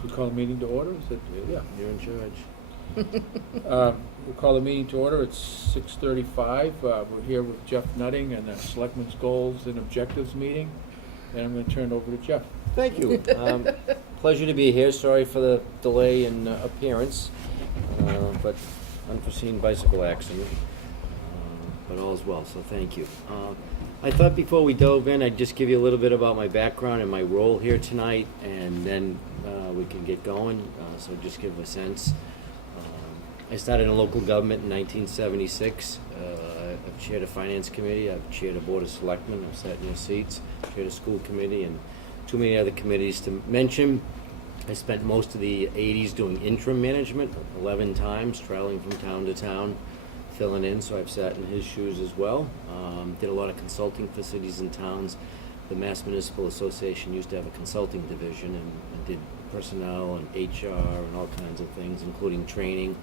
Should we call the meeting to order? Is it, yeah. You're in charge. We'll call the meeting to order. It's 6:35. We're here with Jeff Nutting and the Selectmen's Goals and Objectives meeting. And I'm going to turn it over to Jeff. Thank you. Pleasure to be here. Sorry for the delay in appearance, but unforeseen bicycle accident. But all is well, so thank you. I thought before we dove in, I'd just give you a little bit about my background and my role here tonight, and then we can get going. So just give a sense. I started in local government in 1976. I've chaired a finance committee. I've chaired a board of selectmen. I've sat in your seats. Chaired a school committee and too many other committees to mention. I spent most of the 80s doing interim management, 11 times, traveling from town to town, filling in, so I've sat in his shoes as well. Did a lot of consulting for cities and towns. The Mass Municipal Association used to have a consulting division, and did personnel and HR and all kinds of things, including training.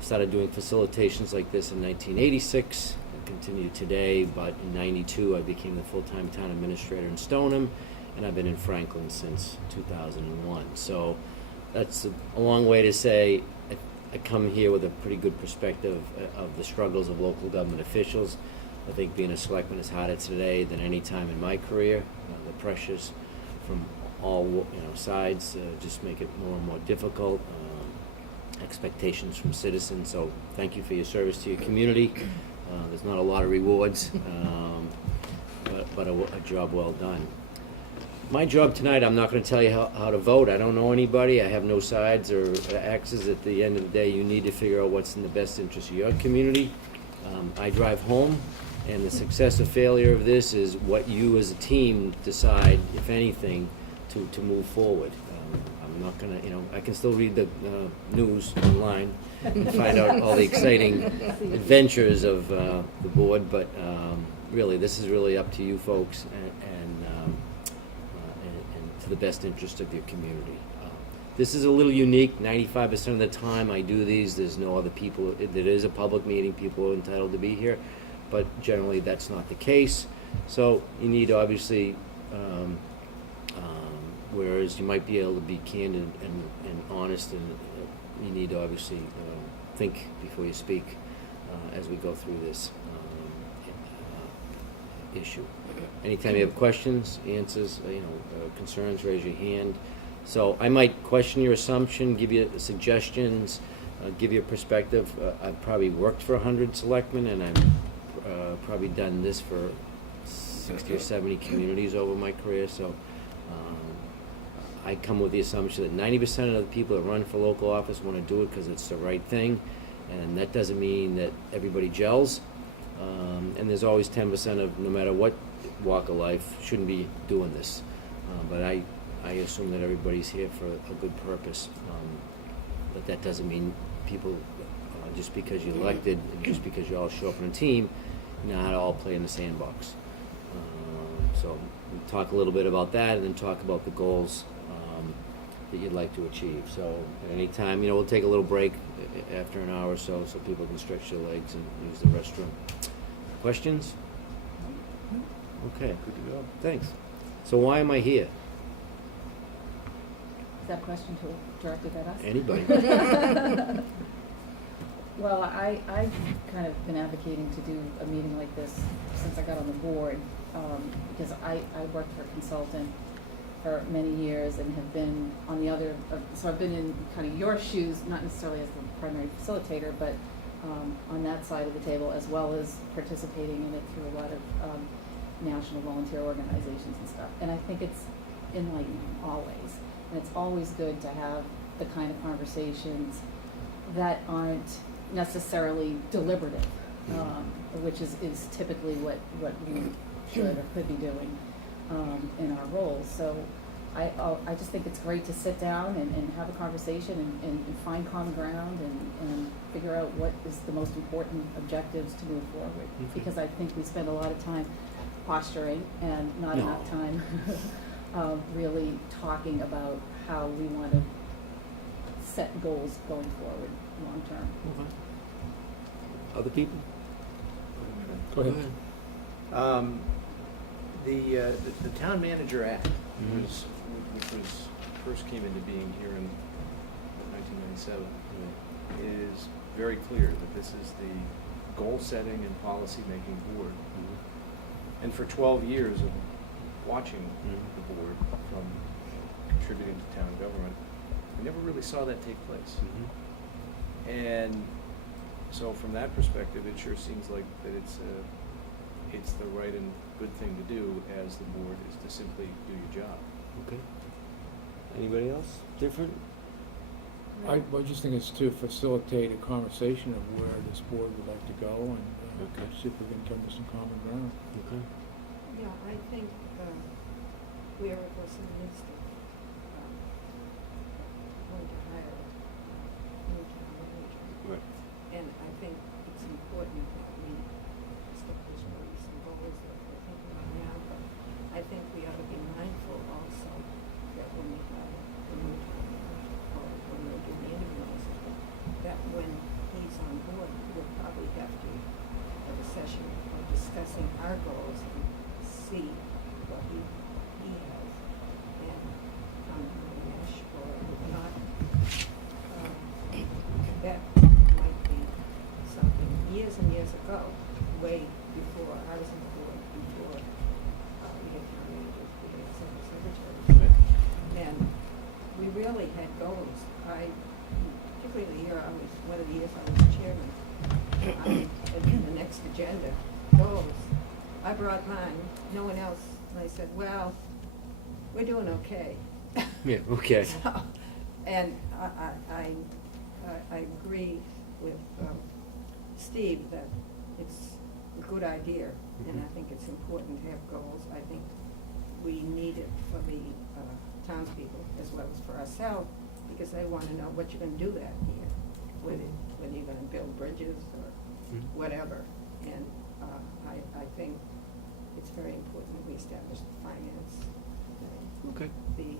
Started doing facilitations like this in 1986, and continued today, but in 92 I became the full-time town administrator in Stoneham, and I've been in Franklin since 2001. So that's a long way to say I come here with a pretty good perspective of the struggles of local government officials. I think being a selectman is harder today than any time in my career. The pressures from all sides just make it more and more difficult. Expectations from citizens. So thank you for your service to your community. There's not a lot of rewards, but a job well done. My job tonight, I'm not going to tell you how to vote. I don't know anybody. I have no sides or axes. At the end of the day, you need to figure out what's in the best interest of your community. I drive home, and the success or failure of this is what you as a team decide, if anything, to move forward. I'm not going to, I can still read the news online and find out all the exciting adventures of the board, but really, this is really up to you folks and to the best interest of your community. This is a little unique. 95% of the time I do these, there's no other people. It is a public meeting. People are entitled to be here, but generally that's not the case. So you need to obviously, whereas you might be able to be candid and honest, and you need to obviously think before you speak as we go through this issue. Anytime you have questions, answers, concerns, raise your hand. So I might question your assumption, give you suggestions, give you a perspective. I've probably worked for 100 selectmen, and I've probably done this for 60 or 70 communities over my career. So I come with the assumption that 90% of the people that run for local office want to do it because it's the right thing, and that doesn't mean that everybody gels. And there's always 10% of, no matter what walk of life, shouldn't be doing this. But I assume that everybody's here for a good purpose. But that doesn't mean people, just because you're elected and just because you all show up on a team, you know how to all play in the sandbox. So we'll talk a little bit about that, and then talk about the goals that you'd like to achieve. So at any time, we'll take a little break after an hour or so people can stretch their legs and use the restroom. Questions? Okay. Good to go. Thanks. So why am I here? Is that question directed at us? Anybody. Well, I've kind of been advocating to do a meeting like this since I got on the board, because I worked for a consultant for many years and have been on the other, so I've been in kind of your shoes, not necessarily as the primary facilitator, but on that side of the table, as well as participating in it through a lot of national volunteer organizations and stuff. And I think it's enlightening always. And it's always good to have the kind of conversations that aren't necessarily deliberative, which is typically what we should or could be doing in our roles. So I just think it's great to sit down and have a conversation and find common ground and figure out what is the most important objectives to move forward. Because I think we spend a lot of time posturing and not enough time really talking about how we want to set goals going forward long term. Other people? Go ahead. The Town Manager Act, which was first came into being here in 1997, is very clear that this is the goal-setting and policy-making board. And for 12 years of watching the board from contributing to town government, we never really saw that take place. And so from that perspective, it sure seems like that it's the right and good thing to do as the board is to simply do your job. Okay. Anybody else different? I just think it's to facilitate a conversation of where this board would like to go and Okay. see if we can come to some common ground. Okay. Yeah, I think where it was in instant, going to hire a new town manager. Right. And I think it's important that we establish some goals that we're thinking of now, but I think we ought to be mindful also that when we have a new town manager, or when we're doing the interviews, that when he's on board, we'll probably have to have a session of discussing our goals and see what he has and mesh or not. That might be something years and years ago, way before I was on the board, before we had town managers, we had civil secretaries. And we really had goals. Particularly the year I was, one of the years I was chairman, in the next agenda, goals. I brought mine, no one else, and I said, well, we're doing okay. Yeah, okay. So, and I agree with Steve that it's a good idea, and I think it's important to have goals. I think we need it for the townspeople as well as for ourselves, because they want to know what you're going to do that year, whether you're going to build bridges or whatever. And I think it's very important that we establish the finance, Okay. the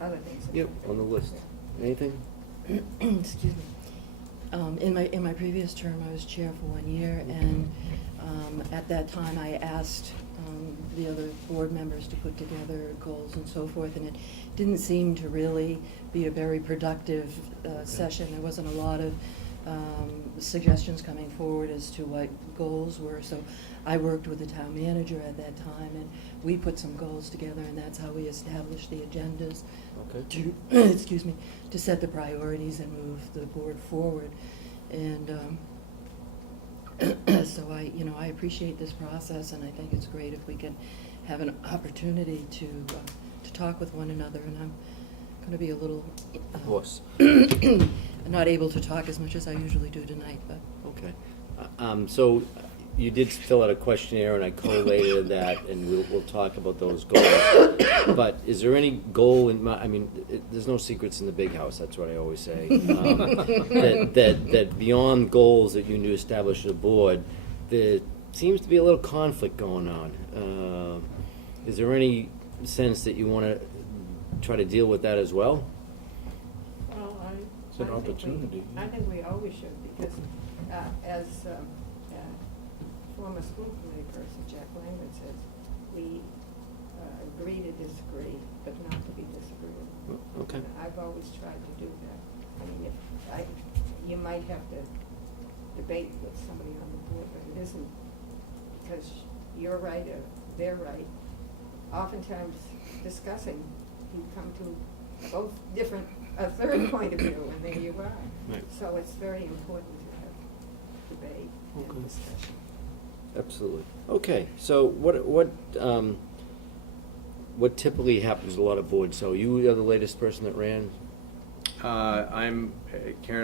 other things. that Yep, are on the list. Anything? Excuse me. In my previous term, I was chair for 1 year, and at that time, I asked the other board members to put together goals and so forth, and it didn't seem to really be a very productive session. There wasn't a lot of suggestions coming forward as to what goals were, so I worked with the town manager at that time, and we put some goals together, and that's how we established the agendas Okay. to, excuse me, to set the priorities and move the board forward. And so I appreciate this process, and I think it's great if we can have an opportunity to talk with one another, and I'm going to be a little Of course. not able to talk as much as I usually do tonight, but Okay. So you did fill out a questionnaire, and I collated that, and we'll talk about those goals. But is there any goal in there's no secrets in the big house, that's what I always say. That beyond goals that you need to establish as a board, there seems to be a little conflict going on. Is there any sense that you want to try to deal with that as well? Well, It's an opportunity. I think we always should, because as former school committee person Jack Langman says, we agree to disagree, but not to be disagreeable. Okay. And I've always tried to do that. I mean, you might have to debate with somebody on the board, but it isn't because you're right or they're right. Oftentimes, discussing, you come to both a third point of view, and there you are. Right. So it's very important to have debate Okay. and discussion. Absolutely. Okay, so what typically happens to a lot of boards? So you are the latest person that ran? Karen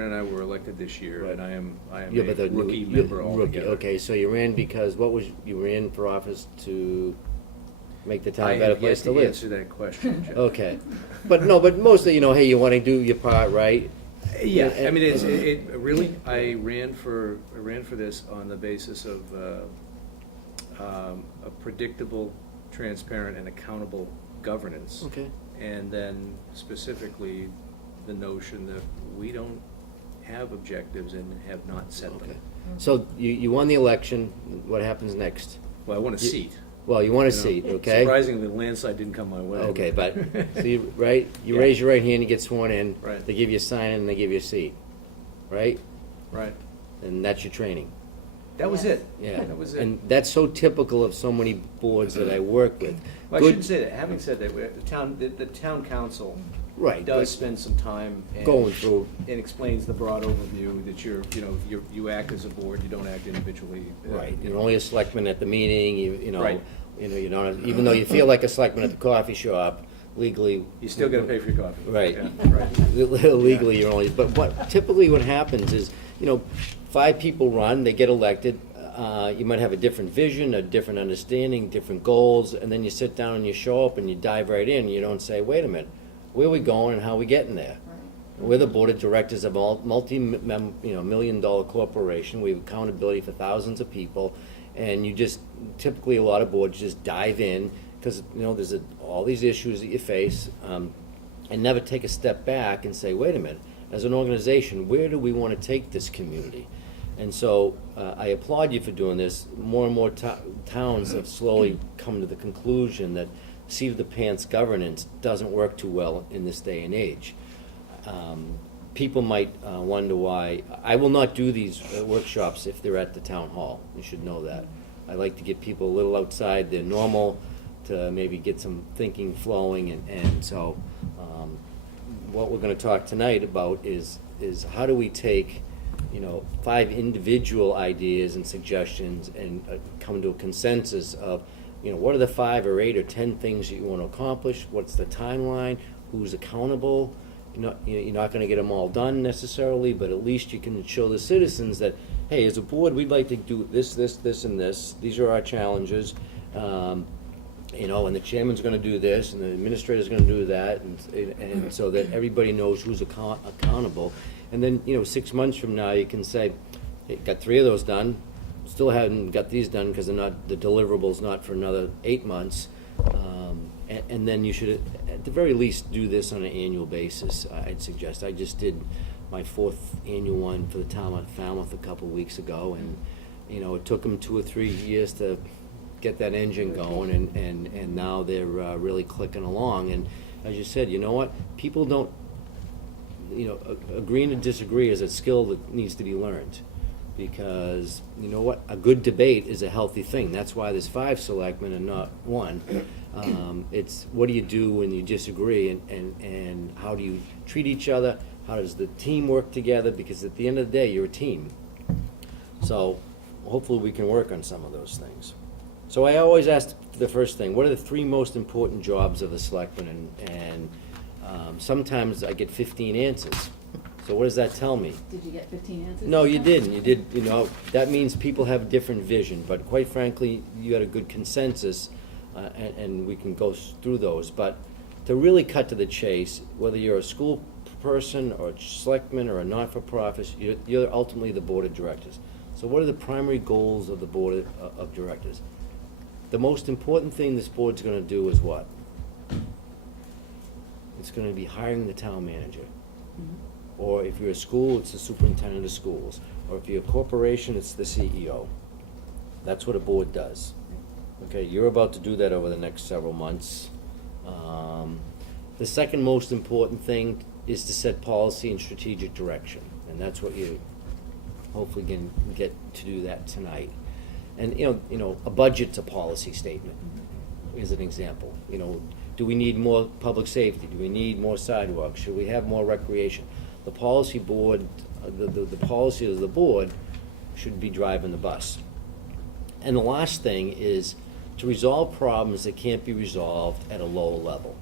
and I were elected this year, Right. and I am Yeah, a but the rookie new- member rookie. altogether. Okay, so you ran because, you ran for office to make the town I a better have yet place to to live? answer that question, Jeff. Okay, but mostly, hey, you wanna do your part, right? Yeah, And- I mean, it really, I ran for this on the basis of a predictable, transparent, and accountable governance. Okay. And then specifically, the notion that we don't have objectives and have not set them. Okay. So you won the election, what happens next? Well, I want a You- seat. Well, you want a You know, seat, okay? Surprisingly, the landslide didn't come my way. Okay, but, so you, right, you Yeah. raise your right hand, you get sworn in. Right. They give you a sign and they give you a seat, right? Right. And that's your training. That was Yes. it. Yeah. That was it. And that's so typical of so many boards that I work with. Well, I Good- shouldn't say that. Having said that, the town council Right, does but spend some time and going through, and explains the broad overview that you act as a board, you don't act individually. right, you you're know. only a selectman at the meeting, you know, Right. you don't, even though you feel like a selectman at the coffee shop, legally. You still gotta pay for your coffee. Right. Yeah, right. Legally, you're only, but typically what happens is, 5 people run, they get elected, you might have a different vision, a different understanding, different goals, and then you sit down and you show up and you dive right in, you don't say, wait a minute, where are we going and how are we getting there? Right. We're the board of directors of a multi-million-dollar corporation, we have accountability for thousands of people, and you just, typically a lot of boards just dive in, because, there's all these issues that you face, and never take a step back and say, wait a minute, as an organization, where do we want to take this community? And so I applaud you for doing this. More and more towns have slowly come to the conclusion that seat of the pants governance doesn't work too well in this day and age. People might wonder why. I will not do these workshops if they're at the town hall. You should know that. I like to get people a little outside their normal to maybe get some thinking flowing. And so what we're going to talk tonight about is how do we take 5 individual ideas and suggestions and come to a consensus of, what are the 5 or 8 or 10 things that you want to accomplish? What's the timeline? Who's accountable? You're not going to get them all done necessarily, but at least you can show the citizens that, hey, as a board, we'd like to do this, and this. These are our challenges. And the chairman's going to do this, and the administrator's going to do that, and so that everybody knows who's accountable. And then, 6 months from now, you can say, hey, got 3 of those done, still haven't got these done because the deliverables not for another 8 months. And then you should, at the very least, do this on an annual basis, I'd suggest. I just did my 4th annual one for the town of Falmouth a couple weeks ago, and, it took them 2 or 3 years to get that engine going, and now they're really clicking along. And as you said, you know what? People don't, agreeing to disagree is a skill that needs to be learned. Because, you know what? A good debate is a healthy thing. That's why there's 5 selectmen and not 1. It's what do you do when you disagree, and how do you treat each other? How does the team work together? Because at the end of the day, you're a team. So hopefully we can work on some of those things. So I always ask the first thing, what are the 3 most important jobs of a selectman? And sometimes I get 15 answers. So what does that tell me? Did you get 15 answers? No, you didn't. You did, that means people have a different vision. But quite frankly, you got a good consensus, and we can go through those. But to really cut to the chase, whether you're a school person or a selectman or a not-for-profit, you're ultimately the board of directors. So what are the primary goals of the board of directors? The most important thing this board's going to do is what? It's going to be hiring the town manager. Mhm. Or if you're a school, it's the superintendent of schools. Or if you're a corporation, it's the CEO. That's what a board does. Okay, you're about to do that over the next several months. The second most important thing is to set policy and strategic direction. And that's what you hopefully can get to do that tonight. And, a budget's a policy statement, is an example. Do we need more public safety? Do we need more sidewalks? Should we have more recreation? The policy board, the policy of the board should be driving the bus. And the last thing is to resolve problems that can't be resolved at a lower level.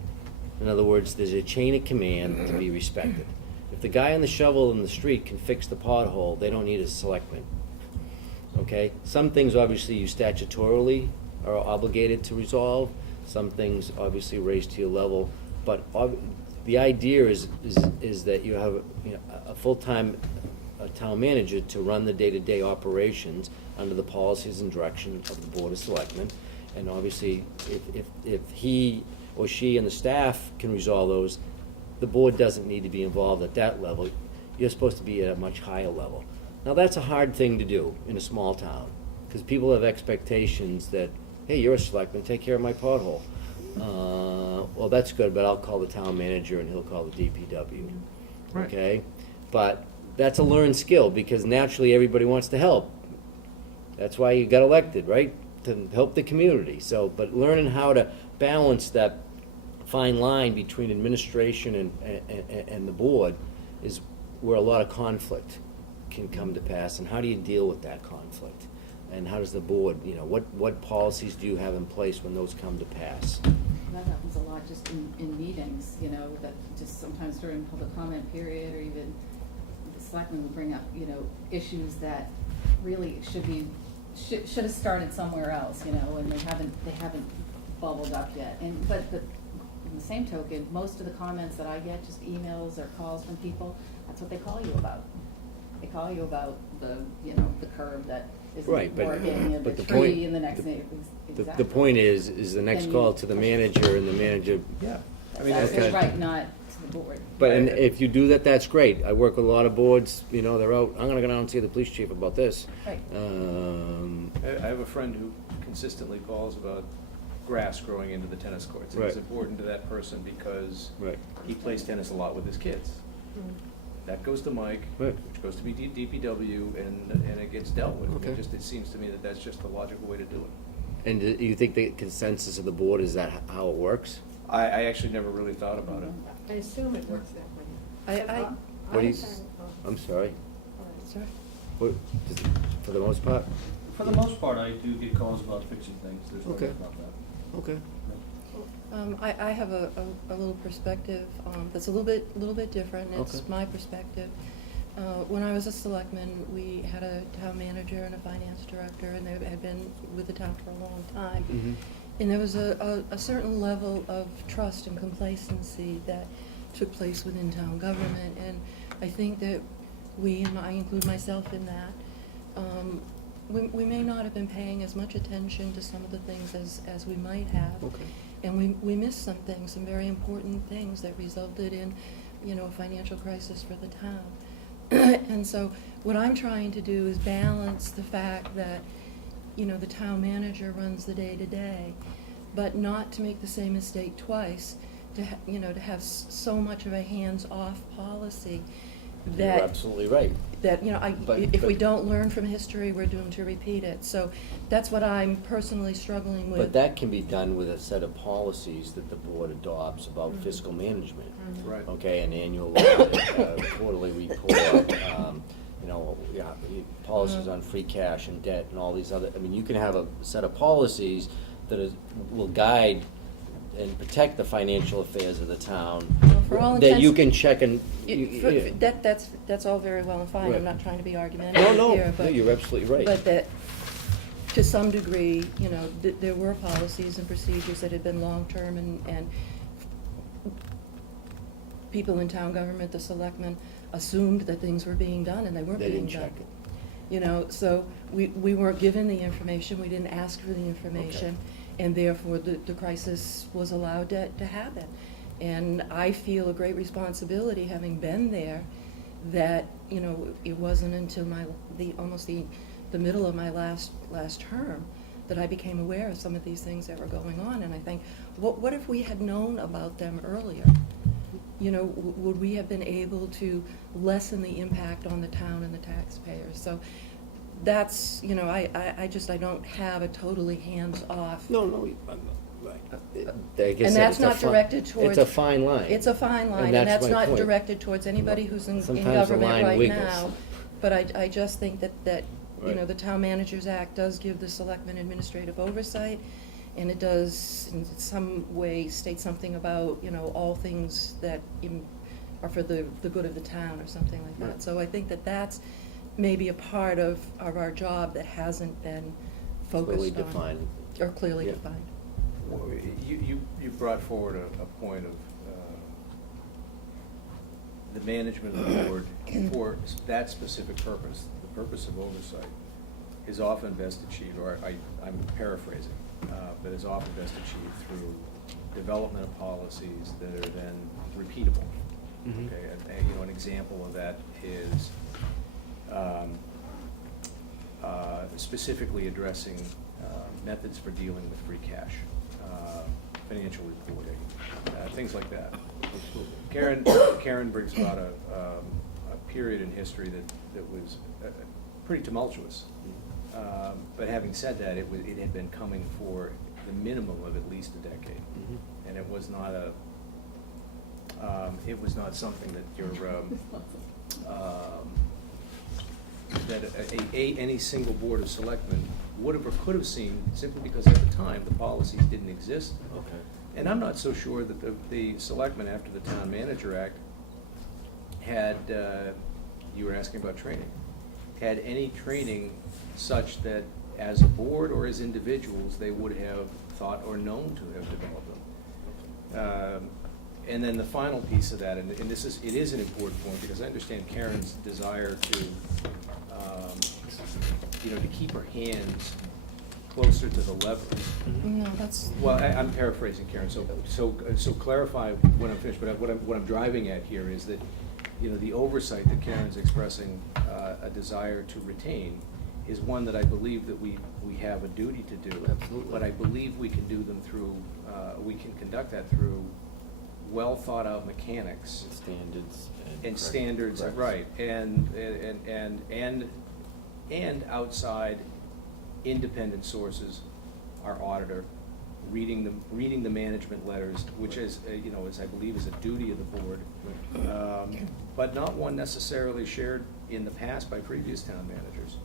In other words, there's a chain of command to be respected. If the guy on the shovel in the street can fix the pothole, they don't need a selectman. Okay? Some things obviously you statutorily are obligated to resolve. Some things obviously raise to your level. But the idea is that you have a full-time town manager to run the day-to-day operations under the policies and direction of the Board of Selectmen. And obviously, if he or she and the staff can resolve those, the board doesn't need to be involved at that level. You're supposed to be at a much higher level. Now, that's a hard thing to do in a small town, because people have expectations that hey, you're a selectman, take care of my pothole. Well, that's good, but I'll call the town manager and he'll call the DPW. Right. Okay? But that's a learned skill, because naturally everybody wants to help. That's why you got elected, right? To help the community. So, but learning how to balance that fine line between administration and the board is where a lot of conflict can come to pass. And how do you deal with that conflict? And how does the board, what policies do you have in place when those come to pass? That happens a lot just in meetings, that just sometimes during public comment period, or even the selectmen will bring up, issues that really should have started somewhere else, and they haven't bubbled up yet. But in the same token, most of the comments that I get, just emails or calls from people, that's what they call you about. They call you about the curb that Right, isn't but- working, and but the the point- tree in the next neighbor. The Exactly. point is the next Then you- call to the manager, and the manager, Yeah. That's I mean, absolutely okay. right, not to the board. but and if you do that, that's great. I work with a lot of boards, they're out, I'm gonna go down and see the police chief about this. Right. I have a friend who consistently calls about grass growing into the tennis courts. And it's Right. important to that person because Right. he plays tennis a lot with his kids. That goes to Mike, Right. which goes to DPW, and it gets dealt with. Okay. It seems to me that that's just the logical way to do it. And do you think the consensus of the board is that how it works? I actually never really thought about it. I assume it works that way. What do you, oh, I'm sorry, Sorry. what, for the most part? For the most part, I do get calls about fixing things, there's no Okay. doubt about that. Okay. I have a little perspective that's a little bit different. It's Okay. my perspective. When I was a selectman, we had a town manager and a finance director, and they had been with the town for a long time. Mhm. And there was a certain level of trust and complacency that took place within town government, and I think that we, and I include myself in that, we may not have been paying as much attention to some of the things as we might have. Okay. And we missed some things, some very important things that resulted in, a financial crisis for the town. And so what I'm trying to do is balance the fact that, the town manager runs the day-to-day, but not to make the same mistake twice, to have so much of a hands-off policy that. You're absolutely right. That, if we but- don't learn from history, we're doomed to repeat it. So that's what I'm personally struggling with. But that can be done with a set of policies that the board adopts about fiscal management. Right. Okay, an annual audit, quarterly report, policies on free cash and debt and all these other, you can have a set of policies that will guide and protect the financial affairs of the town. Well, for all That you intents- can check and. That's all very well and fine. Right. I'm not trying to be argumentative No, here, no, but. you're absolutely right. But that, to some degree, there were policies and procedures that had been long-term, and people in town government, the selectmen, assumed that things were being done, and they weren't They being didn't done. check it. So we weren't given the information, we didn't ask for the information, and therefore the crisis was allowed to happen. And I feel a great responsibility, having been there, that, it wasn't until almost the middle of my last term that I became aware of some of these things that were going on. And I think, what if we had known about them earlier? Would we have been able to lessen the impact on the town and the taxpayers? So that's, I don't have a totally hands-off. No, right. Like I And said, that's it's a not fi- directed towards. It's a fine line. It's a fine line, And and that's that's my not point. directed towards anybody who's in Sometimes the government line right wiggles. now. But I just think that, Right. the Town Managers Act does give the selectmen administrative oversight, and it does, in some way, state something about, all things that are for the good of the town, or something like that. Right. So I think that that's maybe a part of our job that hasn't been focused on. Clearly defined. Or clearly Yeah. defined. Well, you brought forward a point of the management of the board for that specific purpose. The purpose of oversight is often best achieved, or I'm paraphrasing, but is often best achieved through development of policies that are then repeatable. Mhm. Okay, an example of that is specifically addressing methods for dealing with free cash, financial reporting, things like that. Karen brings about a period in history that was pretty tumultuous. But having said that, it had been coming for the minimum of at least a decade. And it was not something that any single board of selectmen would have or could have seen, simply because at the time, the policies didn't exist. Okay. And I'm not so sure that the selectmen, after the Town Manager Act, had, you were asking about training, had any training such that as a board or as individuals, they would have thought or known to have developed them. And then the final piece of that, and it is an important point, because I understand Karen's desire to, to keep her hands closer to the lever. No, that's. Well, I'm paraphrasing Karen, so clarify when I'm finished, but what I'm driving at here is that, the oversight that Karen's expressing a desire to retain is one that I believe that we have a duty to do. Absolutely. But I believe we can do them through, we can conduct that through well-thought-out mechanics. Standards. And standards, Correct. right, and outside independent sources, our auditor, reading the management letters, which is, as I believe is a duty of the board, but not one necessarily shared in the past by previous town managers,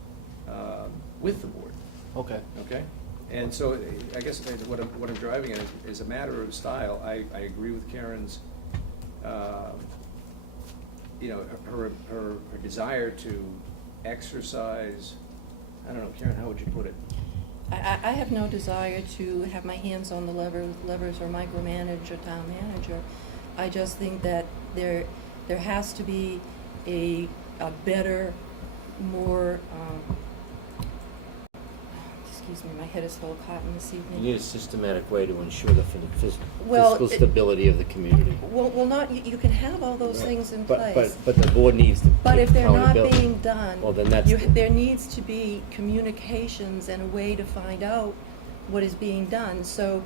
with the board. Okay. Okay? And so, I guess what I'm driving at is a matter of style. I agree with Karen's, her desire to exercise, I don't know, Karen, how would you put it? I have no desire to have my hands on the levers or micromanage a town manager. I just think that there has to be a better, more, excuse me, my head is full of cotton this evening. You need a systematic way to ensure the Well, fiscal stability of the community. Well, not, you can have all those Right. things in But place. the board needs to But take if they're not accountability. being done, Well, then that's there needs to be communications and a way to find out what is being done. So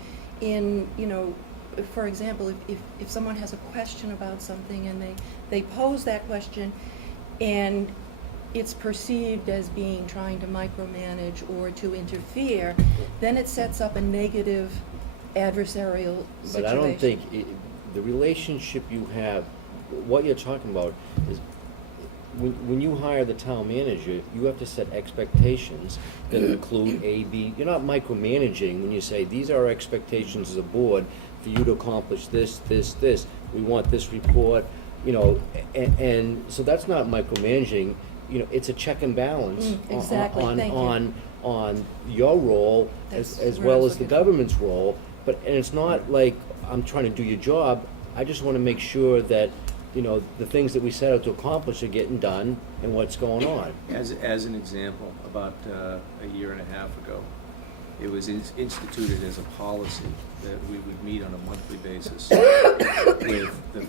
for example, if someone has a question about something and they pose that question and it's perceived as being trying to micromanage or to interfere, then it sets up a negative adversarial situation. But I don't think, the relationship you have, what you're talking about is, when you hire the town manager, you have to set expectations that include A, B. You're not micromanaging when you say, these are our expectations as a board for you to accomplish this, this, this. We want this report, and so that's not micromanaging. It's a check and balance exactly. Thank you. on your role That's as where I well was as the looking for. government's role. And it's not like I'm trying to do your job. I just want to make sure that, the things that we set out to accomplish are getting done and what's going on. As an example, about a year and a half ago, it was instituted as a policy that we would meet on a monthly basis with the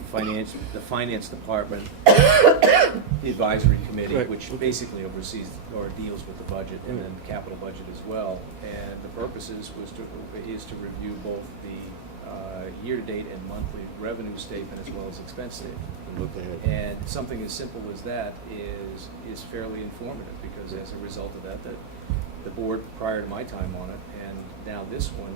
finance department, the advisory committee, Right. which basically oversees or deals with the budget, and then the capital budget as well. And the purpose is to review both the year-to-date and monthly revenue statement as well as expense statement. And look ahead. And something as simple as that is fairly informative, because as a result of that, the board prior to my time on it, and now this one,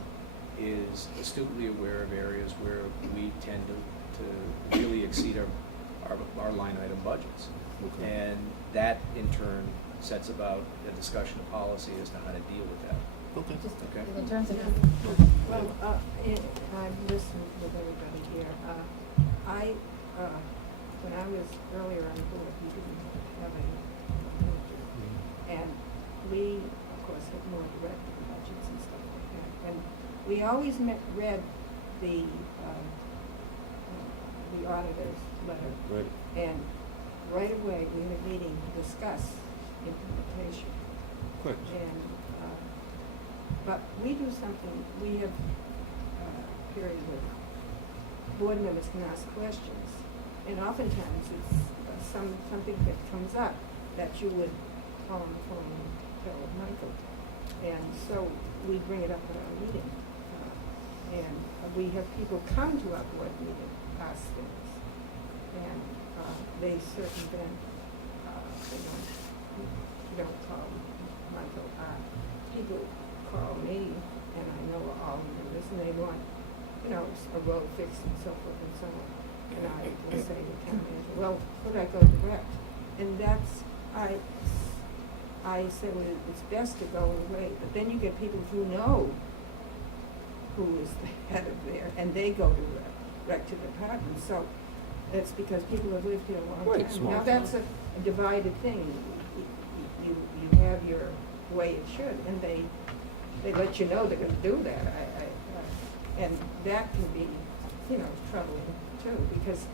is astutely aware of areas where we tend to really exceed our line item budgets. Okay. And that in turn sets about a discussion of policy as to how to deal with that. Okay. Okay? In terms of, Well, I've listened with everybody here. When I was earlier on the board, we didn't have a manager. And we, of course, had more direct budgets and stuff like that. And we always read the auditor's letter. Right. And right away, we had a meeting to discuss implementation. Correct. And, but we do something, we have a period where board members can ask questions. And oftentimes it's something that comes up that you would call on the phone and tell Michael. And so we bring it up at our meeting. And we have people come to our board meeting, ask things, and they circumvent, you don't call Michael, people call me, and I know all members, and they want, a road fixed and so forth and so on. And I will say to the town manager, well, could I go direct? And that's, I say, well, it's best to go away, but then you get people who know who is the head of there, and they go direct to the department, so that's because people have lived here a long Right, time. small Now, that's a divided thing. You have your way it should, and they let you know they're gonna do that. And that can be, troubling too, because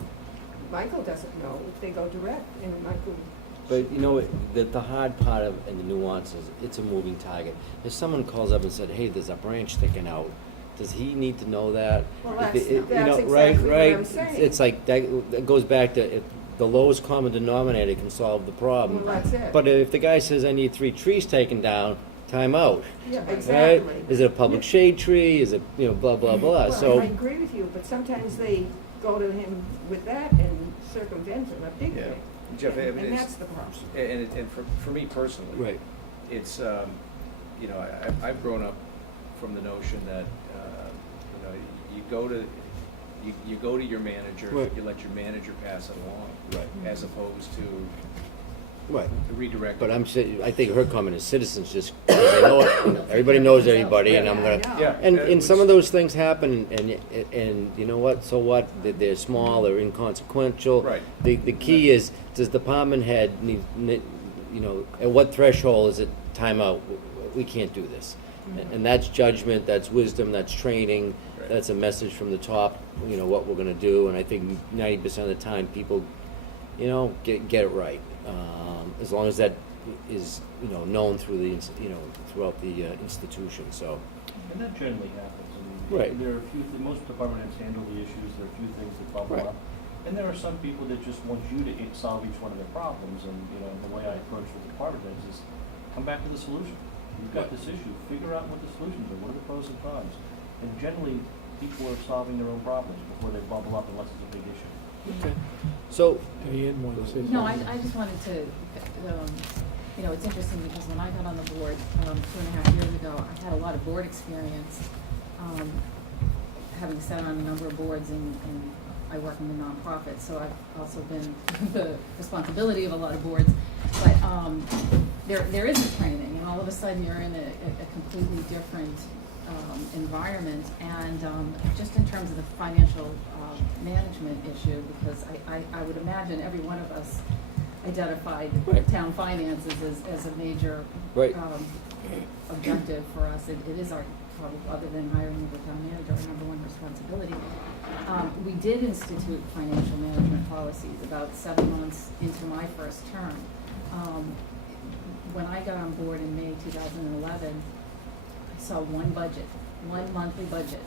Michael doesn't know if they go direct, and Michael. But the hard part of, and the nuance is, it's a moving target. If someone calls up and said, hey, there's a branch sticking out, does he need to know that? Well, If that's exactly right, what right. I'm saying. It's like, that goes back to, if the lowest common denominator can solve the problem. Well, that's it. But if the guy says, I need 3 trees taken down, time out. Yeah, Right? exactly. Is it a public shade tree? Is it, blah, blah, blah? Well, So, I agree with you, but sometimes they go to him with that and circumvent him, a big Yeah. thing. Jeff, I mean, And it's- that's the problem. And for me personally. right. It's, I've grown up from the notion that, you go to your manager, Right. you let your manager pass it along. Right. As opposed to Right. redirect. But I think her comment is citizens just, because they know it, everybody knows everybody, and I'm Yeah, I gonna, know. Yeah. and some of those things happen, and you know what, so what, they're small, they're inconsequential. Right. The key is, does department head need, at what threshold is it time out? We can't do this. And that's judgment, that's wisdom, that's training, Right. that's a message from the top, what we're gonna do, and I think 90% of the time, people, get it right. As long as that is, known through throughout the institution, so. And that generally happens. I mean, Right. There are a few, most department heads handle the issues, there are a few things that bubble Right. up. And there are some people that just want you to solve each one of their problems, and, the way I approach with department heads is, come back with a solution. You've got this issue, figure out what the solutions are, what are the pros and cons? And generally, people are solving their own problems before they bubble up unless it's a big issue. Okay. So, Diane wanted to say something. No, I just wanted to, it's interesting because when I got on the board 2.5 years ago, I had a lot of board experience, having sat on a number of boards, and I work in the nonprofit, so I've also been the responsibility of a lot of boards. But there is a training, and all of a sudden you're in a completely different environment, and just in terms of the financial management issue, because I would imagine every one of us identified Right. town finances as a major Right. objective for us. It is our, probably, other than hiring the town manager, our number one responsibility. We did institute financial management policies about 7 months into my first term. When I got on board in May 2011, I saw one monthly budget.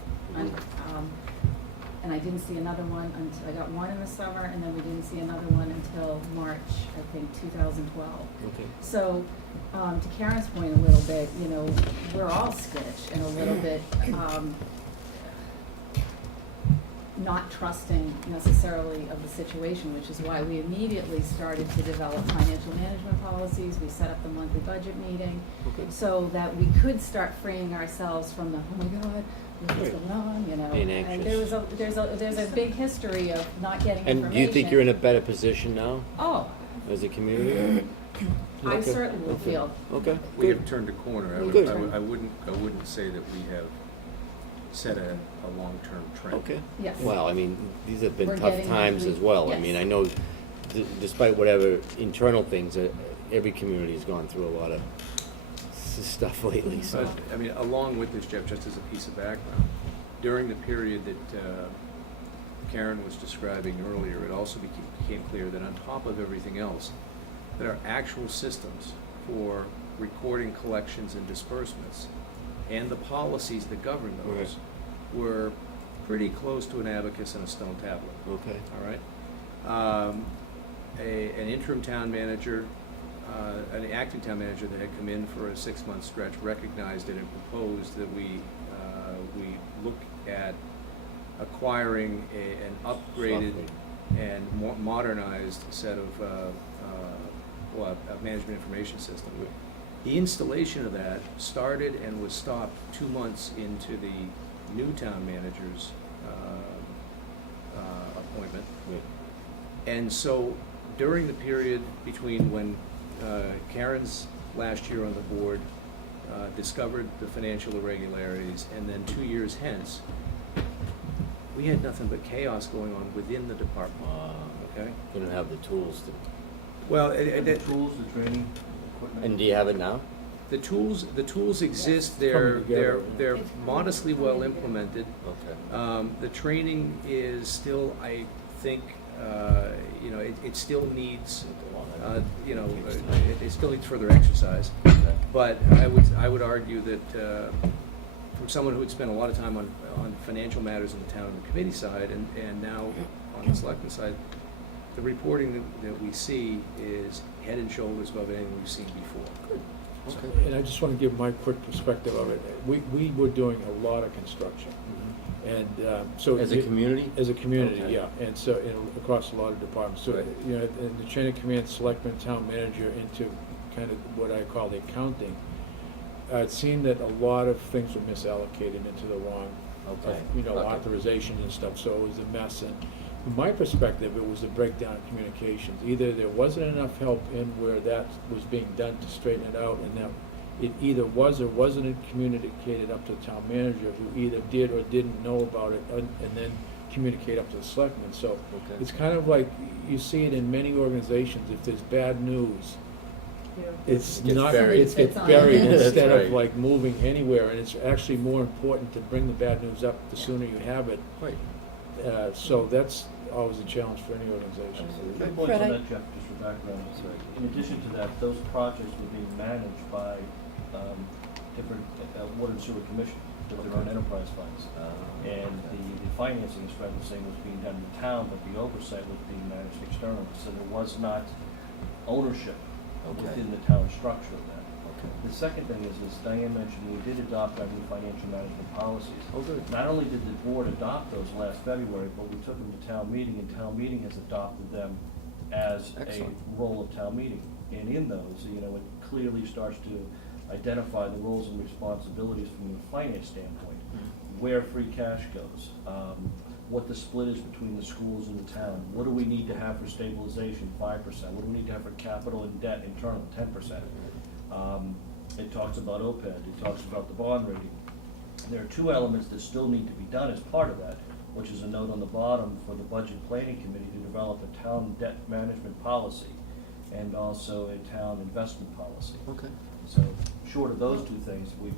And I didn't see another one until, I got one in the summer, and then we didn't see another one until March, I think, 2012. okay. So, to Karen's point a little bit, we're all skittish and a little bit, not trusting necessarily of the situation, which is why we immediately started to develop financial management policies. We set up the monthly budget meeting, Okay. so that we could start freeing ourselves from the, oh my God, what's Right. going on, Being And anxious. there's a big history of not getting And information. do you think you're in a better position now, Oh, as a community? I Okay. certainly Okay. feel. Okay, We good. have turned a corner. We Good. I wouldn't say that we have set a long-term trend. Okay. Yes. Well, I mean, these have been We're tough getting times monthly- as well. I yes. mean, I know, despite whatever internal things, every community's gone through a lot of stuff lately, so. But, I mean, along with this, Jeff, just as a piece of background, during the period that Karen was describing earlier, it also became clear that on top of everything else, that our actual systems for recording collections and disbursements and the policies that govern those were pretty close to an abacus and a stone tablet. Okay. All right. An interim town manager an acting town manager that had come in for a 6-month stretch recognized it and proposed that we look at acquiring an upgraded and more modernized set of a management information system. The installation of that started and was stopped 2 months into the new town manager's appointment. And so during the period between when Karen's last year on the board discovered the financial irregularities, and then 2 years hence, we had nothing but chaos going on within the department. Okay? You don't have the tools to, Well, The tools, the training, equipment. and do you have it now? the tools exist. Coming They're together, they're yeah. modestly well implemented. Okay. The training is still, I think, it still needs, it still needs further exercise. Okay. But I would argue that from someone who had spent a lot of time on financial matters in the town and the committee side, and now on the selectman side, the reporting that we see is head and shoulders above anything we've seen before. Good. So- Okay. And I just want to give my quick perspective of it. We were doing a lot of construction, and so. As a community? As a community, Okay. yeah, and so, across a lot of departments. So, Right. in the chain of command, selectman, town manager, into kind of what I call the accounting, it seemed that a lot of things were misallocated into the wrong, Okay. Okay. authorization and stuff, so it was a mess. And from my perspective, it was a breakdown in communications. Either there wasn't enough help in where that was being done to straighten it out, and that it either was or wasn't communicated up to the town manager, who either did or didn't know about it, and then communicate up to the selectmen. So Okay. it's kind of like, you see it in many organizations, if there's bad news, it's It gets not, buried. it gets It's on. buried That's instead right. of like moving anywhere, and it's actually more important to bring the bad news up the sooner you have it. Right. So that's always a challenge for any organization. Good points Fred, on I- that, Jeff, just for background. That's right. In addition to that, those projects were being managed by different water and sewer commission with their own enterprise funds. And the financing, as Fred was saying, was being done in the town, but the oversight was being managed externally. So there was not ownership Okay. within the town structure of that. Okay. The second thing is, as Diane mentioned, we did adopt our new financial management policies. Oh, good. Not only did the board adopt those last February, but we took them to town meeting, and town meeting has adopted them as a Excellent. role of town meeting. And in those, it clearly starts to identify the roles and responsibilities from a finance standpoint, where free cash goes, what the split is between the schools and the town, what do we need to have for stabilization, 5%, what do we need to have for capital and debt internal, 10%. It talks about OPEB, it talks about the bond rating. There are two elements that still need to be done as part of that, which is a note on the bottom for the Budget Planning Committee to develop a town debt management policy and also a town investment policy. Okay. So, short of those two things, we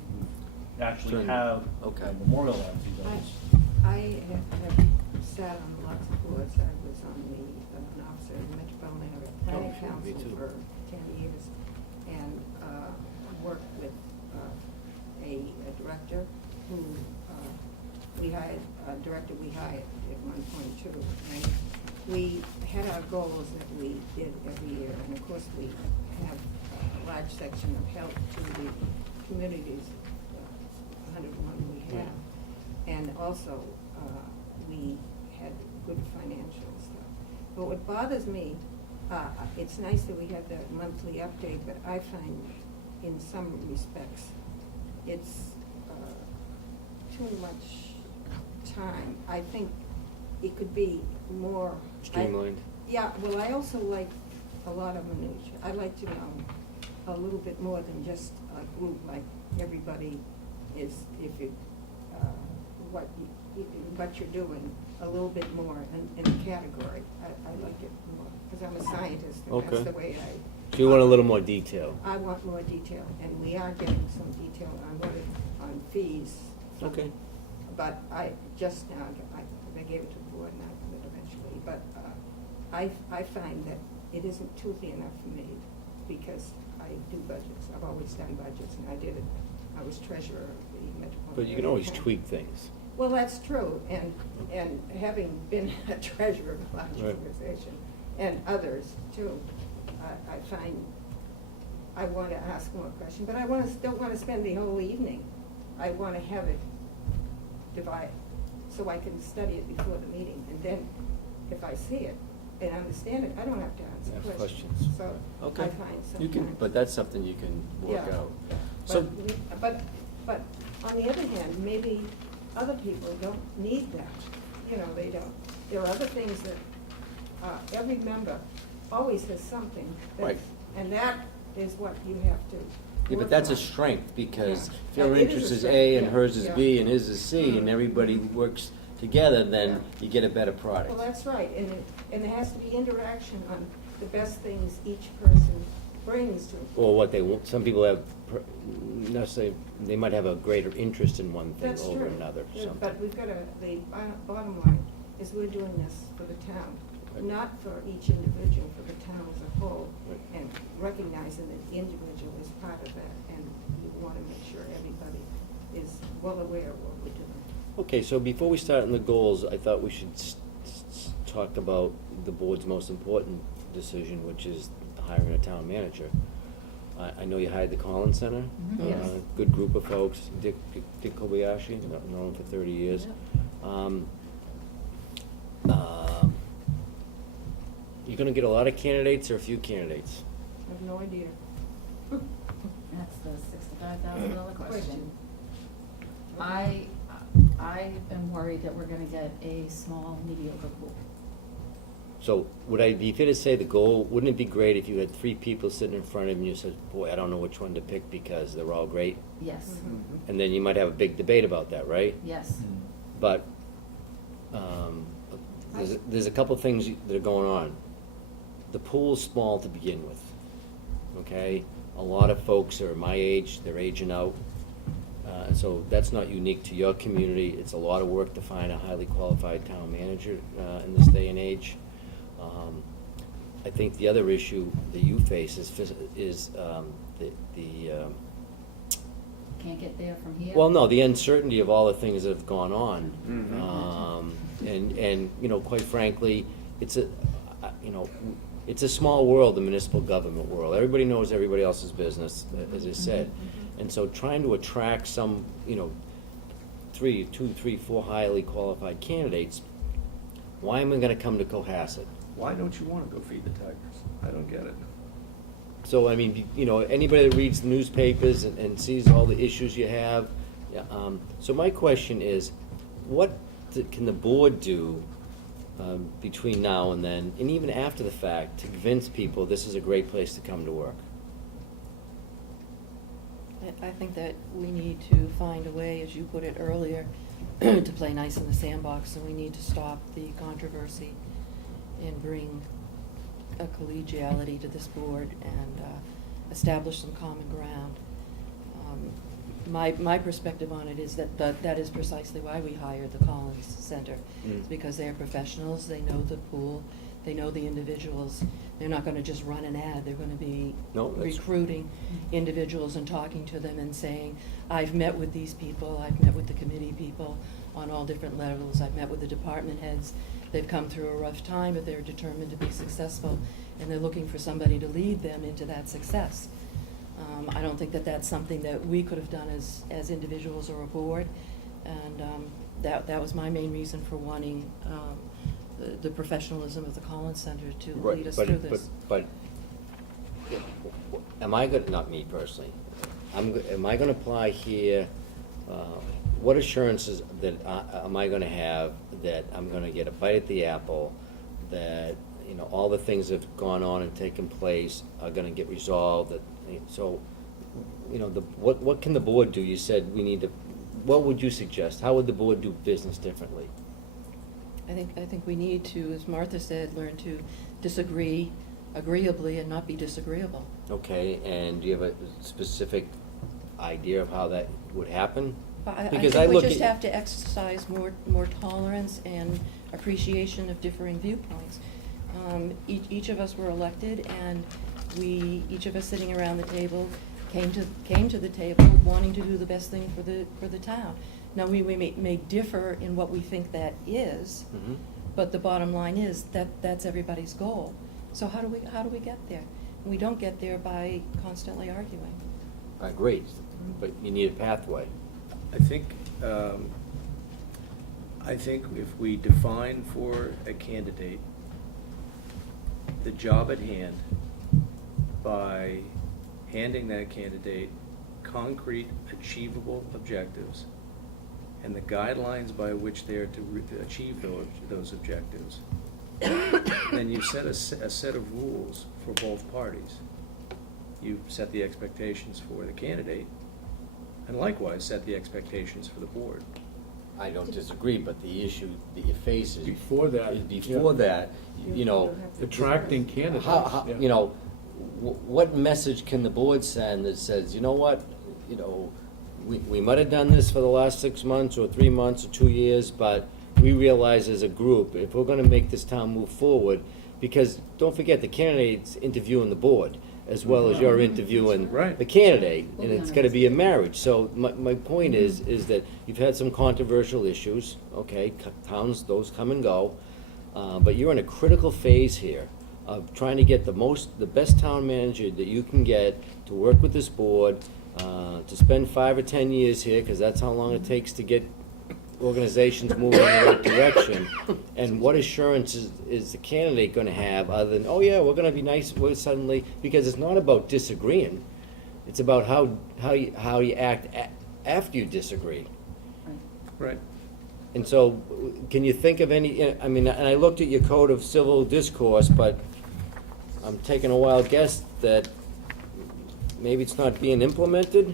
actually Certainly. have Okay. memorialized these items. I have sat on lots of boards. I was on an officer in the Metropolitan Area Planning Oh, sure, me Council too. for 10 years, and worked with a director who we hired, a director we hired at one point too. And we had our goals that we did every year, and of course we have a large section of help to the communities, 101 we have. And also, we had good financial stuff. But what bothers me, it's nice that we have the monthly update, but I find in some respects, it's too much time. I think it could be more. Streamlined? Yeah, well, I also like a lot of minutia. I'd like to know a little bit more than just a group, like everybody is, if it, what you're doing, a little bit more in a category. I like it more, because I'm a scientist, and that's Okay. the way So you want a little more detail? I want more detail, and we are getting some detail on fees. Okay. But I, just now, I gave it to the board, and I will eventually, but I find that it isn't toothy enough for me, because I do budgets. I've always done budgets, and I did it, I was treasurer of the Metropolitan. But you can Area always Planning. tweak things. Well, that's true, and having been a treasurer of a large Right. organization, and others too, I find I want to ask more questions, but I don't want to spend the whole evening. I want to have it divided, so I can study it before the meeting, and then if I see it and understand it, I don't have to Ask answer questions. questions. So Okay. I find sometimes. You can, but that's something you can work Yeah. out. So, But on the other hand, maybe other people don't need that, you know, they don't. There are other things that, every member always has something. Right. And that is what you have to yeah, work but that's a on. strength, because Yeah. if your It is a interest is strength, A and yeah, hers is yeah. B and his is C, and Mhm. everybody works together, then Yeah. you get a better product. Well, that's right, and there has to be interaction on the best things each person brings to. Or what they want, some people have, necessarily, they might have a greater interest in one thing That's over true. another, Yeah, something. But we've got the bottom line is we're doing this for the town, Right. not for each individual, for the town as a whole. Right. And recognizing that the individual is part of that, and we want to make sure everybody is well aware of what we're doing. Okay, so before we start on the goals, I thought we should talk about the board's most important decision, which is hiring a town manager. I know you hired the Collins Center. Mhm. Yes. Good group of folks. Dick Kobayashi, known him for 30 years. You gonna get a lot of candidates or a few candidates? I have no idea. That's the $65,000 question. Question. I am worried that we're gonna get a small, mediocre pool. So would I be fair to say the goal, wouldn't it be great if you had 3 people sitting in front of you and you said, boy, I don't know which one to pick because they're all great? Yes, Mhm. And then you might have a big debate about that, right? yes. But there's a couple things that are going on. The pool's small to begin with, okay? A lot of folks are my age, they're aging out. So that's not unique to your community. It's a lot of work to find a highly qualified town manager in this day and age. I think the other issue that you face is Can't get there from here. well, no, the uncertainty of all the things that have gone on. Mhm. And, you know, quite frankly, it's a small world, the municipal government world. Everybody knows everybody else's business, as I said. And so trying to attract some, 2, 3, 4 highly qualified candidates, why am I gonna come to Cohasset? Why don't you want to go feed the tigers? I don't get it. So, I mean, anybody that reads the newspapers and sees all the issues you have, so my question is, what can the board do between now and then, and even after the fact, to convince people this is a great place to come to work? I think that we need to find a way, as you put it earlier, to play nice in the sandbox, and we need to stop the controversy and bring a collegiality to this board and establish some common ground. My perspective on it is that is precisely why we hired the Collins Center. It's because they're professionals, they know the pool, they know the individuals. They're not gonna just run an ad, they're gonna be No, that's- recruiting individuals and talking to them and saying, I've met with these people, I've met with the committee people on all different levels, I've met with the department heads. They've come through a rough time, but they're determined to be successful, and they're looking for somebody to lead them into that success. I don't think that that's something that we could have done as individuals or a board, and that was my main reason for wanting the professionalism of the Collins Center to lead us through this. But, am I gonna, not me personally, am I gonna apply here, what assurances that, am I gonna have that I'm gonna get a bite at the apple, that, all the things that have gone on and taken place are gonna get resolved, so, what can the board do? You said we need to, what would you suggest? How would the board do business differently? I think we need to, as Martha said, learn to disagree agreeably and not be disagreeable. Okay, and do you have a specific idea of how that would happen? I Because think we look just at- have to exercise more tolerance and appreciation of differing viewpoints. Each of us were elected, and each of us sitting around the table came to the table wanting to do the best thing for the town. Now, we may differ in what we think that is, Mhm. but the bottom line is that's everybody's goal. So how do we get there? we don't get there by constantly arguing. I agree, but you need a pathway. I think if we define for a candidate the job at hand by handing that candidate concrete, achievable objectives and the guidelines by which they are to achieve those objectives, then you set a set of rules for both parties. You set the expectations for the candidate, and likewise set the expectations for the board. I don't disagree, but the issue that you face is. Before that, is before yeah. that, you know. Attracting candidates. How, yeah. you know, what message can the board send that says, you know what, you know, we might have done this for the last 6 months or 3 months or 2 years, but we realize as a group, if we're gonna make this town move forward, because don't forget, the candidate's interviewing the board as well as you're interviewing Right. the candidate, We'll and be it's gotta be a marriage. So my point Mm-hmm. is that you've had some controversial issues, okay, towns, those come and go, but you're in a critical phase here of trying to get the best town manager that you can get to work with this board, to spend 5 or 10 years here, because that's how long it takes to get organizations moving in the right direction. And what assurance is the candidate gonna have, other than, oh yeah, we're gonna be nice, we're suddenly, because it's not about disagreeing, it's about how you act after you disagree. Right. And so, can you think of any, I mean, and I looked at your code of civil discourse, but I'm taking a wild guess that maybe it's not being implemented?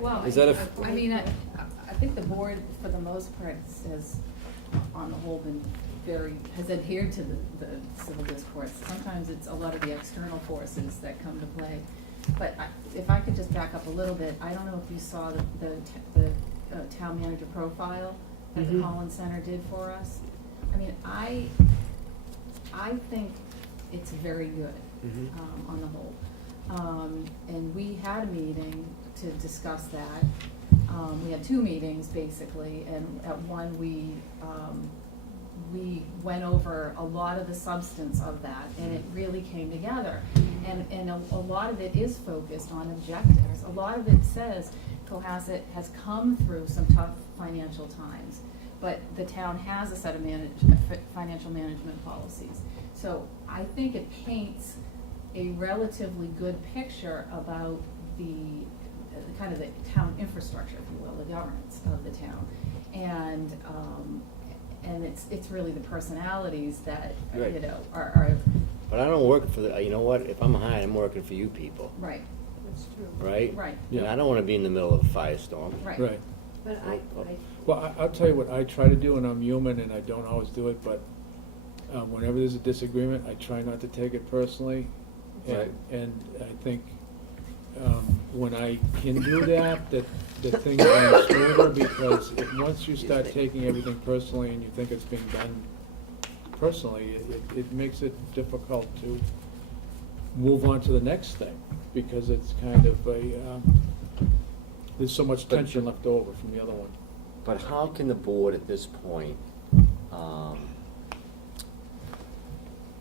Well, Is that I mean, I think the board, for the most part, has, on the whole, has adhered to the civil discourse. Sometimes it's a lot of the external forces that come to play. But if I could just back up a little bit, I don't know if you saw the town manager profile that the Mhm. Collins Center did for us. I mean, I think it's very good, on the whole. And we had a meeting to discuss that. We had 2 meetings, basically, and at one, we went over a lot of the substance of that, and it really came together. And a lot of it is focused on objectives. A lot of it says Cohasset has come through some tough financial times, but the town has a set of financial management policies. So I think it paints a relatively good picture about the kind of the town infrastructure, if you will, the governance of the town. And it's really the personalities that, Right. you know, are, But I don't work for you know what, if I'm hired, I'm working for you people, right, That's true. right? right, And I don't wanna be in the middle of a firestorm. right. Right. But I, Well, I'll tell you what I try to do, and I'm human and I don't always do it, but whenever there's a disagreement, I try not to take it personally. Right. And I think when I can do that, that things run smoother, because once you start taking everything personally and you think it's being done personally, it makes it difficult to move on to the next thing, because it's kind of there's so much But- tension left over from the other one. But how can the board at this point,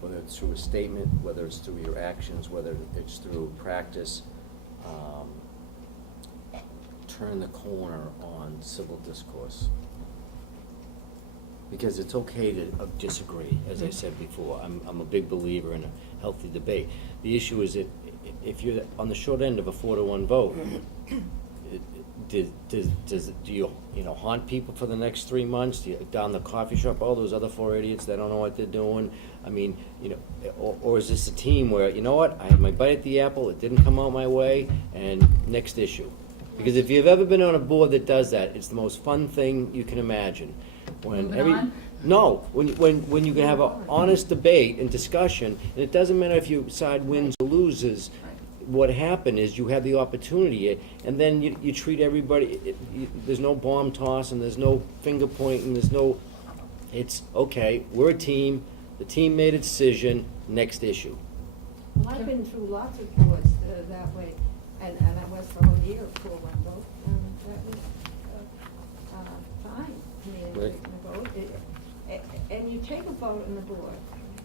whether it's through a statement, whether it's through your actions, whether it's through practice, turn the corner on civil discourse? Because it's okay to disagree, as I said before. I'm a big believer in a healthy debate. The issue is that if you're on the short end of a 4-1 vote, do you know, haunt people for the next 3 months? Do you, down the coffee shop, all those other 4 idiots that don't know what they're doing? I mean, you know, or is this a team where, you know what, I had my bite at the apple, it didn't come out my way, and next issue? Because if you've ever been on a board that does that, it's the most fun thing you can imagine. Moving on? No, when you can have an honest debate and discussion, and it doesn't matter if your side wins or loses. What happened is you have the opportunity, and then you treat everybody, there's no bomb toss, and there's no finger pointing, it's, okay, we're a team, the team made a decision, next issue. well, I've been through lots of boards that way, and I was for a whole year for one vote, and that was fine. I mean, Right. taking a vote, and you take a vote on the board,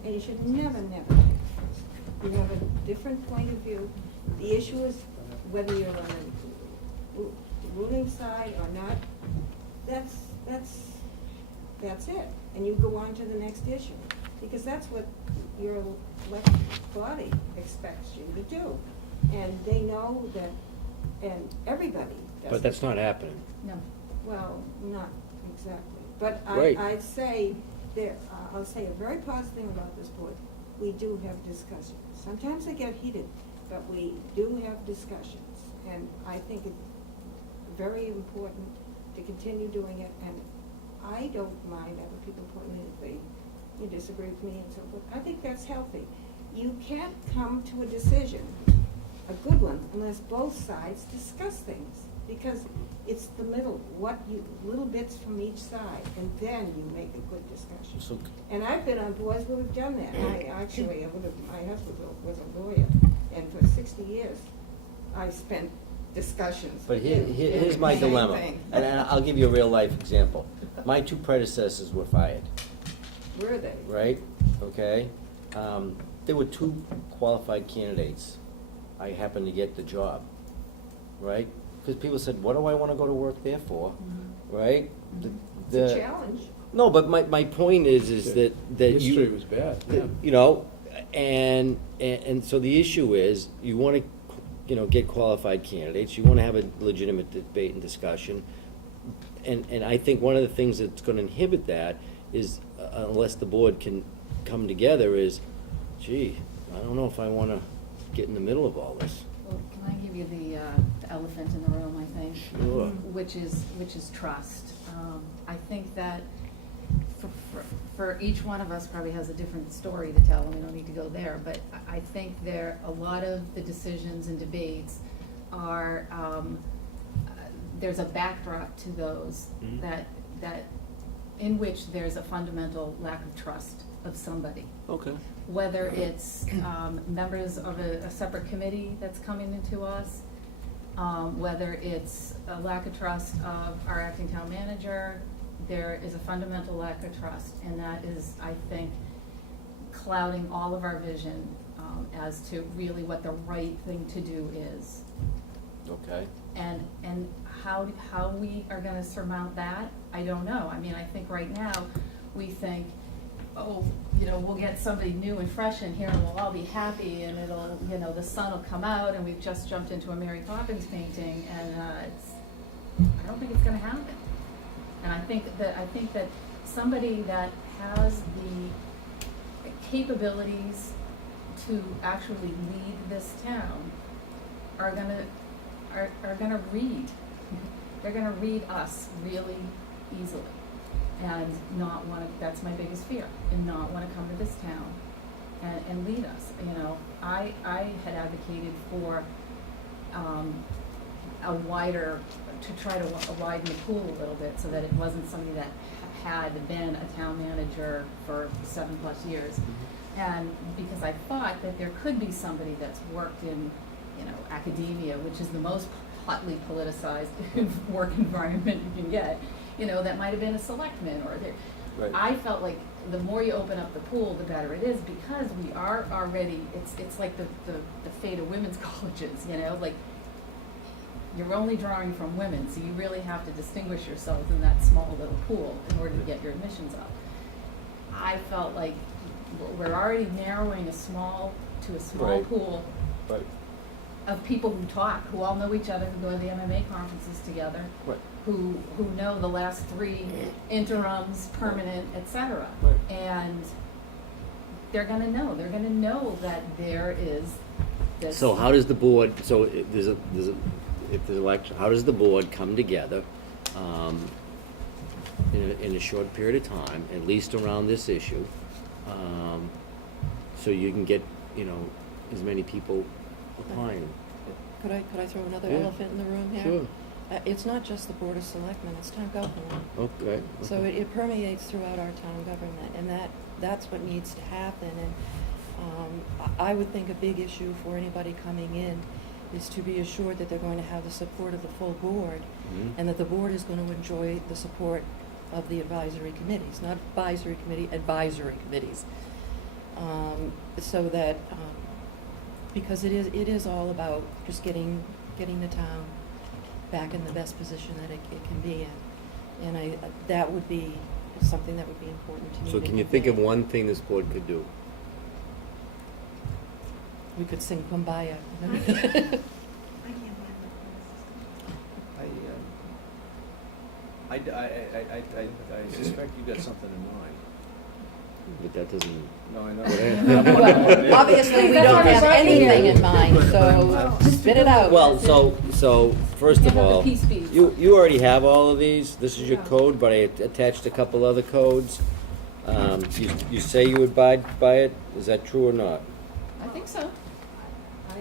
and you should never take You have a different point of view. The issue is whether you're on the ruling side or not. That's it. And you go on to the next issue, because that's what your elected body expects you to do. And they know that, and everybody does. But that's not happening. No. Well, not exactly, but Right. I'd say there, I'll say a very positive thing about this board. We do have discussions. Sometimes they get heated, but we do have discussions. And I think it's very important to continue doing it, and I don't mind other people putting in if they disagree with me and so forth. I think that's healthy. You can't come to a decision, a good one, unless both sides discuss things, because it's the middle, little bits from each side, and then you make a good discussion. So, And I've been on boards where we've done that. My husband was a lawyer, and for 60 years, I spent discussions. but with him. here's my Same dilemma, thing. and I'll give you a real-life example. My two predecessors were fired, Were they? right? Okay? There were two qualified candidates. I happened to get the job, right? Because people said, what do I want to go to work there for, right? It's a challenge. No, but my point is that you. History was bad, yeah. You know, and so the issue is, you want to, get qualified candidates, you want to have a legitimate debate and discussion. And I think one of the things that's going to inhibit that is, unless the board can come together, is, gee, I don't know if I want to get in the middle of all this. Well, can I give you the elephant in the room, I think? Sure. Which is trust. I think that for each one of us probably has a different story to tell, and we don't need to go there, but I think a lot of the decisions and debates are, there's a backdrop to those Mhm. that in which there's a fundamental lack of trust of somebody. Okay. Whether it's members of a separate committee that's coming into us, whether it's a lack of trust of our acting town manager, there is a fundamental lack of trust, and that is, I think, clouding all of our vision as to really what the right thing to do is. Okay. And how we are gonna surmount that, I don't know. I mean, I think right now, we think, oh, we'll get somebody new and fresh in here and we'll all be happy and it'll, the sun will come out and we've just jumped into a Mary Poppins painting, and I don't think it's gonna happen. And I think that somebody that has the capabilities to actually lead this town are gonna read. They're gonna read us really easily and not wanna, that's my biggest fear, and not wanna come to this town and lead us. I had advocated for to try to widen the pool a little bit so that it wasn't somebody that had been a town manager for 7+ years. And because I thought that there could be somebody that's worked in, academia, which is the most hotly politicized work environment you can get, that might have been a selectman or there. Right. I felt like the more you open up the pool, the better it is, because we are already, it's like the fate of women's colleges, like you're only drawing from women, so you really have to distinguish yourself in that small little pool in order to get your admissions up. I felt like we're already narrowing a small Right. pool Right. of people who talk, who all know each other, who go to the MMA conferences together, Right. who know the last 3 interims, permanent, etc. Right. And they're gonna know that there is this. So how does the board, if there's election, how does the board come together in a short period of time, at least around this issue, so you can get, as many people applying? Could I throw another Yeah. elephant in the room here? Sure. It's not just the Board of Selectmen, it's town government. Okay. So it permeates throughout our town government, and that's what needs to happen. And I would think a big issue for anybody coming in is to be assured that they're going to have the support of the full board, Mhm. and that the board is going to enjoy the support of the advisory committees, not advisory committee, advisory committees. So that Because it is all about just getting the town back in the best position that it can be in. And that would be something that would be important to me. So to can you think of convey. one thing this board could do? We could sing Kumbaya. I can't find my I suspect you got something in mind. But that doesn't. No, I Well, obviously, we That's don't why have we're talking anything here. in mind, so spit it out. Well, so first You of have the all, peace bees. you already have all of these. This is your Yeah. code, but I attached a couple other codes. You say you abide by it. Is that true or not? I think so.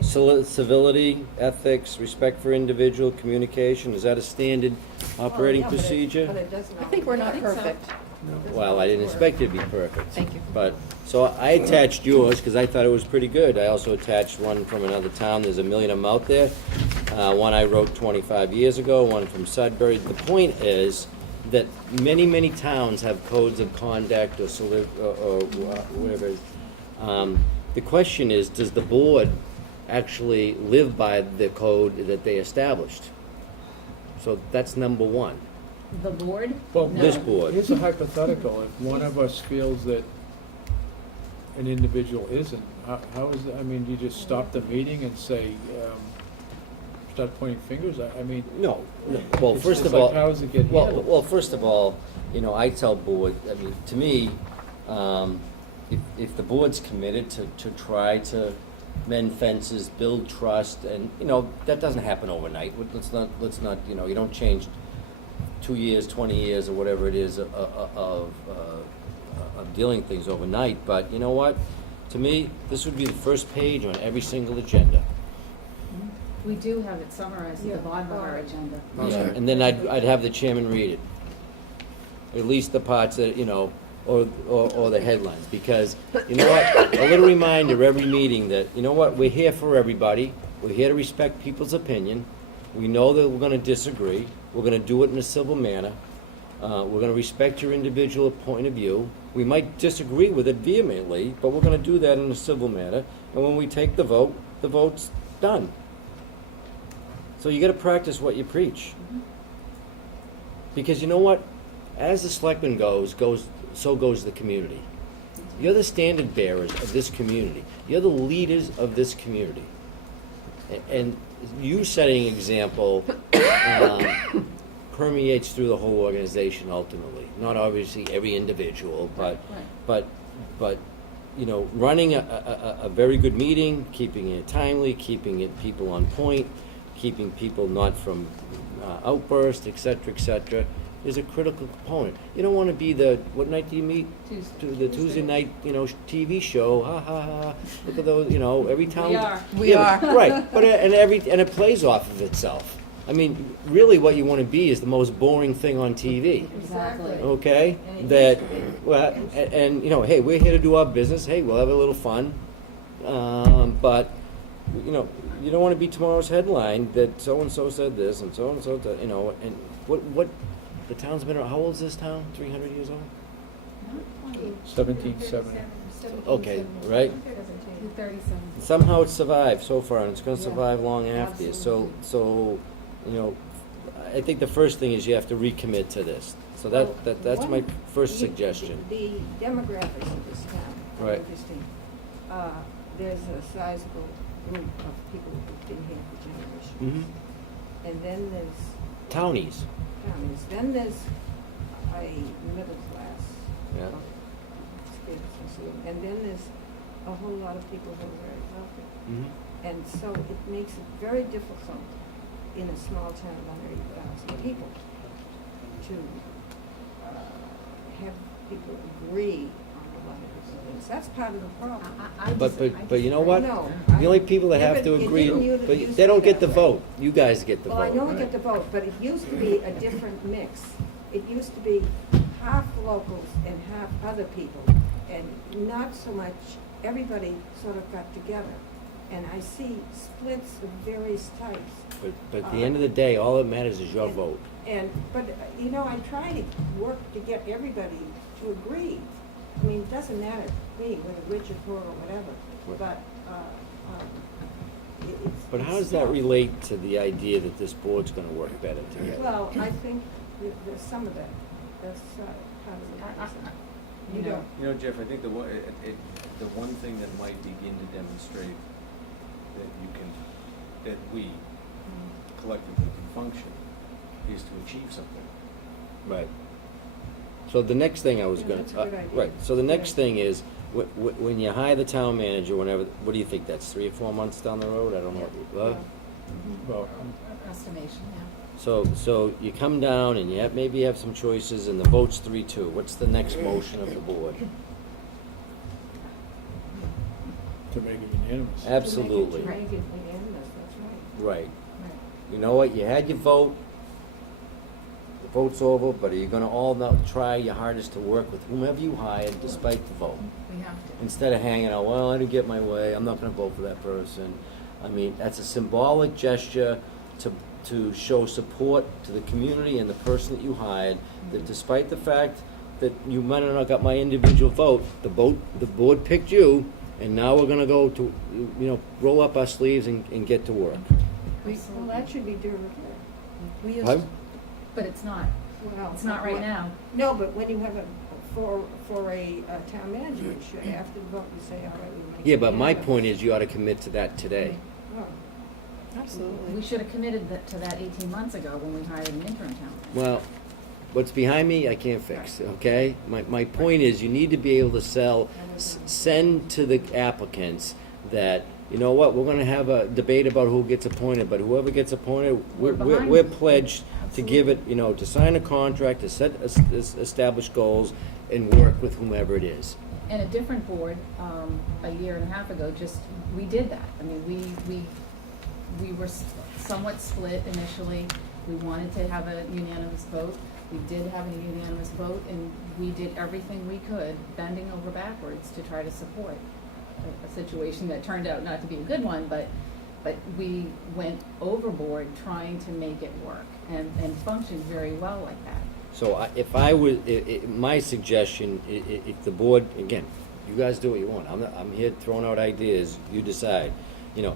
Civility, ethics, respect for individual, communication. Is that a standard operating Well, yeah, procedure? But it doesn't I think we're not I think so. perfect. Well, I didn't expect you to be perfect. Thank you. But, so I attached yours because I thought it was pretty good. I also attached one from another town. There's a million of them out there. One I wrote 25 years ago, one from Sudbury. The point is that many, many towns have codes of conduct or whatever. The question is, does the board actually live by the code that they established? So that's number one. The board? Well, No. This board. Here's a hypothetical, if one of us feels that an individual isn't, how is, I mean, do you just stop the meeting and say, start pointing fingers? I mean. No, no. Well, it's- first it's of like, all. how does it get handled? Well, first of all, I tell board, to me, if the board's committed to try to mend fences, build trust, and, that doesn't happen overnight. Let's not, you don't change 2 years, 20 years, or whatever it is of dealing things overnight. But you know what? To me, this would be the first page on every single agenda. We do have it summarized at Yeah. the bottom of our agenda. Okay. And then I'd have the chairman read it. At least the parts that, or the headlines, because, you know what? A little reminder every meeting that, we're here for everybody. We're here to respect people's opinion. We know that we're gonna disagree. We're gonna do it in a civil manner. We're gonna respect your individual point of view. We might disagree with it vehemently, but we're gonna do that in a civil manner. And when we take the vote's done. So you gotta practice what you preach. Because you know what? As the selectman goes, so goes the community. You're the standard bearers of this community. You're the leaders of this community. And you setting example permeates through the whole organization ultimately. Not obviously every individual, but running a very good meeting, keeping it timely, keeping it people on point, keeping people not from outbursts, et cetera, is a critical component. You don't want to be what night do you meet? Tuesday. The Tuesday night, TV show, ha ha ha, look at those, every town. We are. We Yeah, are. Right, but, and it plays off of itself. I mean, really what you want to be is the most boring thing on TV. Exactly. Okay, And it that, used to be. well, and, hey, we're here to do our business, hey, we'll have a little fun, but, you don't want to be tomorrow's headline that so-and-so said this, and so-and-so, and what, the town's been, how old is this town? 300 years old? Not quite. 1770. Okay, right? 237. Somehow it's survived so far, and it's gonna Yeah, survive long after you, so, absolutely. I think the first thing is you have to recommit to this. So that's my first suggestion. The demographics of this town are Right. interesting. There's a sizable group of people who've been here for generations. Mm-hmm. And then there's Townies, counties, then there's a middle class yeah. of kids and so on. And then there's a whole lot of people who are very wealthy. Mm-hmm. And so it makes it very difficult in a small town of under 8,000 people to have people agree on a lot of things. That's part of the problem. But you know what? No, The only people that Yeah, have but to it agree, didn't used but to they don't be get the that way. vote. You guys get the Well, I vote. know we get the vote, but it used to be a different mix. It used to be half locals and half other people, and not so much, everybody sort of got together. And I see splits of various types. But at the end of the day, all that matters is your And- vote. But I try to work to get everybody to agree. I mean, it doesn't matter be, whether rich or poor or whatever, Right. but, it's. But how it's does that tough. relate to the idea that this board's gonna work better together? Well, I think there's some of that, that's, part of the reason. You don't, You know, Jeff, I think the one thing that might begin to demonstrate that that we collectively can function is to achieve something. Right. So the next thing I was Yeah, gonna, that's a good idea. right, so the next Yeah. thing is, when you hire the town manager, whenever, what do you think, that's 3 or 4 months down the road? I don't know. Yeah. Well, Estimation, yeah. So you come down and maybe you have some choices and the vote's 3-2. What's the next motion of the board? to make it unanimous. Absolutely. To make it unanimous, that's right. Right. Right. You know what, you had your vote, the vote's over, but are you gonna all now try your hardest to work with whomever you hired despite the vote? We have to. Instead of hanging out, well, I didn't get my way, I'm not gonna vote for that person. I mean, that's a symbolic gesture to show support to the community and the person that you hired, that despite the fact that you might have not got my individual vote, the board picked you, and now we're gonna go to, roll up our sleeves and get to work. Well, that should be during We used, Pardon? But it's not. well. It's not right now. No, but when you have for a town manager, you should, after the vote, you say, all right, we make. Yeah, but my unanimous. point is, you ought to commit to that today. Oh, absolutely. We should have committed to that 18 months ago when we hired an interim town manager. Well, what's behind me, I can't fix, okay? My point is, you need to be able to send to the applicants that, you know what, we're gonna have a debate about who gets appointed, but whoever gets appointed, We're behind we're you. pledged to give it, to sign a contract, to establish goals, and work with whomever it is. And a different board, a year and a half ago, we did that. I mean, we were somewhat split initially. We wanted to have a unanimous vote. We did have a unanimous vote, and we did everything we could, bending over backwards, to try to support a situation that turned out not to be a good one, but we went overboard trying to make it work and functioned very well like that. So if I was, my suggestion, if the board, again, you guys do what you want, I'm here throwing out ideas, you decide.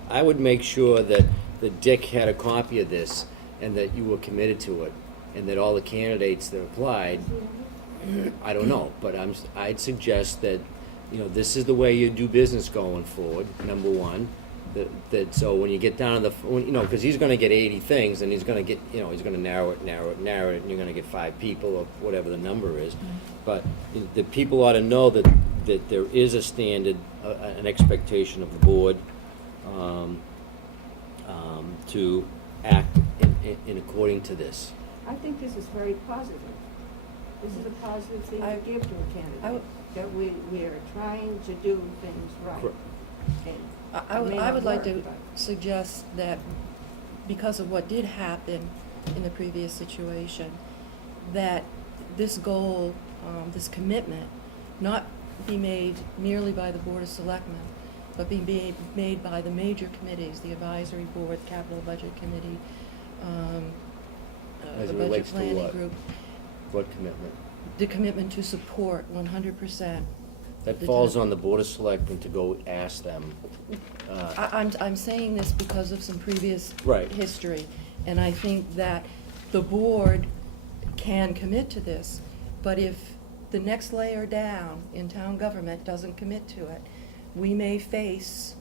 I would make sure that Dick had a copy of this, and that you were committed to it, and that all the candidates that applied, I don't know, but I'd suggest that, this is the way you do business going forward, number one. That so when you get down to because he's gonna get 80 things, and he's gonna get, he's gonna narrow it, and you're gonna get 5 people, or whatever the number is. But the people ought to know that there is a standard, an expectation of the board, to act in according to this. I think this is very positive. This is a positive thing to give to a I candidate, would- that we are trying to do things right. Correct. And I it would, may I not would like work, to but- suggest that because of what did happen in the previous situation, that this goal, this commitment, not be made merely by the Board of Selectmen, but be made by the major committees, the Advisory Board, the Capital Budget Committee, As the it Budget relates to Planning what? Group, What commitment? the commitment to support 100%. That the falls town. on the Board of Selectmen to go ask them. I'm saying this because of some previous Right. history, and I think that the board can commit to this, but if the next layer down in town government doesn't commit to it, we may face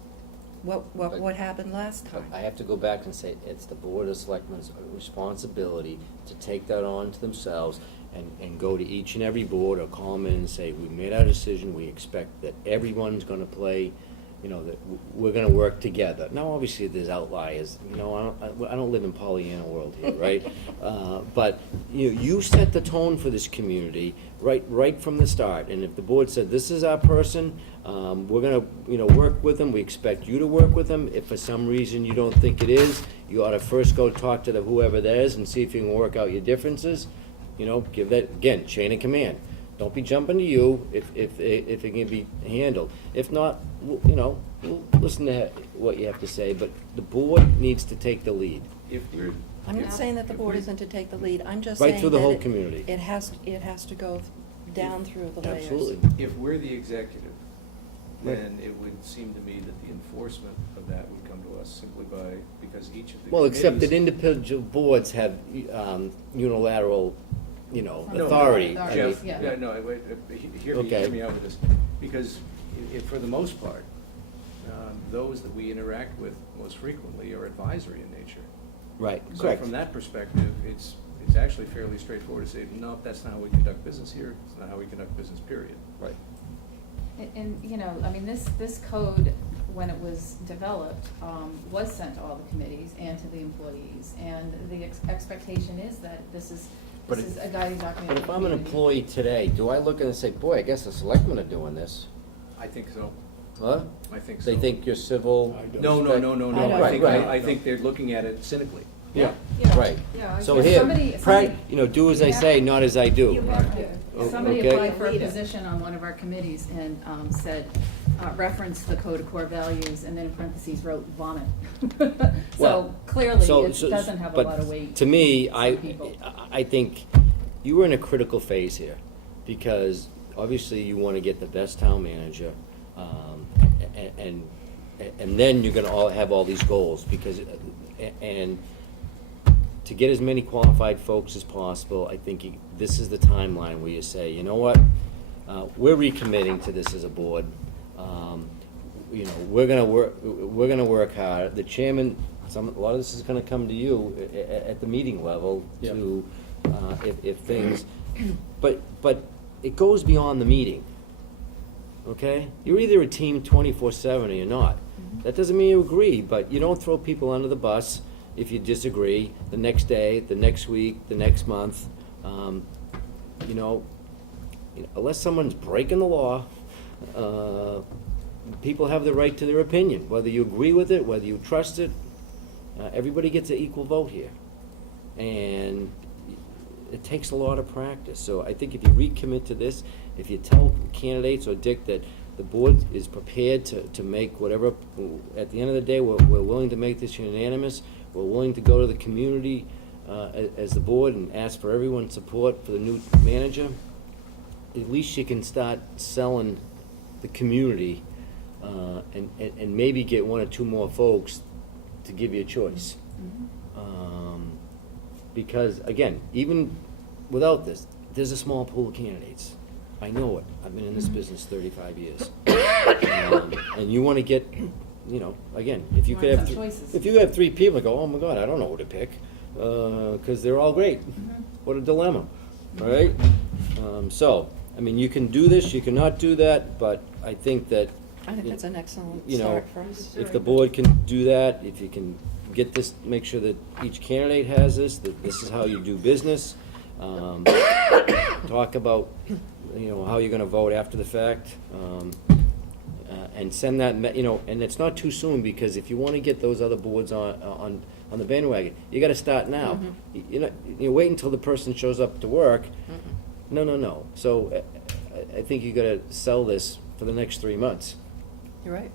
what happened last But time. I have to go back and say, it's the Board of Selectmen's responsibility to take that on to themselves and go to each and every board or call them in and say, we made our decision, we expect that everyone's gonna play, that we're gonna work together. Now, obviously, there's outliers, I don't live in Pollyanna world here, right? But you set the tone for this community right from the start, and if the board said, this is our person, we're gonna, work with them, we expect you to work with them. If for some reason you don't think it is, you ought to first go talk to whoever that is and see if you can work out your differences. Give that, again, chain of command. Don't be jumping to you if it can be handled. If not, we'll listen to what you have to say, but the board needs to take the lead. If we're, I'm not saying that the board isn't to take the lead, I'm just Right saying through the that whole it- community. It has to go down through the layers. Absolutely. if we're the executive, then it would seem to me that the enforcement of that would come to us simply because each of the Well, except that committees- individual boards have unilateral, No, authority. no, I Jeff, mean, yeah. no, wait, hear Okay. me out with this, because for the most part, those that we interact with most frequently are advisory in nature. Right, So correct. from that perspective, it's actually fairly straightforward to say, no, that's not how we conduct business here, it's not how we conduct business, period. Right. And, I mean, this code, when it was developed, was sent to all the committees and to the employees. And the expectation is that this is But a guiding document. But for if the I'm an community. employee today, do I look and say, boy, I guess the selectmen are doing this? I think so. Huh? I think so. They think you're civil? I don't. No, I don't I think, Right. I think they're looking at it cynically. Yeah. Right. Yeah, So Yeah, here, somebody- do as I you say, have- not as I do. You have to. Oh, Somebody okay. applied for a Leader. position on one of our committees and said, referenced the code of core values, and then in parentheses wrote vomit. Well, So clearly, So- it so- doesn't have a but lot of weight. To me, some people. I think you were in a critical phase here, because obviously you want to get the best town manager, and then you're gonna all have all these goals, because, and to get as many qualified folks as possible, I think this is the timeline where you say, you know what, we're recommitting to this as a board. We're gonna work hard. The chairman, a lot of this is gonna come to you at the meeting level Yeah. to, if things, but it goes beyond the meeting, okay? You're either a team 24/7 or you're not. That doesn't mean you agree, but you don't throw people under the bus if you disagree the next day, the next week, the next month. Unless someone's breaking the law, people have the right to their opinion, whether you agree with it, whether you trust it. Everybody gets an equal vote here. And it takes a lot of practice. So I think if you recommit to this, if you tell candidates or Dick that the board is prepared to make whatever, at the end of the day, we're willing to make this unanimous, we're willing to go to the community as the board and ask for everyone's support for the new manager, at least you can start selling the community and maybe get one or two more folks to give you a choice. Because, again, even without this, there's a small pool of candidates. I know it. I've been in this business 35 years. And you want to get, again, if you could Want have, some choices. if you have three people that go, oh my God, I don't know who to pick, because they're all great. What a dilemma, all right? You can do this, you cannot do that, but I think that, I think that's an excellent you know, start for us. if the board can do that, if you can get this, make sure that each candidate has this, that this is how you do business. Talk about, how you're gonna vote after the fact. And send that, and it's not too soon, because if you wanna get those other boards on the bandwagon, you gotta start now. You wait until the person shows up to work. No. So I think you gotta sell this for the next 3 months. You're right.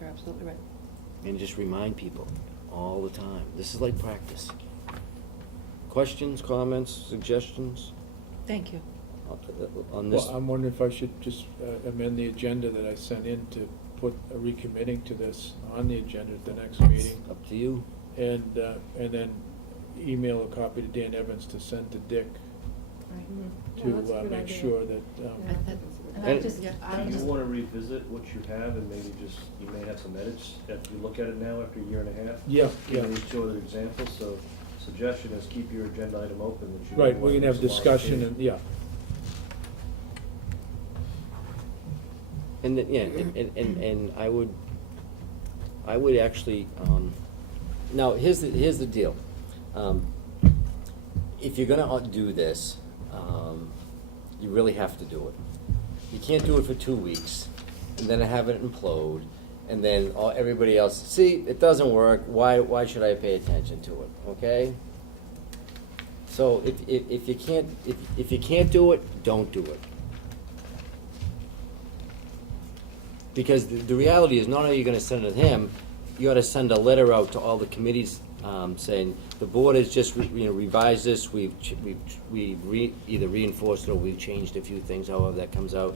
You're absolutely right. And just remind people all the time. This is like practice. Questions, comments, suggestions Thank you. on this? Well, I'm wondering if I should just amend the agenda that I sent in to put a recommitting to this on the agenda at the next meeting. Up to you. And then email a copy to Dan Evans to send to Dick Right. to Yeah, that's a good make idea. sure that, Yeah, I- that's a good And idea. I just, Yeah. I Do you just, want to revisit what you have and maybe you may have some edits after you look at it now after a year and a half? yeah. Give these two other examples, so suggestion is keep your agenda item open that you. Right, we can have discussion and, yeah. And, and I would actually, now, here's the deal. If you're gonna do this, you really have to do it. You can't do it for 2 weeks, and then have it implode, and then everybody else, see, it doesn't work, why should I pay attention to it, okay? So if you can't do it, don't do it. Because the reality is, not only are you gonna send it to him, you ought to send a letter out to all the committees, saying, the board has just, revised this, we've either reinforced it or we've changed a few things, however that comes out.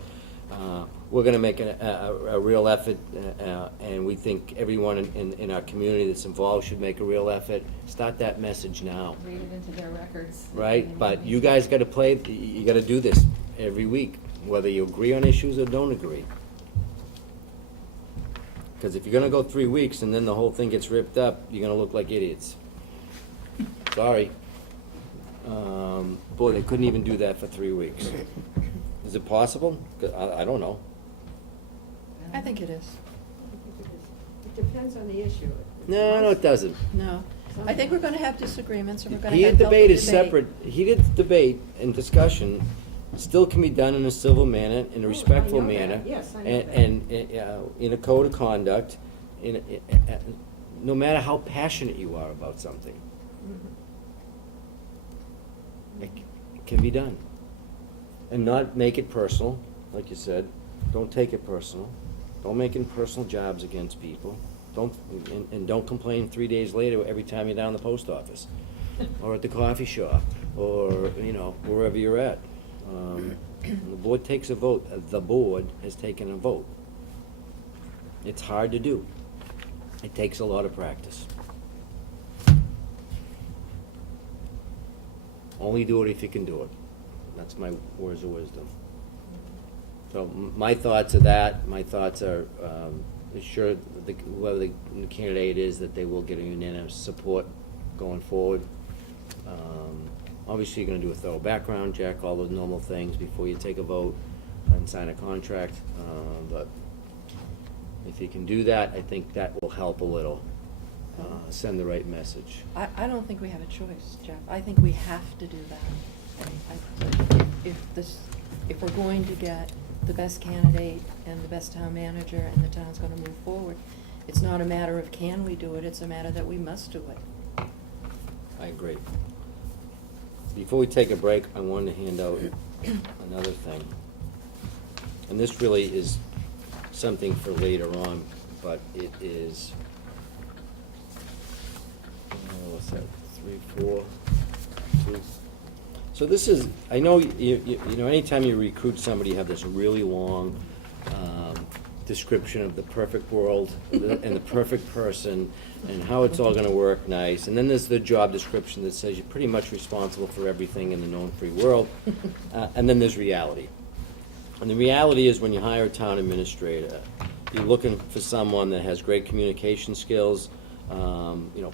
we're gonna make a real effort, and we think everyone in our community that's involved should make a real effort. Start that message now, Read it into their records. right? But you guys gotta you gotta do this every week, whether you agree on issues or don't agree. Because if you're gonna go 3 weeks and then the whole thing gets ripped up, you're gonna look like idiots. Sorry. Boy, they couldn't even do that for 3 weeks. Is it possible? 'Cause I don't know. I think it is. It depends on the issue. No, it doesn't. No. I think we're gonna have disagreements, and we're gonna Heated have healthy debate is debate. separate. Heated debate and discussion still can be done in a civil manner, in a Oh, respectful I know that. manner. Yes, I know and in a code of conduct, no matter how passionate you are about something. It can be done. And not make it personal, like you said. Don't take it personal. Don't make it personal jobs against people. And don't complain 3 days later every time you're down the post office, or at the coffee shop, or, wherever you're at. The board takes a vote. The board has taken a vote. It's hard to do. It takes a lot of practice. Only do it if you can do it. That's my words of wisdom. So my thoughts are that. My thoughts are, sure, whoever the candidate is, that they will get a unanimous support going forward. Obviously, you're gonna do a thorough background check, all those normal things before you take a vote and sign a contract. But if you can do that, I think that will help a little, send the right message. I don't think we have a choice, Jeff. I think we have to do that. If we're going to get the best candidate and the best town manager, and the town's gonna move forward, it's not a matter of can we do it, it's a matter that we must do it. I agree. Before we take a break, I wanted to hand out another thing. And this really is something for later on, but it is, what's that, 3, 4, 2. So this is, I know, anytime you recruit somebody, you have this really long description of the perfect world and the perfect person and how it's all gonna work nice. And then there's the job description that says you're pretty much responsible for everything in the known free world. And then there's reality. And the reality is, when you hire a town administrator, you're looking for someone that has great communication skills,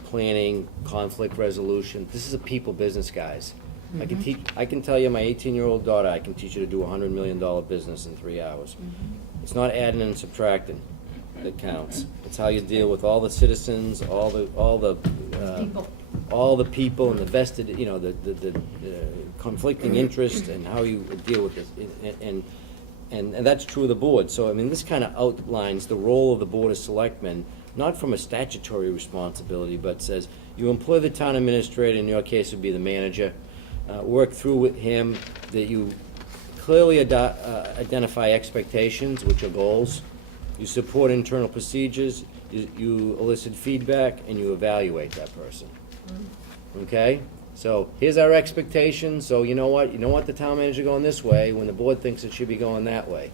planning, conflict resolution. This is a people business, guys. I can tell you, my 18-year-old daughter, I can teach her to do a $100 million business in 3 hours. It's not adding and subtracting that counts. It's how you deal with all the citizens, all the people and the vested, the conflicting interest, and how you deal with this. And that's true of the board. So, this kind of outlines the role of the Board of Selectmen, not from a statutory responsibility, but says you employ the town administrator, in your case would be the manager, work through with him, that you clearly identify expectations, which are goals, you support internal procedures, you elicit feedback, and you evaluate that person. Okay? So here's our expectations, so you know what? You don't want the town manager going this way when the board thinks it should be going that way.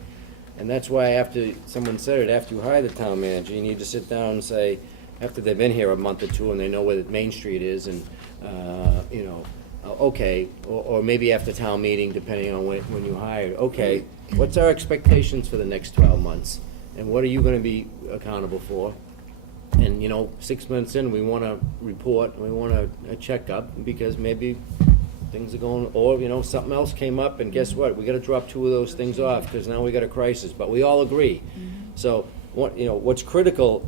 And that's why someone said it, after you hire the town manager, you need to sit down and say, after they've been here a month or two and they know where Main Street is, and, okay, or maybe after town meeting, depending on when you hired, okay, what's our expectations for the next 12 months? And what are you gonna be accountable for? And, 6 months in, we want a report, we want a checkup, because maybe things are going, or, something else came up, and guess what? We gotta drop 2 of those things off, because now we got a crisis, but we all agree. So, what's critical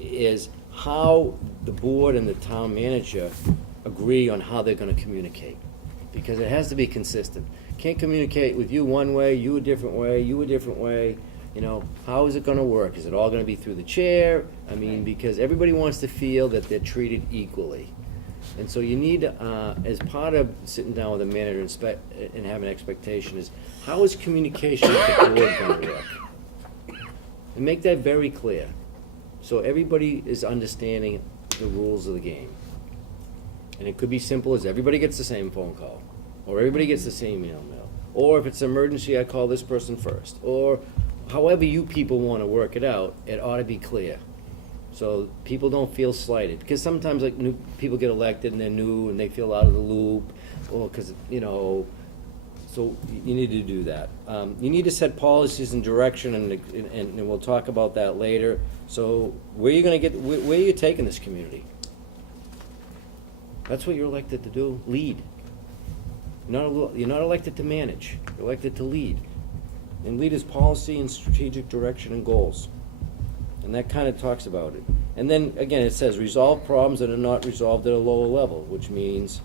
is how the board and the town manager agree on how they're gonna communicate, because it has to be consistent. Can't communicate with you one way, you a different way, you a different way. How is it gonna work? Is it all gonna be through the chair? Because everybody wants to feel that they're treated equally. And so you need, as part of sitting down with a manager and having an expectation, is how is communication with the board gonna work? And make that very clear, so everybody is understanding the rules of the game. And it could be simple as everybody gets the same phone call, or everybody gets the same email, or if it's an emergency, I call this person first, or however you people wanna work it out, it ought to be clear. So people don't feel slighted, because sometimes like new people get elected and they're new and they feel out of the loop, or because, you know, so you need to do that. You need to set policies and direction, and we'll talk about that later. So where are you gonna get, where are you taking this community? That's what you're elected to do, lead. You're not elected to manage, you're elected to lead. And lead is policy and strategic direction and goals. And that kind of talks about it. And then, again, it says, resolve problems that are not resolved at a lower level, which means,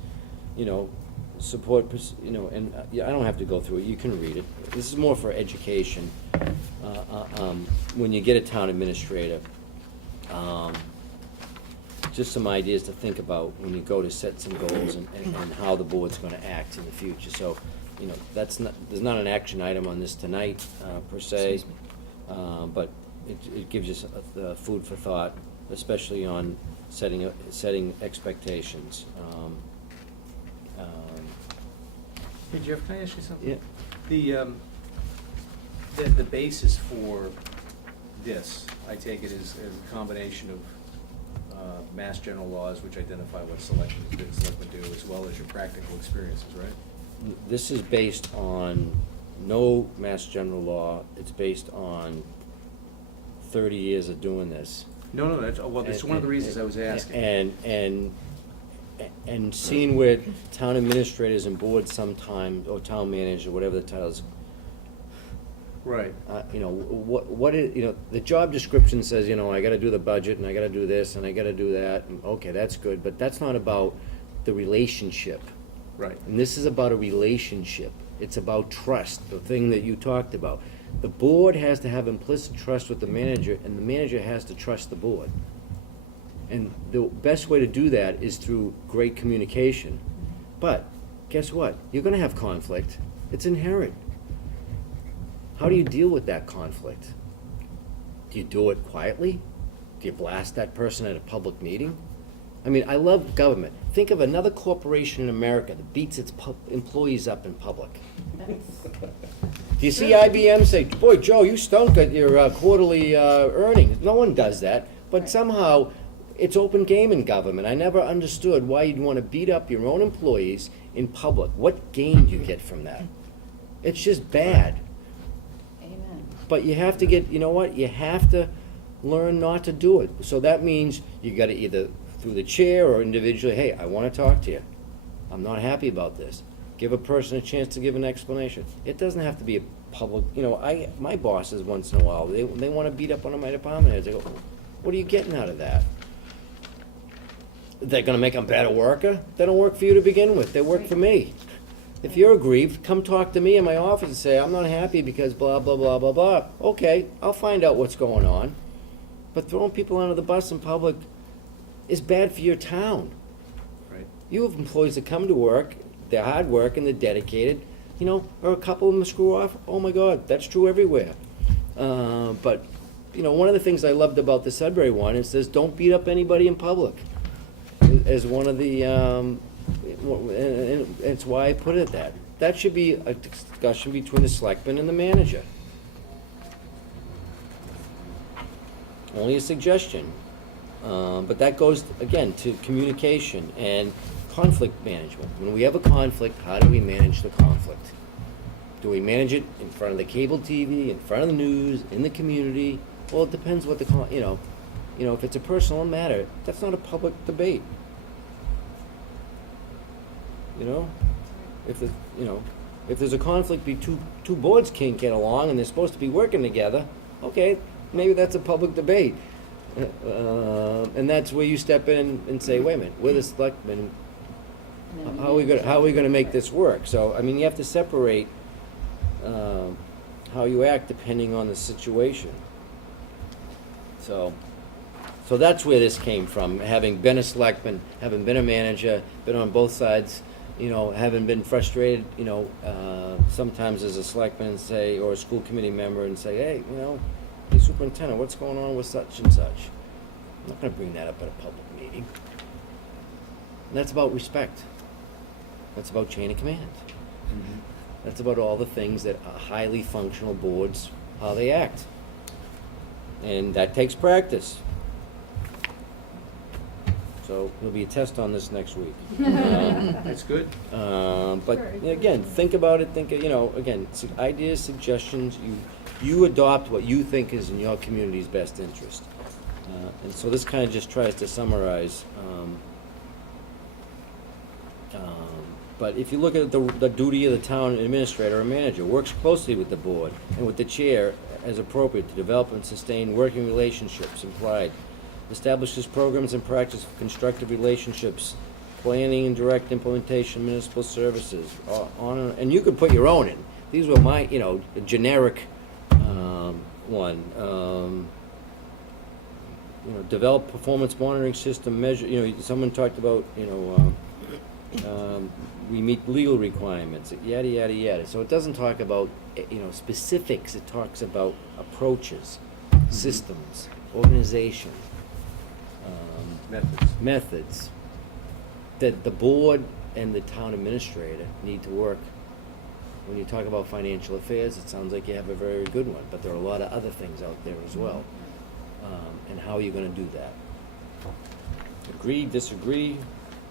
you know, support, you know, and yeah, I don't have to go through it, you can read it. This is more for education. When you get a town administrator, just some ideas to think about when you go to set some goals and how the board's gonna act in the future. So, you know, there's not an action item on this tonight, per se, but it gives you food for thought, especially on setting expectations. Hey Jeff, can I ask you something? Yeah. The basis for this, I take it, is a combination of Mass General laws, which identify what selectmen do, as well as your practical experiences, right? This is based on no Mass General law, it's based on 30 years of doing this. No, that's one of the reasons I was asking. And seeing where town administrators and boards sometimes, or town manager, whatever the title is, Right. you know, what is, you know, the job description says, you know, I gotta do the budget, and I gotta do this, and I gotta do that, and okay, that's good, but that's not about the relationship. Right. And this is about a relationship. It's about trust, the thing that you talked about. The board has to have implicit trust with the manager, and the manager has to trust the board. And the best way to do that is through great communication. But guess what? You're gonna have conflict. It's inherent. How do you deal with that conflict? Do you do it quietly? Do you blast that person at a public meeting? I mean, I love government. Think of another corporation in America that beats its employees up in public. Do you see IBM say, boy, Joe, you stunk at your quarterly earnings? No one does that. But somehow, it's open game in government. I never understood why you'd want to beat up your own employees in public. What gain do you get from that? It's just bad. Amen. But you have to get, you know what, you have to learn not to do it. So that means you gotta either, through the chair or individually, hey, I wanna talk to you. I'm not happy about this. Give a person a chance to give an explanation. It doesn't have to be a public, you know, my bosses once in a while, they wanna beat up one of my department heads. I go, what are you getting out of that? They're gonna make them a better worker? They don't work for you to begin with, they work for me. If you're aggrieved, come talk to me in my office and say, I'm not happy because blah, blah, blah, blah, blah. Okay, I'll find out what's going on. But throwing people under the bus in public is bad for your town. Right. You have employees that come to work, they're hard work and they're dedicated, you know, or a couple of them screw off. Oh my God, that's true everywhere. But, you know, one of the things I loved about the Sudbury one, it says, don't beat up anybody in public. As one of the, and it's why I put it that. That should be a discussion between the selectman and the manager. Only a suggestion. But that goes, again, to communication and conflict management. When we have a conflict, how do we manage the conflict? Do we manage it in front of the cable TV, in front of the news, in the community? Well, it depends what the, you know, if it's a personal matter, that's not a public debate. You know, if there's a conflict between two boards can't get along and they're supposed to be working together, okay, maybe that's a public debate. And that's where you step in and say, wait a minute, we're the selectmen, how are we gonna make this work? So, I mean, you have to separate how you act depending on the situation. So that's where this came from, having been a selectman, having been a manager, been on both sides, you know, having been frustrated, you know, sometimes as a selectman and say, or a school committee member and say, hey, you know, hey superintendent, what's going on with such and such? I'm not gonna bring that up at a public meeting. And that's about respect. That's about chain of command. Mm-hmm. That's about all the things that highly functional boards how they act. And that takes practice. So there'll be a test on this next week. That's good. But Very again, good. think about it, again, ideas, suggestions, you adopt what you think is in your community's best interest. And so this kind of just tries to summarize. But if you look at the duty of the town administrator or manager, works closely with the board and with the chair as appropriate to develop and sustain working relationships implied, establishes programs and practice for constructive relationships, planning and direct implementation of municipal services, and you could put your own in. These were my, generic one. Develop performance monitoring system measure, someone talked about, we meet legal requirements, yada, yada, yada. So it doesn't talk about, specifics, it talks about approaches, systems, organization, methods that the board and the town administrator need to work. When you talk about financial affairs, it sounds like you have a very good one, but there are a lot of other things out there as well. And how are you gonna do that? Agree, disagree?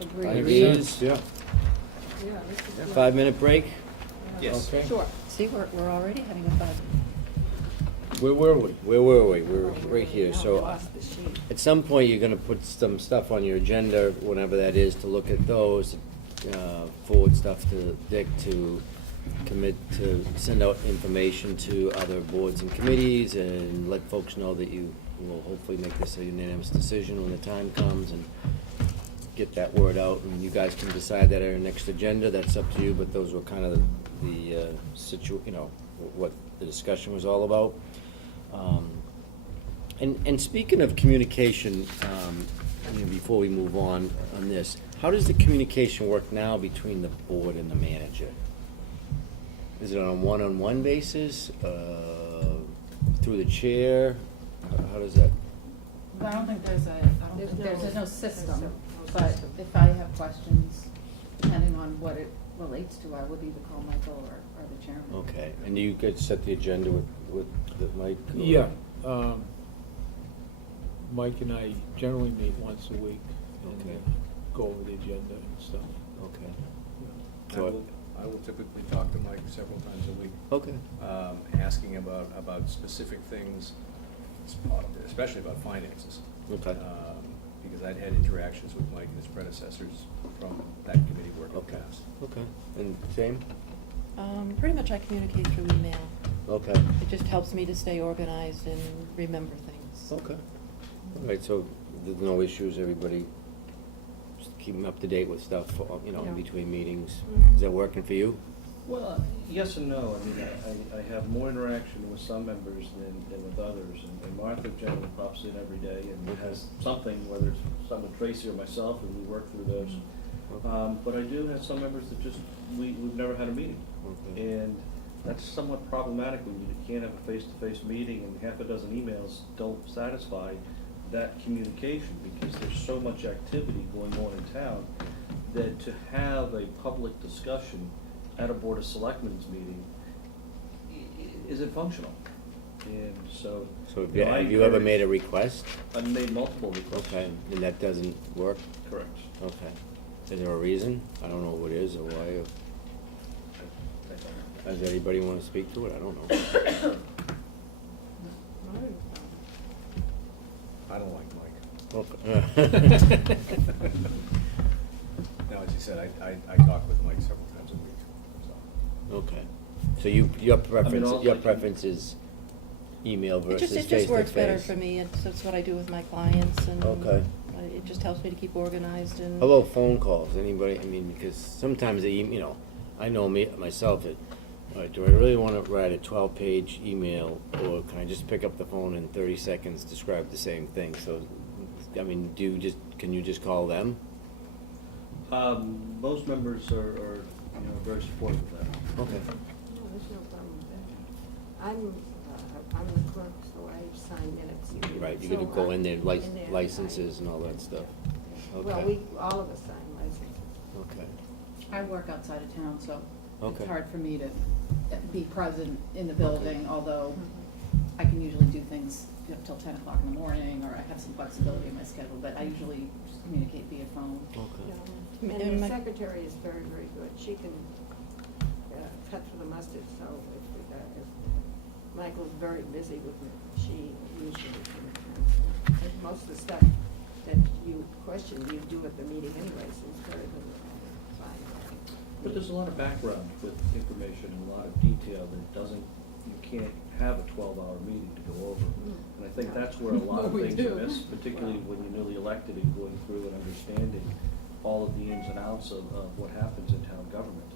Agreed. Ideas? Yeah. Yeah, this is good. 5-minute break? Yes. Okay. Sure. See, we're already having a 5. Where were we? Where were we? We were right here, Now we so lost the sheet. at some point, you're gonna put some stuff on your agenda, whenever that is, to look at those, forward stuff to Dick to commit to send out information to other boards and committees and let folks know that you will hopefully make this a unanimous decision when the time comes and get that word out, and you guys can decide that at our next agenda, that's up to you, but those were kind of the what the discussion was all about. And speaking of communication, before we move on this, how does the communication work now between the board and the manager? Is it on a one-on-one basis, through the chair? How does that? I don't think there's no system, no but system. if I have questions, depending on what it relates to, I would either call Michael or the chairman. Okay, and you could set the agenda with Mike? or- Yeah. Mike and I generally meet once a week and Okay. go over the agenda and stuff. Okay. I So, will, I will typically talk to Mike several times a week, okay. asking about specific things, especially about finances. Okay. Because I'd had interactions with Mike and his predecessors from that committee work in the Okay. past. Okay, and same? Pretty much I communicate through email. Okay. It just helps me to stay organized and remember things. Okay. All right, so there's no issues, everybody just keeping up to date with stuff, in Yeah. between meetings. Mhm. Is that working for you? Well, yes and no. I mean, I have more interaction with some members than with others. And Martha generally pops in every day and has something, whether it's some with Tracy or myself, and we work through those. But I do have some members that just, we've never had a meeting. Okay. And that's somewhat problematic when you can't have a face-to-face meeting and half a dozen emails don't satisfy that communication, because there's so much activity going on in town that to have a public discussion at a Board of Selectmen's meeting isn't functional. And so. So you know, I have you ever encourage- made a request? I've made multiple requests. Okay, and that doesn't work? Correct. Okay. Is there a reason? I don't know what it is or why. I don't know. Does anybody want to speak to it? I don't know. I don't like Mike. Okay. No, as you said, I talk with Mike several times a week, so. Okay. So your also- preference is email versus face-to-face? It just works better for me, and that's what I do with my clients, and Okay. It just helps me to keep organized and. How about phone calls? Anybody, because sometimes I know myself, all right, do I really want to write a 12-page email, or can I just pick up the phone in 30 seconds, describe the same thing? So, can you just call them? Most members are very supportive of that. Okay. No, there's no problem with that. I'm the clerk, so I sign minutes. Right, you So could go in there, in there, licenses and all that stuff. Well, Okay. all of us sign licenses. Okay. I work outside of town, so Okay. it's hard for me to be present in the building, although I can usually do things, you know, till 10 o'clock in the morning, or I have some flexibility in my schedule, but I usually just communicate via phone. Okay. Yeah. And And the my- secretary is very, very good. She can cut through the mustard, so if Michael's very busy with me, she usually can answer. And most of the stuff that you question, you do at the meeting anyway, so it's very good. Fine. But there's a lot of background with information and a lot of detail that doesn't, you can't have a 12-hour meeting to go over. And I think No. that's where a lot of We things do. are missed, particularly when you're newly elected and going through and understanding all of the ins and outs of what happens in town government.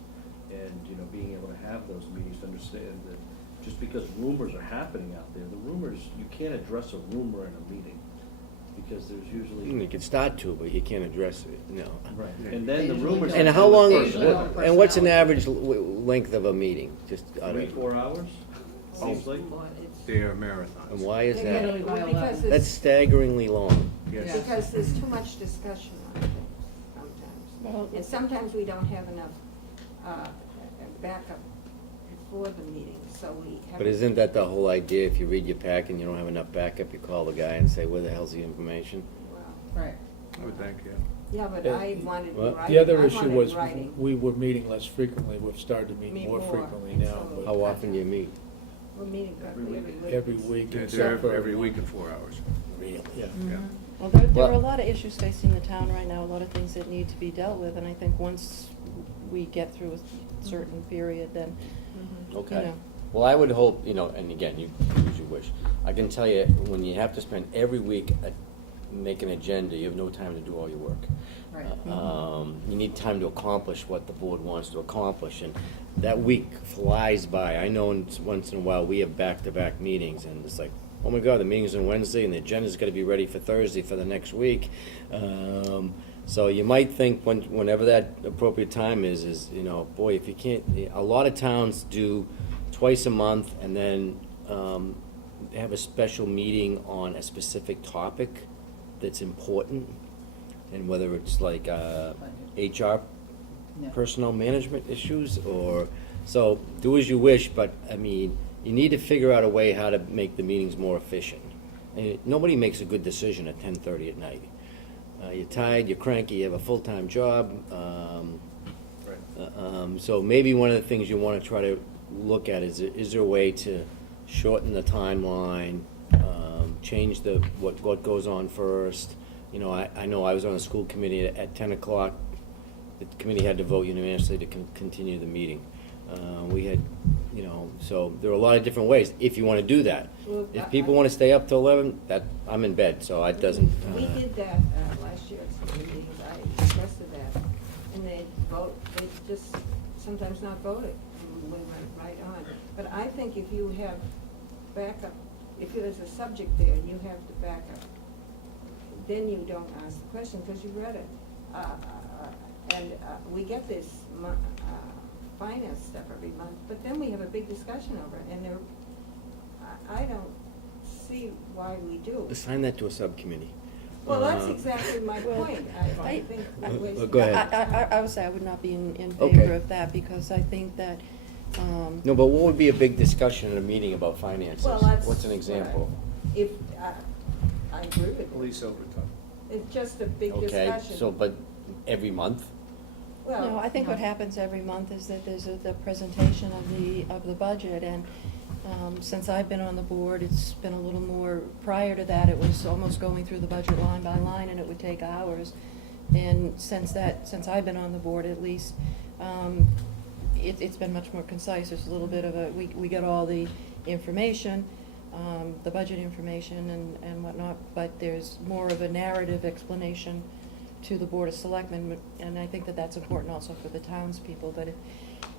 And, you know, being able to have those meetings to understand that just because rumors are happening out there, the rumors, you can't address a rumor in a meeting, because there's usually. You can start to, but you can't address it, no. Right, Yeah. and then the They usually rumors. don't. And how long, They usually don't and what's an personality. average length of a meeting? Just out 3, of- 4 hours, seems like. Well, it's- They are marathons. And why is They that? get it By because 11. it's- That's staggeringly long. Yes. Yeah. Because there's too much discussion on things sometimes. Well, And sometimes we don't have enough backup before the meeting, so we have. But isn't that the whole idea? If you read your pack and you don't have enough backup, you call the guy and say, where the hell's the information? Well, Right. I would think, yeah. yeah, but Yeah. I wanted Well, writing. The other I issue wanted was, writing. we were meeting less frequently, we've started to meet Meet more more, frequently and now, so- but How often do you meet? We're meeting Every practically week. every week They're except for. every week in 4 hours. Really? Yeah. Yeah. Well, there are a Well- lot of issues facing the town right now, a lot of things that need to be dealt with, and I think once we get through a certain period, then, Mhm. you Okay. know. Well, I would hope, you know, and again, you use your wish. I can tell you, when you have to spend every week make an agenda, you have no time to do all your work. Right. You need time to accomplish what the board wants to accomplish, and that week flies by. I know once in a while we have back-to-back meetings, and it's like, oh my God, the meeting's on Wednesday, and the agenda's gotta be ready for Thursday for the next week. So you might think whenever that appropriate time is, you know, boy, if you can't, a lot of towns do twice a month, and then have a special meeting on a specific topic that's important, and whether it's like HR, Yeah. personnel management issues, or, so do as you wish, but, I mean, you need to figure out a way how to make the meetings more efficient. And nobody makes a good decision at 10:30 at night. You're tired, you're cranky, you have a full-time job, so maybe one of the things you want to try to look at is there a way to shorten the timeline, change what goes on first? You know, I know I was on a school committee at 10 o'clock. The committee had to vote unanimously to continue the meeting. We had, you know, so there are a lot of different ways, if you want to do that. Well, If people want to stay up till 11, I'm in bed, so it doesn't. We did that last year at some meetings, I requested that, and they just sometimes not voted, and we went right on. But I think if you have backup, if there's a subject there, you have the backup, then you don't ask the question, because you read it. And we get this finance stuff every month, but then we have a big discussion over it, and I don't see why we do. Assign that to a subcommittee. Well, that's Uh, exactly my Well, point. I think. Well, go ahead. I would say I would not be in Okay. favor of that, because I think that, No, but what would be a big discussion in a meeting about finances? Well, that's. What's an example? If, I agree with you. Police overtime. It's just a big Okay, discussion. so, but every month? Well, no, I think what happens every month is that there's the presentation of the budget, and since I've been on the board, it's been a little more, prior to that, it was almost going through the budget line by line, and it would take hours. And since I've been on the board at least, it's been much more concise. There's a little bit of we get all the information, the budget information and whatnot, but there's more of a narrative explanation to the Board of Selectmen, and I think that that's important also for the townspeople. But if,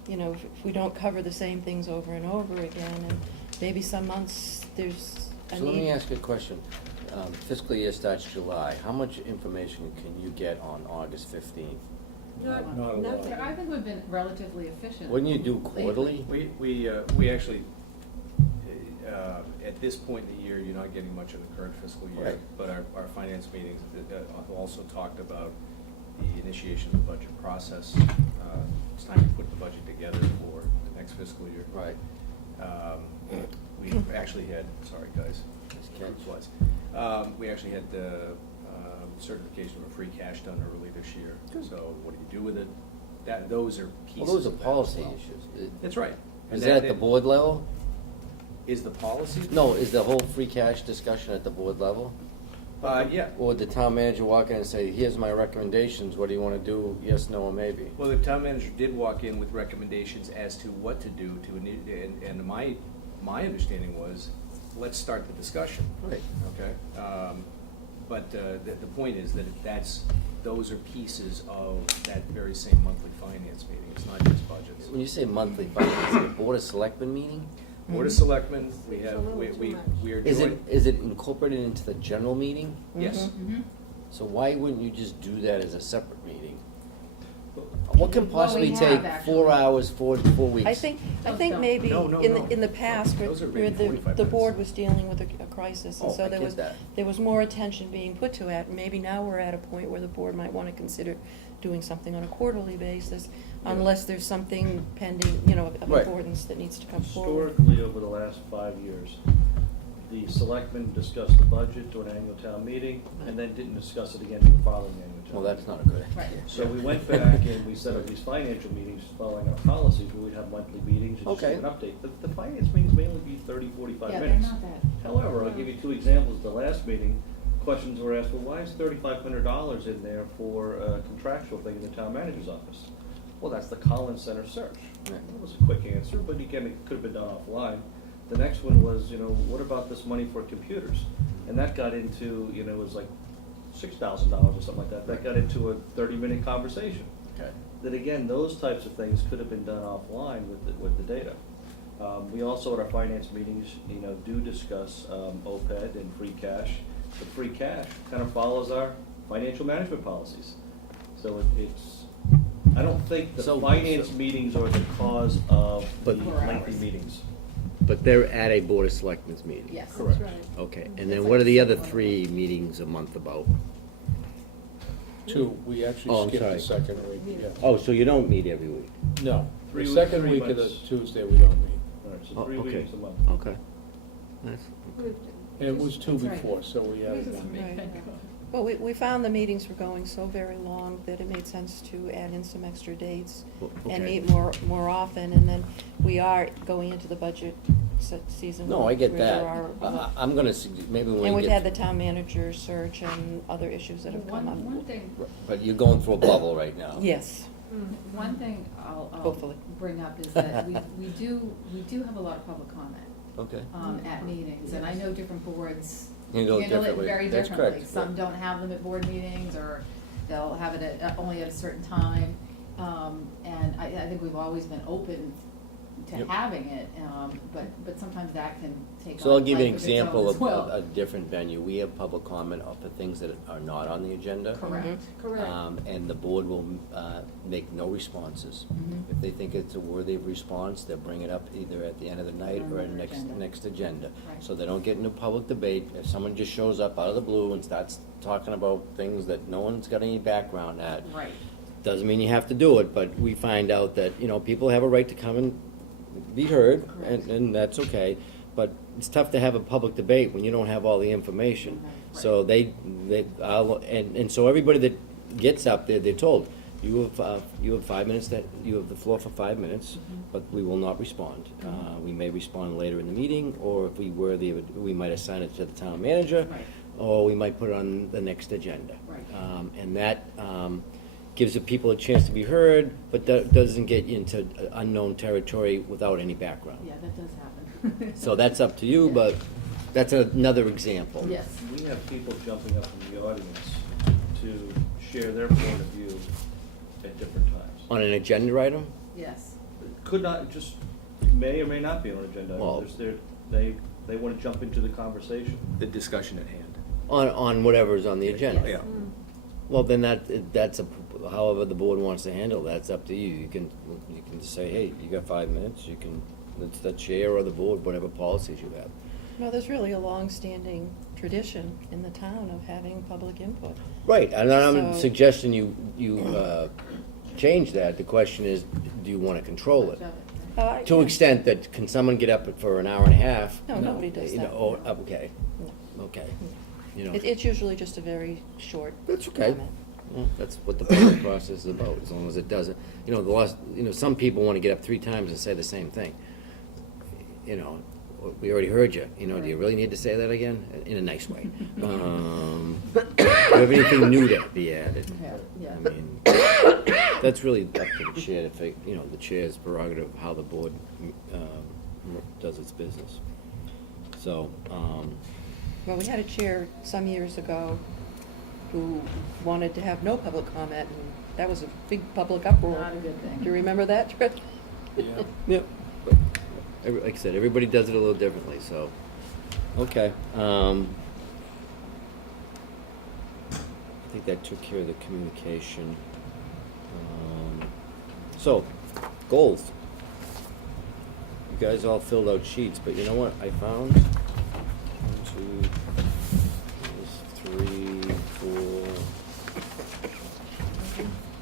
you know, if we don't cover the same things over and over again, and maybe some months there's a So let me need. ask you a question. Fiscal year starts July. How much information can you get on August 15th? Not a lot. nothing. I think we've been relatively efficient. Wouldn't you do quarterly? We actually, at this point in the year, you're not getting much of the current fiscal year. Right. But our finance meetings also talked about the initiation of the budget process. It's time to put the budget together for the next fiscal year. Right. we actually had, sorry guys, we actually had the certification of free cash done early this year. Good. So what do you do with it? Those are pieces Well, those are of that as policy well. issues. That's right. Is And that at the board level? Is the policy? No, is the whole free cash discussion at the board level? Yeah. Or would the town manager walk in and say, here's my recommendations, what do you wanna do, yes, no, or maybe? Well, the town manager did walk in with recommendations as to what to do and my understanding was, let's start the discussion. Right. Okay? But the point is that those are pieces of that very same monthly finance meeting. It's not just budgets. When you say monthly finance, is it a board of selectmen meeting? Board of Selectmen, we It's a have, little too much. we are Is doing. it incorporated into the general meeting? Yes. Mm-hmm. So why wouldn't you just do that as a separate meeting? What can Well, possibly we take have, 4 actually. hours, 4 weeks? I think No. maybe No, no, in no. the past, where Those are where maybe 45 the board minutes. was dealing with a crisis, and Oh, so I there get was, that. there was more attention being put to it. Maybe now we're at a point where the board might wanna consider doing something on a quarterly basis, unless there's something pending, of Right. importance that needs to come forward. Historically, over the last 5 years, the selectmen discussed the budget during annual town meeting, and then didn't discuss it again in the following annual town meeting. Well, that's not a good Right. idea. So we went back and we set up these financial meetings following our policies, where we'd have monthly meetings and just Okay. give an update. The finance meetings may only be 30, 45 Yeah, minutes. they're not that. However, I'll give you 2 examples. The last meeting, questions were asked, well, why is $3,500 in there for a contractual thing in the town manager's office? Well, that's the Collins Center search. Right. That was a quick answer, but again, it could have been done offline. The next one was, what about this money for computers? And that got into, it was like $6,000 or something like that. That got into a 30-minute conversation. Okay. That again, those types of things could have been done offline with the data. We also at our finance meetings, do discuss OPED and free cash. The free cash kind of follows our financial management policies. So I don't think the So- finance meetings are the cause of the But- lengthy meetings. But they're at a board of selectmen's meeting? Yes. Correct. That's right. Okay, and It's then like what are the other separate. 3 meetings a month about? 2, we Oh, actually I'm skipped the sorry. second week, yeah. Oh, so you don't meet every week? No, Three the weeks, second 3 week of the months. Tuesday, we don't meet. All right, so Oh, 3 okay. meetings a month. Okay. That's, Good. And it was 2 That's right. before, so we added This is one. Right. right. Well, we found the meetings were going so very long that it made sense to add in some extra dates and okay. meet more often, and then we are going into the budget season. No, I get where that. there are, I'm gonna, maybe when we get. and we've had the town manager search and other issues that have come up. One thing, But you're going through a bubble right now. Yes. one thing I'll Hopefully. bring up is that we do have a lot of public comment Okay. at meetings, and I know different boards Handle it handle it differently. very That's differently. correct. Some don't have them at board meetings, or they'll have it only at a certain time. And I think we've always been open to Yep. having it, but sometimes that can take So I'll on give you life an of its own example as of well. a different venue. We have public comment of the things that are not on the agenda. Correct. Correct. And the board will make no responses. Mhm. If they think it's a worthy of response, they'll bring it up either at the end of the night or at Another next, agenda. next agenda. Right. So they don't get into public debate. If someone just shows up out of the blue and starts talking about things that no one's got any background at, Right. doesn't mean you have to do it, but we find out that, people have a right to come and be heard, Correct. and that's okay. But it's tough to have a public debate when you don't have all the information. Right. So and so everybody that gets up there, they're told, you have 5 minutes, you have the floor for 5 minutes, but we will not respond. We may respond later in the meeting, or if we might assign it to the town manager, Right. or we might put it on the next agenda. Right. And that gives the people a chance to be heard, but doesn't get you into unknown territory without any background. Yeah, that does happen. So that's up to you, but that's another example. Yes. We have people jumping up from the audience to share their point of view at different times. On an agenda item? Yes. Could not, just may or may not be on an agenda. Well- They want to jump into the conversation. The discussion at hand. On whatever's on the agenda? Yes. Yeah. Well, then that's however the board wants to handle, that's up to you. You can just say, hey, you got 5 minutes, it's the chair or the board, whatever policies you have. No, there's really a long-standing tradition in the town of having public input. Right, and I'm So- suggesting you change that. The question is, do you want to control it? Much of it, To an extent that, can someone get up for an hour and a half? No, nobody does You know, that. or, okay, No. okay. You know, It's usually just a very short that's okay. comment. Well, that's what the public process is about, as long as it doesn't, you know, some people wanna get up 3 times and say the same thing. You know, we already heard you, you know, do you really need to say that again? In a nice way. Do you have anything new to be added? Yeah. I mean, that's really up to the chair to you know, the chair's prerogative of how the board, does its business. So, Well, we had a chair some years ago who wanted to have no public comment, and that was a big public uproar. Not a good thing. Do you remember that, Trish? Yeah. Yep. But, like I said, everybody does it a little differently, so, okay. I think that took care of the communication. So, goals. You guys all filled out sheets, but you know what I found? 1, 2, 3, 4.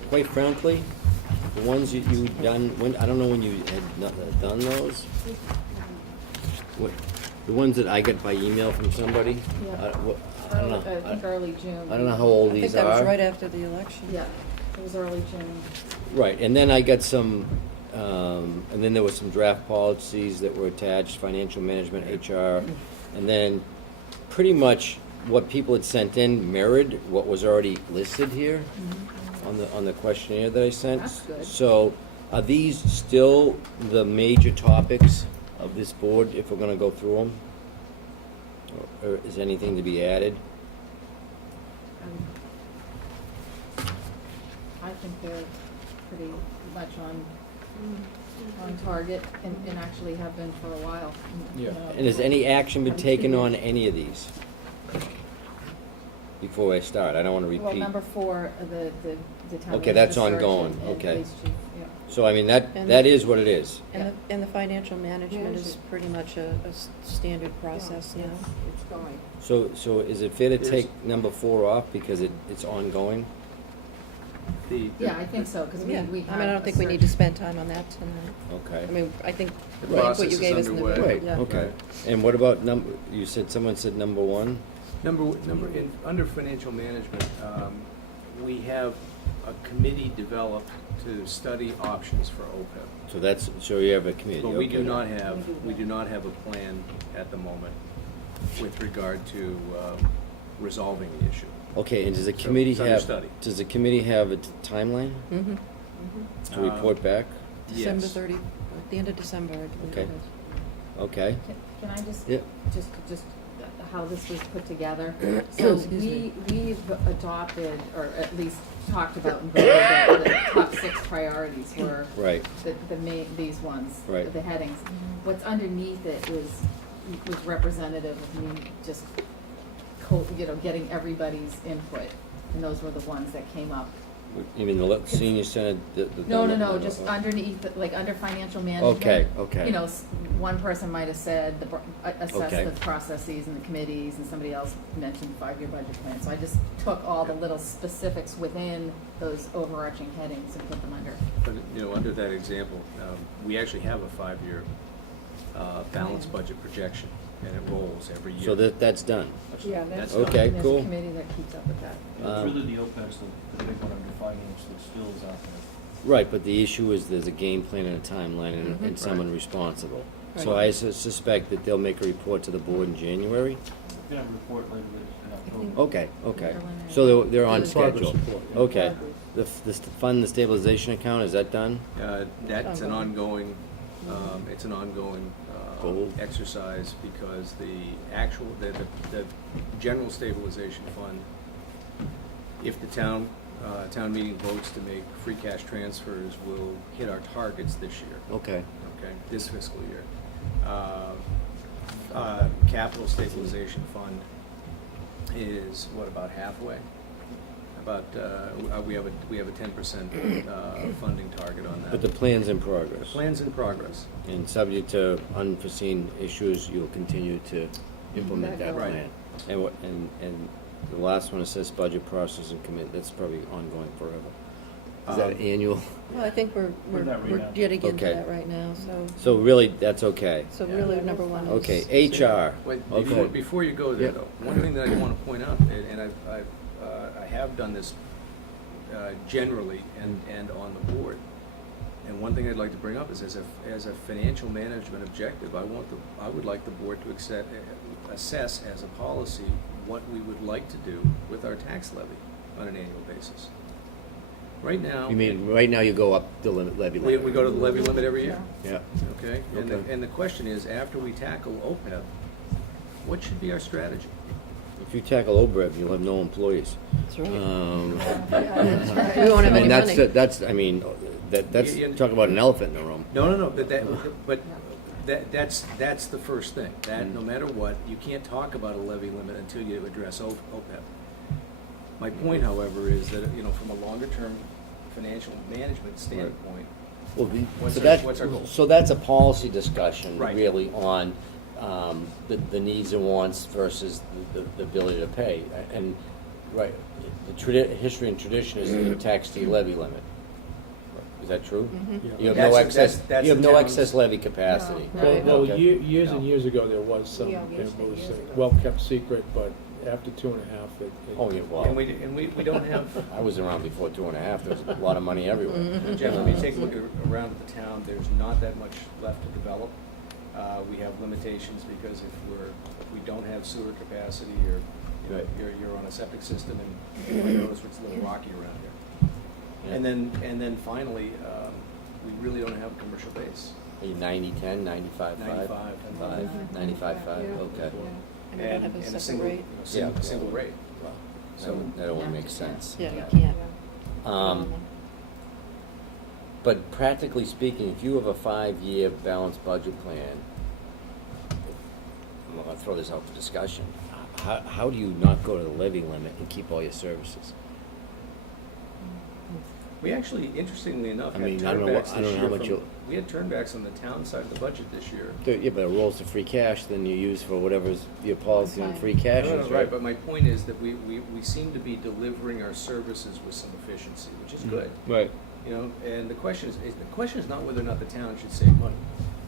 Quite frankly, the ones you done, I don't know when you had done those. What, the ones that I get by email from somebody? Yeah. I don't know. I think early June. I don't know how old I think these that was are. right after the election. Yeah, it was early June. Right, and then I got some, and then there were some draft policies that were attached, financial management, HR, and then pretty much what people had sent in mirrored what was already listed here on the questionnaire that I sent. That's good. So, are these still the major topics of this board, if we're gonna go through them? Or is anything to be added? I think they're pretty much on target and actually have been for a while. You Yeah. know, And has any action been haven't taken seen on it. any of these? Before I start, I don't wanna repeat. Well, number 4, the town. Okay, that's manager search ongoing, and okay. police chief, yeah. So, I mean, that And- is what it is. And the financial management is pretty much a standard process now. It's going. So is it fair to There's- take number 4 off because it's ongoing? Yeah, I think so, because we Yeah, have. I mean, I don't think we need to spend time on that tonight. Okay. I mean, I think The what process you is gave us in the. underway. Right, yeah. okay. And what about you said, someone said number 1? Under financial management, we have a committee developed to study options for OPEB. So you have a committee, But we do okay. not have a plan at the moment with regard to resolving the issue. Okay, and does the So committee it's under have, study. does the committee have a timeline Mhm. to report back? December Yes. 30, at the end of December, I believe Okay. it is. Okay. Can I just, Yeah. just how this was put together? So Excuse me. we've adopted, or at least talked about and voted that the top 6 priorities were Right, the main, these ones, Right. the headings. What's underneath it was representative of me just getting everybody's input, and those were the ones that came up. you mean the senior center? No, just underneath, like, under financial management. Okay. You know, one person might have said, assess Okay. the processes and the committees, and somebody else mentioned 5-year budget plan. So I just took all the little specifics within those overarching headings and put them under. But, you know, under that example, we actually have a 5-year balanced budget projection, and it rolls every year. So that's done? Yeah, That's that's. Okay, And there's a cool. committee that keeps up with that. It's really the OPEB's the big one under finance that still is out there. Right, but the issue is there's a game plan and a timeline and Mhm. someone responsible. So Right. I suspect that they'll make a report to the board in January? We're gonna have a report later in think- October. Okay. Preliminary. So they're on Progress schedule? report, yeah. Okay. The fund the stabilization account, is that done? That's an Ongoing. ongoing, it's an ongoing Goal. exercise, because the general stabilization fund, if the town meeting votes to make free cash transfers, will hit our targets this year, Okay. okay, this fiscal year. Capital stabilization fund is, about halfway? We have a 10% funding target on that. But the plan's in The progress? plan's in progress. And subject to unforeseen issues, you'll continue to implement that Right. plan? And the last one, it says budget process and commit, that's probably ongoing forever. Is that annual? Well, I think we're that right now. getting into Okay. that right now, So really, that's okay. so Yeah. really, number one is. Okay, HR. Wait, Okay. before you go there, Yep. though, one thing that I want to point out, and I have done this generally and on the board, and one thing I'd like to bring up is as a financial management objective, I would like the board to assess as a policy what we would like to do with our tax levy on an annual basis. Right now. You mean, right now you go up the levy limit? We go to the levy limit every year, Yeah. okay? Okay. And the question is, after we tackle OPEB, what should be our strategy? If you tackle OBREV, you'll have no employees. That's right. That's right. We won't have I mean, any money. that's, I mean, that's, You- talk about an elephant in the room. No, but that's the first thing. That, no matter what, you can't talk about a levy limit until you address OPEB. My point, however, is that, from a longer-term financial management standpoint, Well, What's so our- that, what's our goal? so that's a policy discussion, Right. really, on the needs and wants versus the ability to pay. And, right, the history and tradition is the tax to levy limit. Is that true? Mhm. You have That's no the- excess, that's you have the no town's- excess levy capacity. No. Well, Right. well, Okay. years and No. years ago, there was some, Yeah, it years and was years a ago. well-kept secret, but after 2.5, it. Oh, yeah, well. and we don't have, I was around before 2.5, there was a lot of money everywhere. Jeff, let me take a look around at the town, there's not that much left to develop. We have limitations because if we don't have sewer capacity, or, Right. you're on a septic system, and you might notice it's a little rocky around here. Yeah. And then finally, we really don't have a commercial base. Are you 90-10, 95-5? 95. 95-5, Yeah. okay. And we don't have a and separate single, rate. Yeah. single rate. Well, So- that only makes sense. Yeah, you can't. But practically speaking, if you have a 5-year balanced budget plan, I'm gonna throw this out for discussion, how do you not go to the levy limit and keep all your services? We actually, interestingly enough, I had mean, I don't know what- turnbacks I don't this know how year much from, you'll- we had turnbacks on the town side of the budget this year. Yeah, but it rolls to free cash, then you use for whatever's your policy on free cash No, is, no, right? but my point is that we seem to be delivering our services with some efficiency, which is good. Right. And the question is not whether or not the town should save money.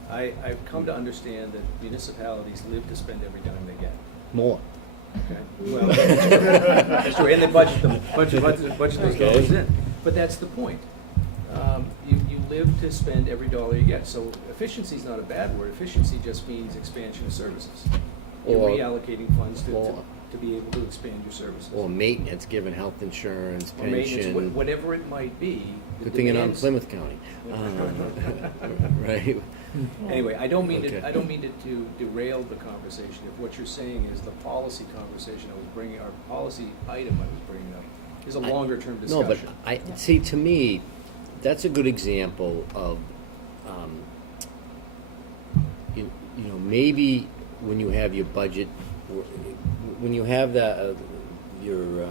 I've come to understand that municipalities live to spend every dime they get. More. Okay. Well, that's true, and they budget those dollars in. But that's the point. You live to spend every dollar you get. So efficiency is not a bad word. Efficiency just means expansion of services. You're Or- reallocating funds to be able to expand your services. Or maintenance, given health insurance, Or maintenance, pension. whatever it might be. the Good thing you're not in demands- Plymouth County. Right? Anyway, I don't mean Okay. to derail the conversation. If what you're saying is the policy conversation I was bringing, our policy item I was bringing up, is a I- longer term No, discussion. but see, to me, that's a good example of, maybe when you have your budget, when you have your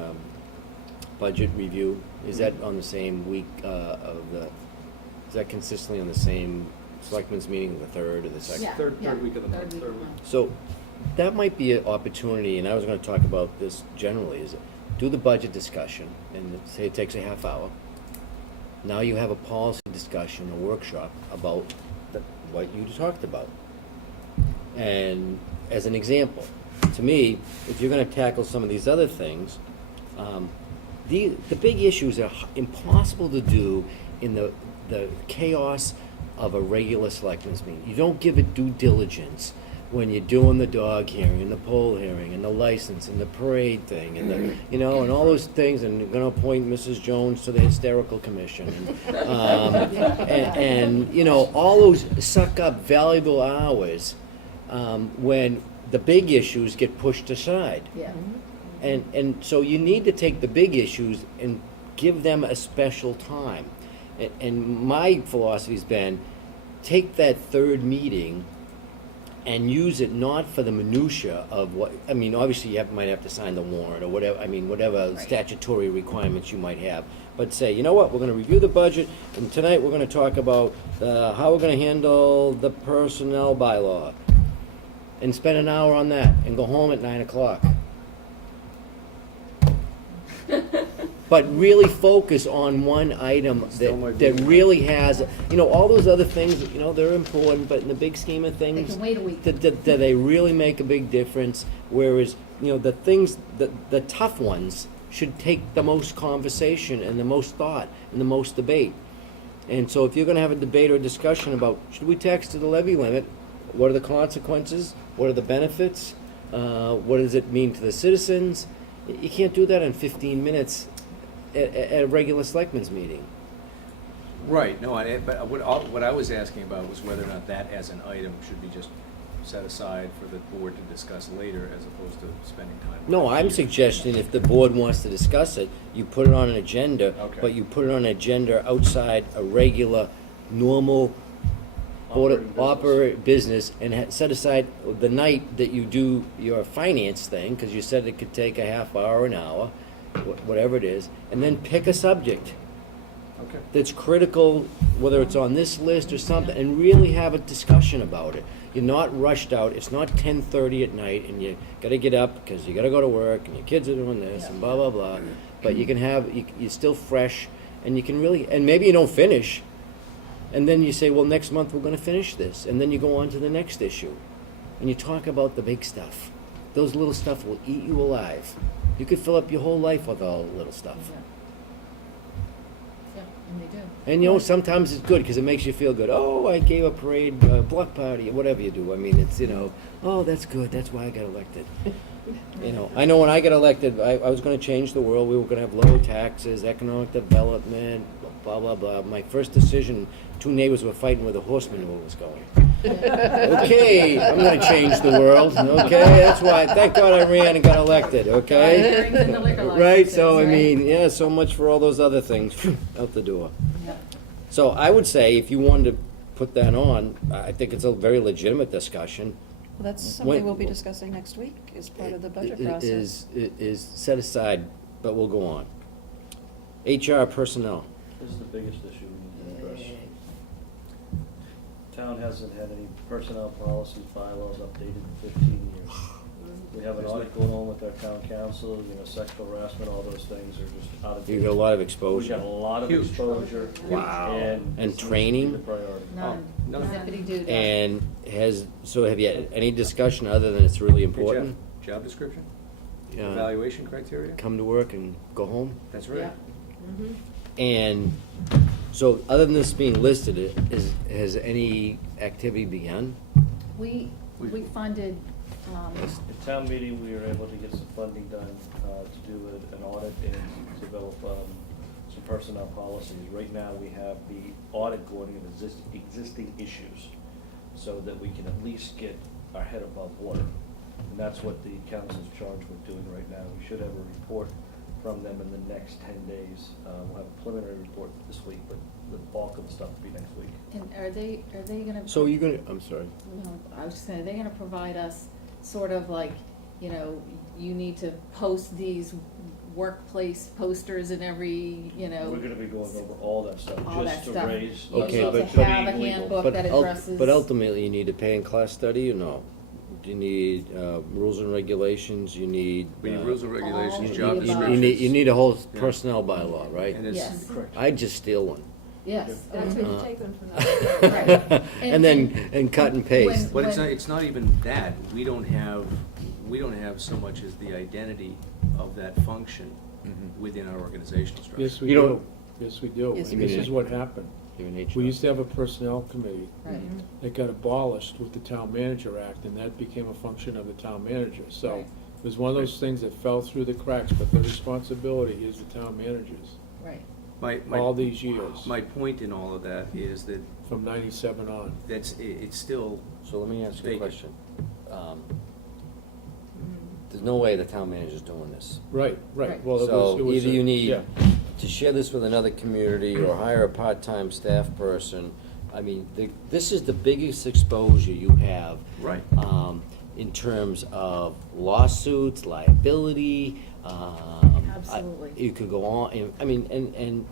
budget review, is that on the same week is that consistently on the same selectmen's meeting, the third or the second? Yeah, Third yeah, week of the month, third week third of the week. month. So that might be an opportunity, and I was going to talk about this generally, is do the budget discussion, and say it takes a half hour. Now you have a policy discussion, a workshop about what you talked about. And as an example, to me, if you're going to tackle some of these other things, the big issues are impossible to do in the chaos of a regular selectmen's meeting. You don't give it due diligence when you're doing the dog hearing and the poll hearing and the license and the parade thing and and all those things, and you're going to appoint Mrs. Jones to the hysterical commission and all those suck up valuable hours when the big issues get pushed aside. Yeah. And so you need to take the big issues and give them a special time. And my philosophy's been, take that third meeting and use it not for the minutia of what, obviously you might have to sign the warrant or whatever, whatever Right. statutory requirements you might have. But say, you know what, we're going to review the budget, and tonight we're going to talk about how we're going to handle the personnel bylaw. And spend an hour on that and go home at 9 o'clock. but really focus on one item Still might that be- really has, all those other things, they're important, but in the big scheme of things. They can wait a week. Do they really make a big difference? Whereas, the things, the tough ones should take the most conversation and the most thought and the most debate. And so if you're gonna have a debate or a discussion about, should we tax to the levy limit? What are the consequences? What are the benefits? What does it mean to the citizens? You can't do that in 15 minutes at a regular selectmen's meeting. Right, no, but what I was asking about was whether or not that as an item should be just set aside for the board to discuss later as opposed to spending time. No, I'm here. suggesting if the board wants to discuss it, you put it on an agenda, Okay. but you put it on an agenda outside a regular, normal operate business and set aside the night that you do your finance thing, because you said it could take a half hour, an hour, whatever it is, and then pick a subject Okay. that's critical, whether it's on this list or something, and really have a discussion about it. You're not rushed out. It's not 10:30 at night, and you got to get up because you got to go to work, and your kids are doing this, and blah blah blah. But you can have you're still fresh, and you can really, and maybe you don't finish, and then you say, well, next month we're going to finish this, and then you go on to the next issue, and you talk about the big stuff. Those little stuff will eat you alive. You could fill up your whole life with all the little stuff. Yeah, and they do. And sometimes it's good because it makes you feel good. Oh, I gave a parade, block party, whatever you do. I mean, it's, oh, that's good. That's why I got elected. I know when I got elected, I was going to change the world. We were going to have lower taxes, economic development, blah, blah, blah. My first decision, 2 neighbors were fighting where the horse manure was going. Okay, I'm going to change the world. Okay, that's why. Thank God I ran and got elected. Okay, Hearings and the liquor right. So I licenses, mean, yeah. So much for all those other things out the door. Yeah. So I would say if you wanted to put that on, I think it's a very legitimate discussion. Well, that's When- something we'll be discussing next week as part of the budget It process. is set aside, but we'll go on. HR personnel. This is the biggest issue we need to address. Town hasn't had any personnel policies, bylaws updated in 15 years. We have an audit going on with our town council, sexual harassment, all those things are just out of date. You got a lot of We've exposure. got a lot of Huge. exposure. Wow. And And this needs to be training? the priority. None. no. Zippity doo dah. And have you had any discussion other than it's really Hey, important? Jeff, job description, Uh, evaluation criteria? Come to work and go home? That's right. Yeah. And so, other than this being listed, has any activity begun? We funded, At town meeting, we were able to get some funding done to do an audit and develop some personnel policies. Right now, we have the audit going in existing issues so that we can at least get our head above water. And that's what the council's charged with doing right now. We should have a report from them in the next 10 days. We'll have a preliminary report this week, but the bulk of the stuff will be next week. and are they gonna? So you're gonna, I'm sorry. No, I was just saying, they're gonna provide us sort of like, you need to post these workplace posters in every, We're gonna be going over all that stuff, all that just to stuff. raise. You Okay, need but- to have a Legal. handbook But that ul- addresses. But ultimately, you need a pay and class study or no? Do you need rules and regulations? You need. We need rules and regulations, All you job of the above. descriptions. You need a whole Yeah. personnel bylaw, right? And it's, Yes. Correct. I'd just steal one. Yes. That's where you Uh, take them from now. Right. And then cut and paste. but When- it's not even that. We don't have so much as the identity of that function within our organizational structure. Yes, we You do. don't- Yes, we do. Yes, And we this do. is what happened. You're an HR. We used to have a personnel committee Right. that got abolished with the Town Manager Act, and that became a function of the town manager. So Right. it was one of those things that fell through the cracks, but the responsibility is the town managers, Right. all these years, My point in all of that is that from 97 on. it's still, So let me ask you a Vacant. question. There's no way the town manager's doing this. Right, Right. right. Well, it was. So it was either a- you need yeah. to share this with another community or hire a part-time staff person. I mean, this is the biggest exposure you have. Right. In terms of lawsuits, liability. Absolutely. You could go on, I mean, and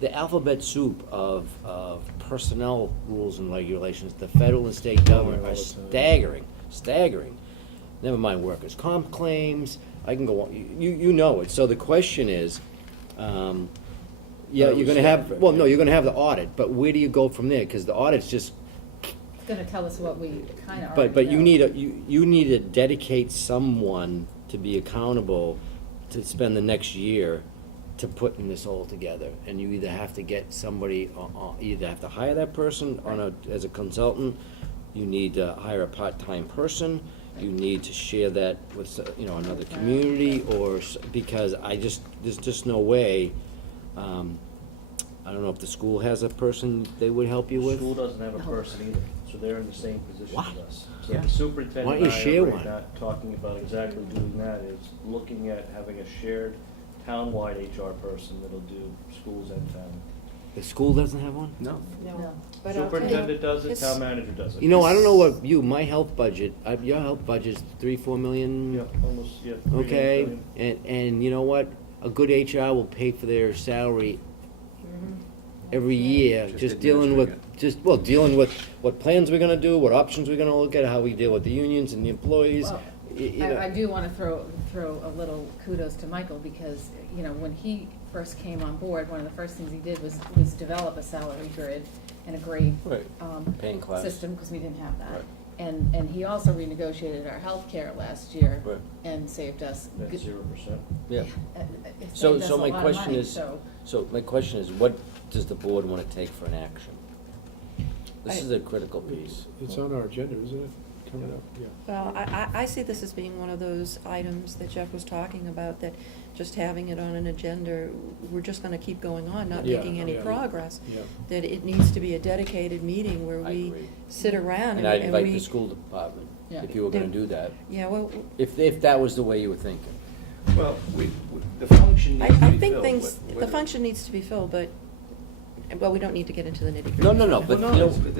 the alphabet soup of personnel rules and regulations, the federal and state government all are the time. staggering. Never mind workers' comp claims, I can go on, you know it. So the question is, Yeah, That you're was gonna have, separate, well, no, yeah. you're gonna have the audit, but where do you go from there? Because the audit's just, It's gonna tell us what we kinda already but you know. need you need to dedicate someone to be accountable to spend the next year to putting this all together. And you either have to get somebody, you either have to hire that person as a consultant, you need to hire a part-time person, you need to share that with, another community, because there's just no way, I don't know if the school has a person they would help you The with? school doesn't have a No. person either, so they're in the same position What? as us. So Yeah. the superintendent Why and don't I you share are right one? now talking about exactly doing that, is looking at having a shared town-wide HR person that'll do schools and town. The school doesn't have one? No. No. But I'll tell you, Superintendent does it, it's- town manager does it. I don't know what my health budget, your health budget's 3-4 million. Yeah, almost, yeah. 3 Okay, million. and you know what? A good HR will pay for their salary every year, Just just dealing with, administering dealing with what plans we're gonna do, what options we're gonna look at, how we deal with the unions and the employees. Well, I do wanna throw a little kudos to Michael, because, when he first came on board, one of the first things he did was develop a salary grid and a grade, Right. Paying class. system, because we didn't have that. Right. And he also renegotiated our health care last year. Right. And saved us. That's good- 0%. Yeah. it So, saved us so a my lot of question money, is, so- so my question is, what does the board wanna take for an action? This I- is a critical piece. It's on our agenda, isn't it, coming up, yeah. Well, I see this as being one of those items that Jeff was talking about, that just having it on an agenda, we're just gonna keep going on, not Yeah, making any yeah, progress. yeah. That it needs to be a dedicated meeting where I we agree. sit around And I'd and invite we. the school department, Yeah. if you were gonna do that, Yeah, well, if that was the way you were thinking. Well, the function needs to be I filled. think things, with- the function needs to be filled, but, well, we don't need to get into the nitty-gritty. No, but, Well, you no, know, it's but good.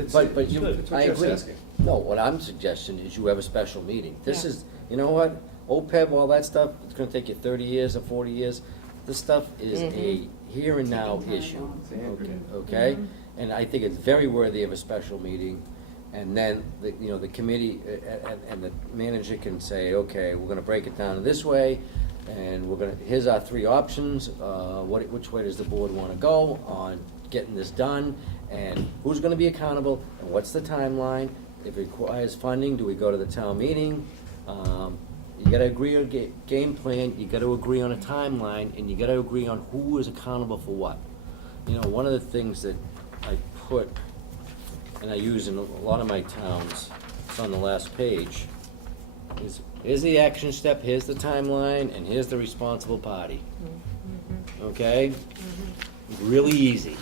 you, It's what I Jeff's agree. asking. No, what I'm suggesting is you have a special meeting. This Yeah. is, you know what, OPEB, all that stuff, it's gonna take you 30 years or 40 years. This stuff is a Mhm. here and now Taking time issue, off. okay? Mhm. And I think it's very worthy of a special meeting. And then, the committee and the manager can say, okay, we're gonna break it down this way, and here's our 3 options, which way does the board wanna go on getting this done, and who's gonna be accountable, and what's the timeline? If it requires funding, do we go to the town meeting? You gotta agree on game plan, you gotta agree on a timeline, and you gotta agree on who is accountable for what. One of the things that I put, and I use in a lot of my towns, it's on the last page, is, here's the action step, here's the timeline, and here's the responsible party. Okay? Really easy.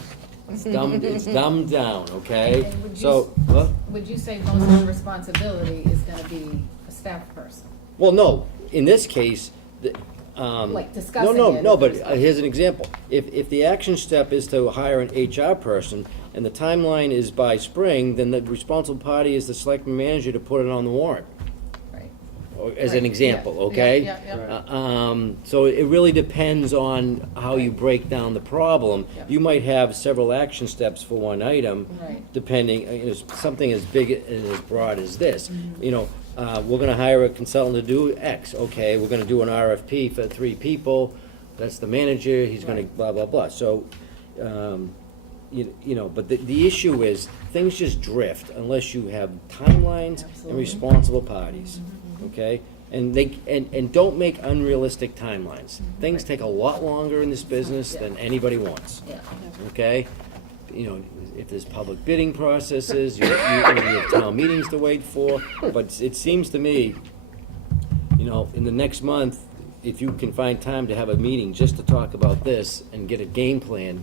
It's dumbed down, okay? And would you So, what? Would you say most of the responsibility is gonna be a staff person? Well, no, in this case, Like discussing No, it. but here's an example. If the action step is to hire an HR person, and the timeline is by spring, then the responsible party is the selectman manager to put it on the warrant, Right. or as an Right, example, yeah, okay? yeah, yeah. So it really depends on how you Right. break down the problem. Yeah. You might have several action steps for one item, Right. depending, something as big and as broad as this. Mm-hmm. We're gonna hire a consultant to do X, okay, we're gonna do an RFP for 3 people, that's the manager, he's gonna Right. blah, blah, blah. So, but the issue is, things just drift unless you have timelines and Absolutely. responsible parties, okay? And and don't make unrealistic timelines. Things Right. take a lot longer in this business than anybody wants, Yeah. okay? If there's public bidding processes, you have town meetings to wait for, but it seems to me, in the next month, if you can find time to have a meeting just to talk about this and get a game plan,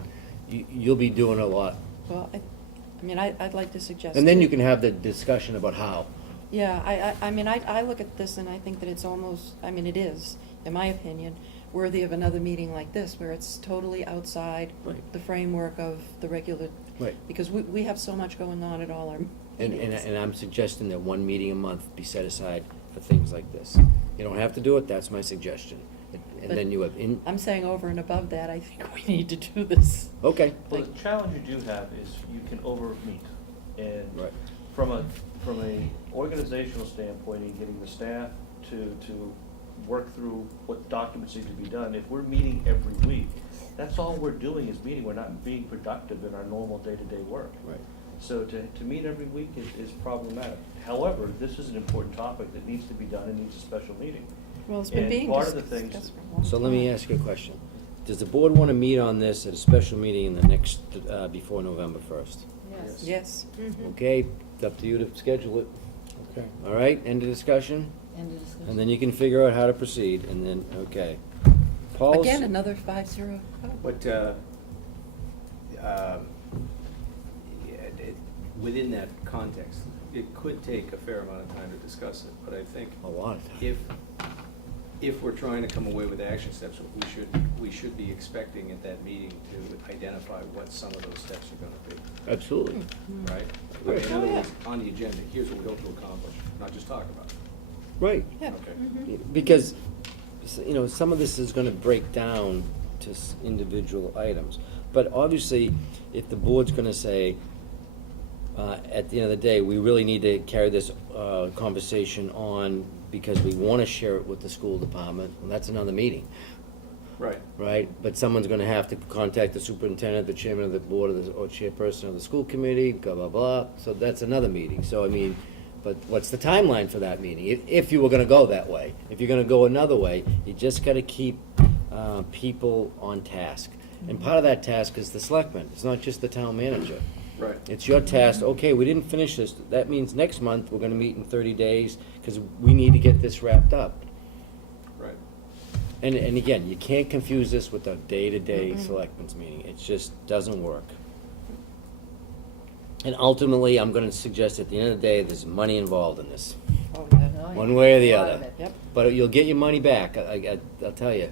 you'll be doing a lot. Well, I'd like to suggest. And then too- you can have the discussion about how. Yeah, I look at this and I think that it's almost, it is, in my opinion, worthy of another meeting like this, where it's totally outside Right. the framework of the regular. Right. Because we have so much going on at all our And meetings. I'm suggesting that 1 meeting a month be set aside for things like this. You don't have to do it, that's my suggestion. And then you have, I'm saying over and above that, I think we need to do this. okay. Well, the challenge you do have is you can over-meet. And Right. from a organizational standpoint, and getting the staff to work through what documents need to be done. If we're meeting every week, that's all we're doing is meeting. We're not being productive in our normal day-to-day work. Right. So to meet every week is problematic. However, this is an important topic that needs to be done and needs a special meeting. Well, it's been And being part of discussed the things- for a long So let me time. ask you a question. Does the board want to meet on this at a special meeting in the next, before November 1st? Yes. Yes. Okay, it's up to you to schedule it. Okay. All right, end of discussion? End of discussion. And then you can figure out how to proceed, and then, okay. Paul's? Again, another 5-0 vote. But, within that context, it could take a fair amount of time to discuss it, but I think A lot of time. if we're trying to come away with action steps, we should be expecting at that meeting to identify what some of those steps are gonna be, Absolutely. right? I mean, in other words, on the agenda, here's what we hope to accomplish, not just talk about it. Right. Yeah. Okay. Because, you know, some of this is gonna break down to individual items. But obviously, if the board's gonna say, at the end of the day, we really need to carry this conversation on because we wanna share it with the school department, and that's another meeting, Right. right? But someone's gonna have to contact the superintendent, the chairman of the board, or chairperson of the school committee, blah, blah, blah. So that's another meeting. So, I mean, but what's the timeline for that meeting? If you were gonna go that way. If you're gonna go another way, you just gotta keep people on task. And part of that task is the selectman. It's not just the town manager. Right. It's your task, okay, we didn't finish this. That means next month, we're gonna meet in 30 days, because we need to get this wrapped up. Right. And again, you can't confuse this with a day-to-day selectmen's meeting. It just doesn't work. And ultimately, I'm gonna suggest at the end of the day, there's money involved in this, Oh, yeah. Oh, yeah. one way or the A lot of other. it. Yep. But you'll get your money back, I'll tell you.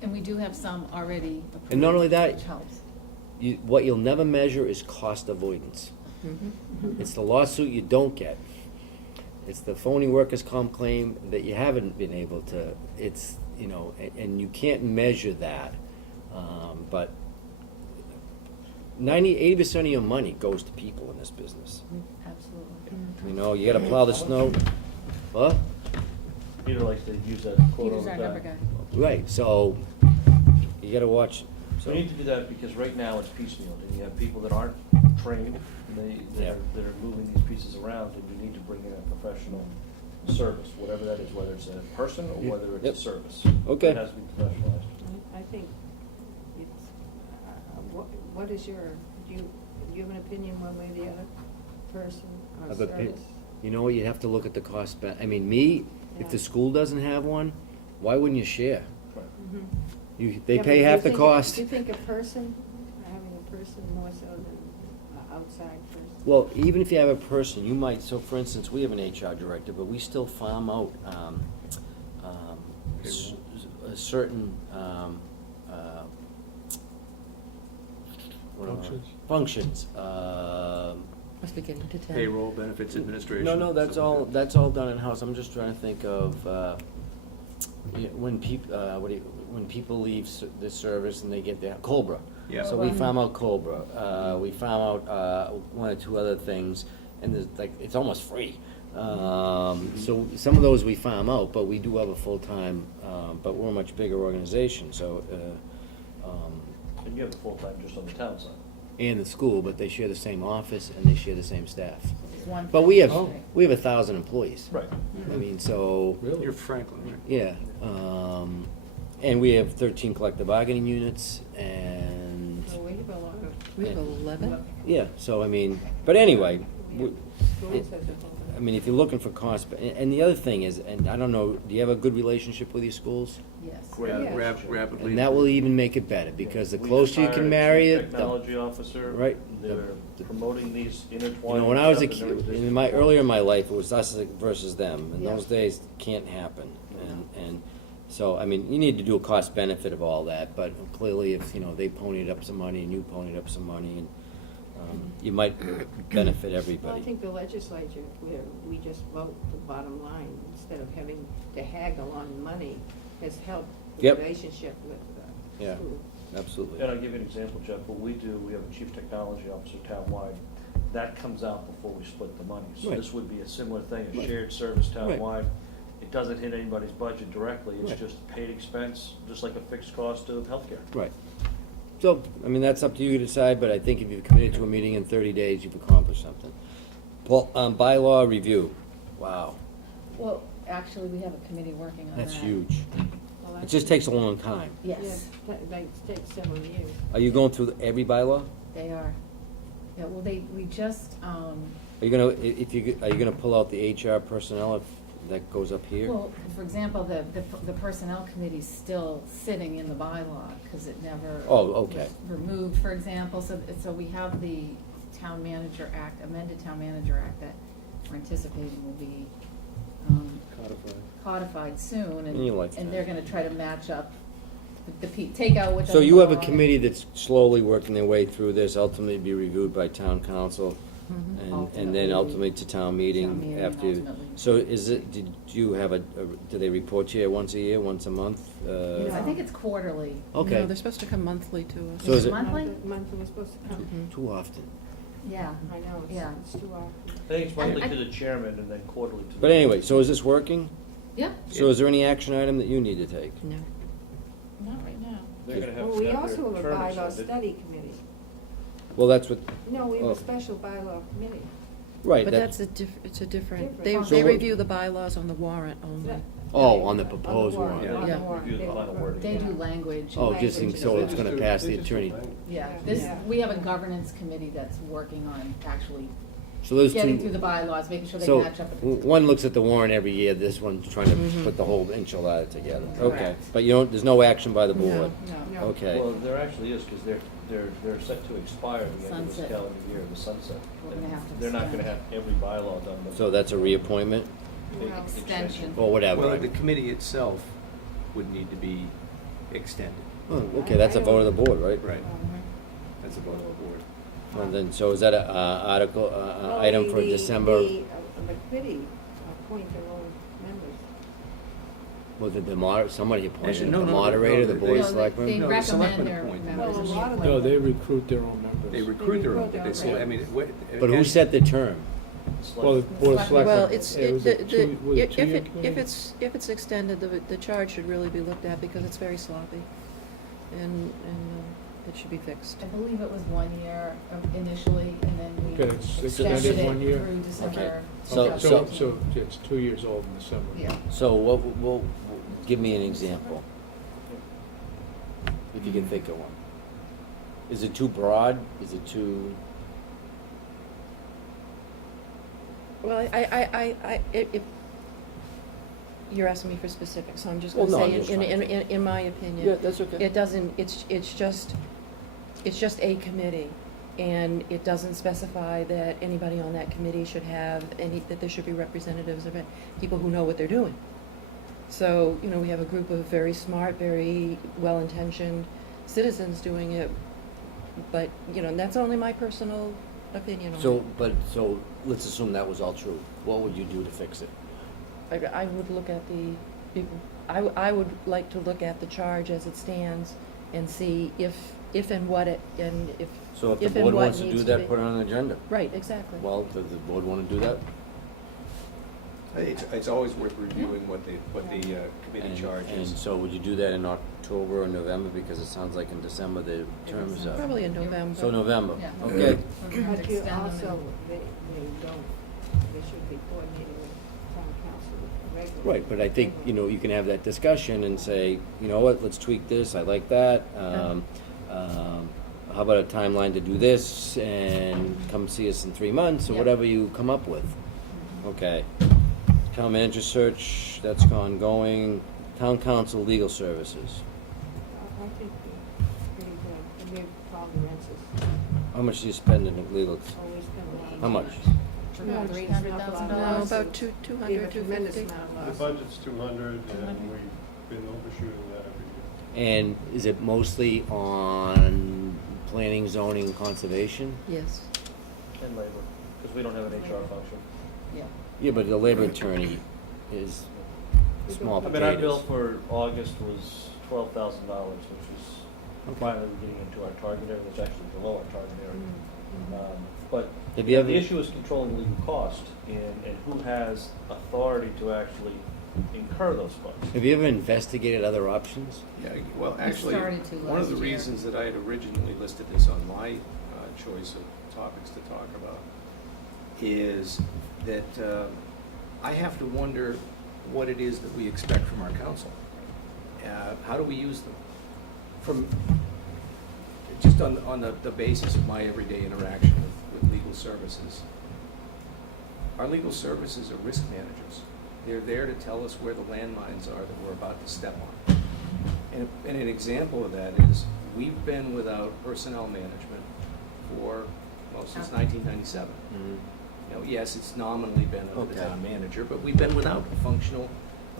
And we do have some already approved. And not only that, Which helps. What you'll never measure is cost avoidance. It's the lawsuit you don't get. It's the phony workers' comp claim that you haven't been able to, it's, you know, and you can't measure that. But 80% of your money goes to people in this business. Absolutely. You know, you gotta plow the snow. What? Peter likes to use that quote all Peter's the our time. number guy. Right, so you gotta watch. So We need to do that because right now it's piecemeal, and you have people that aren't trained, and Yeah. that are moving these pieces around, and you need to bring in a professional service, whatever that is, whether it's a person or Yeah. whether it's Yep. a service. Okay. It has to be professionalized. I think it's, what is your, do you have an opinion one way or the other, person or Of a service? pit- You know what, you have to look at the cost, I mean, me, if the Yeah. school doesn't have one, why wouldn't you share? Right. Mhm. They Yeah, pay but half you the think- cost. Do you think a person, having a person more so than an outside person? Well, even if you have a person, you might, so for instance, we have an HR director, but we still farm out, a certain, what am I- Functions. Functions, Must be getting to 10. Payroll, benefits administration. No, that's something all, like that. that's all done in-house. I'm just trying to think of, when people leave the service and they get their, Cobra. Yeah. So we farm out Cobra. We farm out, one or two other things, and there's like, it's almost free. So some of those we farm out, but we do have a full-time, but we're a much bigger organization, so, And you have a full-time just on the town side. and the school, but they share the same office and they share the same staff. It's one But we have, thing. we have 1,000 employees. Right. I mean, so, Really? You're Franklin, right? yeah, and we have 13 collective bargaining units, and, So we have a lot of. We have 11? yeah, so I mean, but anyway, We have schools as a whole. I mean, if you're looking for cost, and the other thing is, and I don't know, do you have a good relationship with your schools? Yes. Great. Yeah. Rapidly. And that will even make it better, because the We closer you just can hired a marry chief it, the, Technology officer. Right. They're promoting these you intertwined. know, when I was a stuff kid, in every in district. my, earlier in my life, it was us versus them, and Yeah. those days can't happen, and so, I mean, you need to do a cost benefit of all that, but clearly if, you know, they ponied up some money and you ponied up some money, and, you might benefit Well, I everybody. think the legislature, where we just vote the bottom line, instead of having to haggle on money, has helped the Yep. relationship with the Yeah. school. Absolutely. And I'll give you an example, Jeff, what we do, we have a chief technology officer townwide, that comes out before we split the money. So Right. this would be a similar thing, a Right. shared service Right. townwide. It doesn't hit anybody's budget directly, it's Right. just a paid expense, just like a fixed cost of healthcare. Right. So, I mean, that's up to you to decide, but I think if you've committed to a meeting in 30 days, you've accomplished something. Paul, bylaw review, wow, Well, actually, we have a committee working on that. that's huge. Well, It just takes a long time. Yes, They take several years. Are you going through every bylaw? they are. Yeah, well, we just, Are you gonna, are you gonna pull out the HR personnel if that goes up here? well, for example, the personnel committee's still sitting in the bylaw, because it never. Oh, okay. was removed, for example, so we have the Town Manager Act, amended Town Manager Act that we're anticipating will be, Codified. codified soon, In your lifetime. and they're gonna try to match up take out what So doesn't you have a belong. committee that's slowly working their way through this, ultimately be reviewed by town council, Mhm. and then ultimately to town meeting Town meeting, after. ultimately. So is it, did you have do they report to you once a year, once a month? I think it's quarterly. Okay. No, they're supposed to come monthly to us. So is it- Monthly? Monthly was supposed to come. Mhm. Too often. Yeah. I know, Yeah. it's too often. I think it's monthly I- to the chairman and then quarterly to the. But anyway, so is this working? Yeah, So is there any action item that you need to take? No. not right now. They're gonna have Well, to we have also their have a term bylaw extended. study committee. Well, that's what, No, we have Oh. a special bylaw committee. right, But that, that's it's a different, they, Different. So they what- review the bylaws on the warrant only. Yeah. oh, on the On proposed warrant, warrant. on the Yeah. warrant. Review the final wording. They do language. Oh, just think, so it's gonna pass the attorney. Yeah, Yeah. we have a governance committee that's working on actually So those getting two. through the bylaws, making sure they So, match up with the. one looks at the warrant every year, this one's trying to Mhm. put the whole enchilada together. Okay, Correct. but you don't, there's no action by the No. board? No. No. Okay. Well, there actually is, because they're set to expire at the end of this Sunset. calendar year, the sunset. We're gonna have to They're not gonna extend. have every bylaw done. but- So that's a reappointment, Big Well, Extension. or whatever? Well, the committee itself would need to be extended. Oh, okay, that's a vote of the board, right? Right. Mhm. That's a vote of the board. Well, then, so is that a, article, Well, item for December? The committee appoint their own members. Was it somebody appointed, Actually, the no, moderator, the they- board of No, they selectmen? No, the recommend selectmen their appoint them. members. Well, a and lot of appoint No, them. they recruit their own members. They recruit their own, recruit but they their own. I mean, But who set the term? It's Well, the like- Board of Selectmen. Well, it's, It was a two- was it two-year committee? if it's extended, the charge should really be looked at because it's very sloppy. And it should be fixed. I believe it was 1 year initially, and then we Okay, it's extended extended it 1 year? through December. Okay. So- Okay, so it's 2 years old in December. Yeah. So what, give me an example, if you can think of one. Is it too broad? Is it too? Well, if, you're asking me for specifics, so I'm just Well, gonna no, say, I'm just in my opinion. that's okay. It doesn't, it's just a committee, and it doesn't specify that anybody on that committee should have that there should be representatives of it, people who know what they're doing. So, we have a group of very smart, very well-intentioned citizens doing it, but, and that's only my personal opinion on it. So let's assume that was all true. What would you do to fix it? I would look at I would like to look at the charge as it stands and see if and what it, and if, So if the if and board what wants to needs do to that, be. put it on an agenda. Right, exactly. Well, does the board want to do that? It's always worth reviewing what the committee And charges. so would you do that in October or November? Because it sounds like in December the term is up. Probably in November. So November, Yeah. okay. We're gonna But you extend them also, and- they should be coordinating with town council regularly. Right, but I think, you can have that discussion and say, you know what, let's tweak this, I like that. How about a timeline to do this, and come see us in 3 months, or Yeah. whatever you come up with. Okay. Town manager search, that's ongoing. Town council legal services. I think they're pretty good, and they're tolerances, How much do you spend in legal? always been. How much? About $300,000. No, about They 200, have a tremendous 250. amount The of loss. budget's 200, and we've been overshooting that every year. And is it mostly on planning, zoning, and conservation? Yes. And labor, because we don't have an HR function. Yeah. Yeah, but the labor attorney is small I mean, our bill potatoes. for August was $12,000, which is finally getting into our target area, it's actually below our target area. But Have you ever- the issue is controlling legal cost, and who has authority to actually incur those costs. Have you ever investigated other options? Yeah, well, actually, started to one of the last year. reasons that I had originally listed this on my choice of topics to talk about is that I have to wonder what it is that we expect from our council. How do we use them? From, just on the basis of my everyday interaction with legal services, our legal services are risk managers. They're there to tell us where the landmines are that we're about to step on. And an example of that is, we've been without personnel management for, well, since 1997. Mhm. You know, yes, it's nominally been under the Okay. town manager, but we've been without a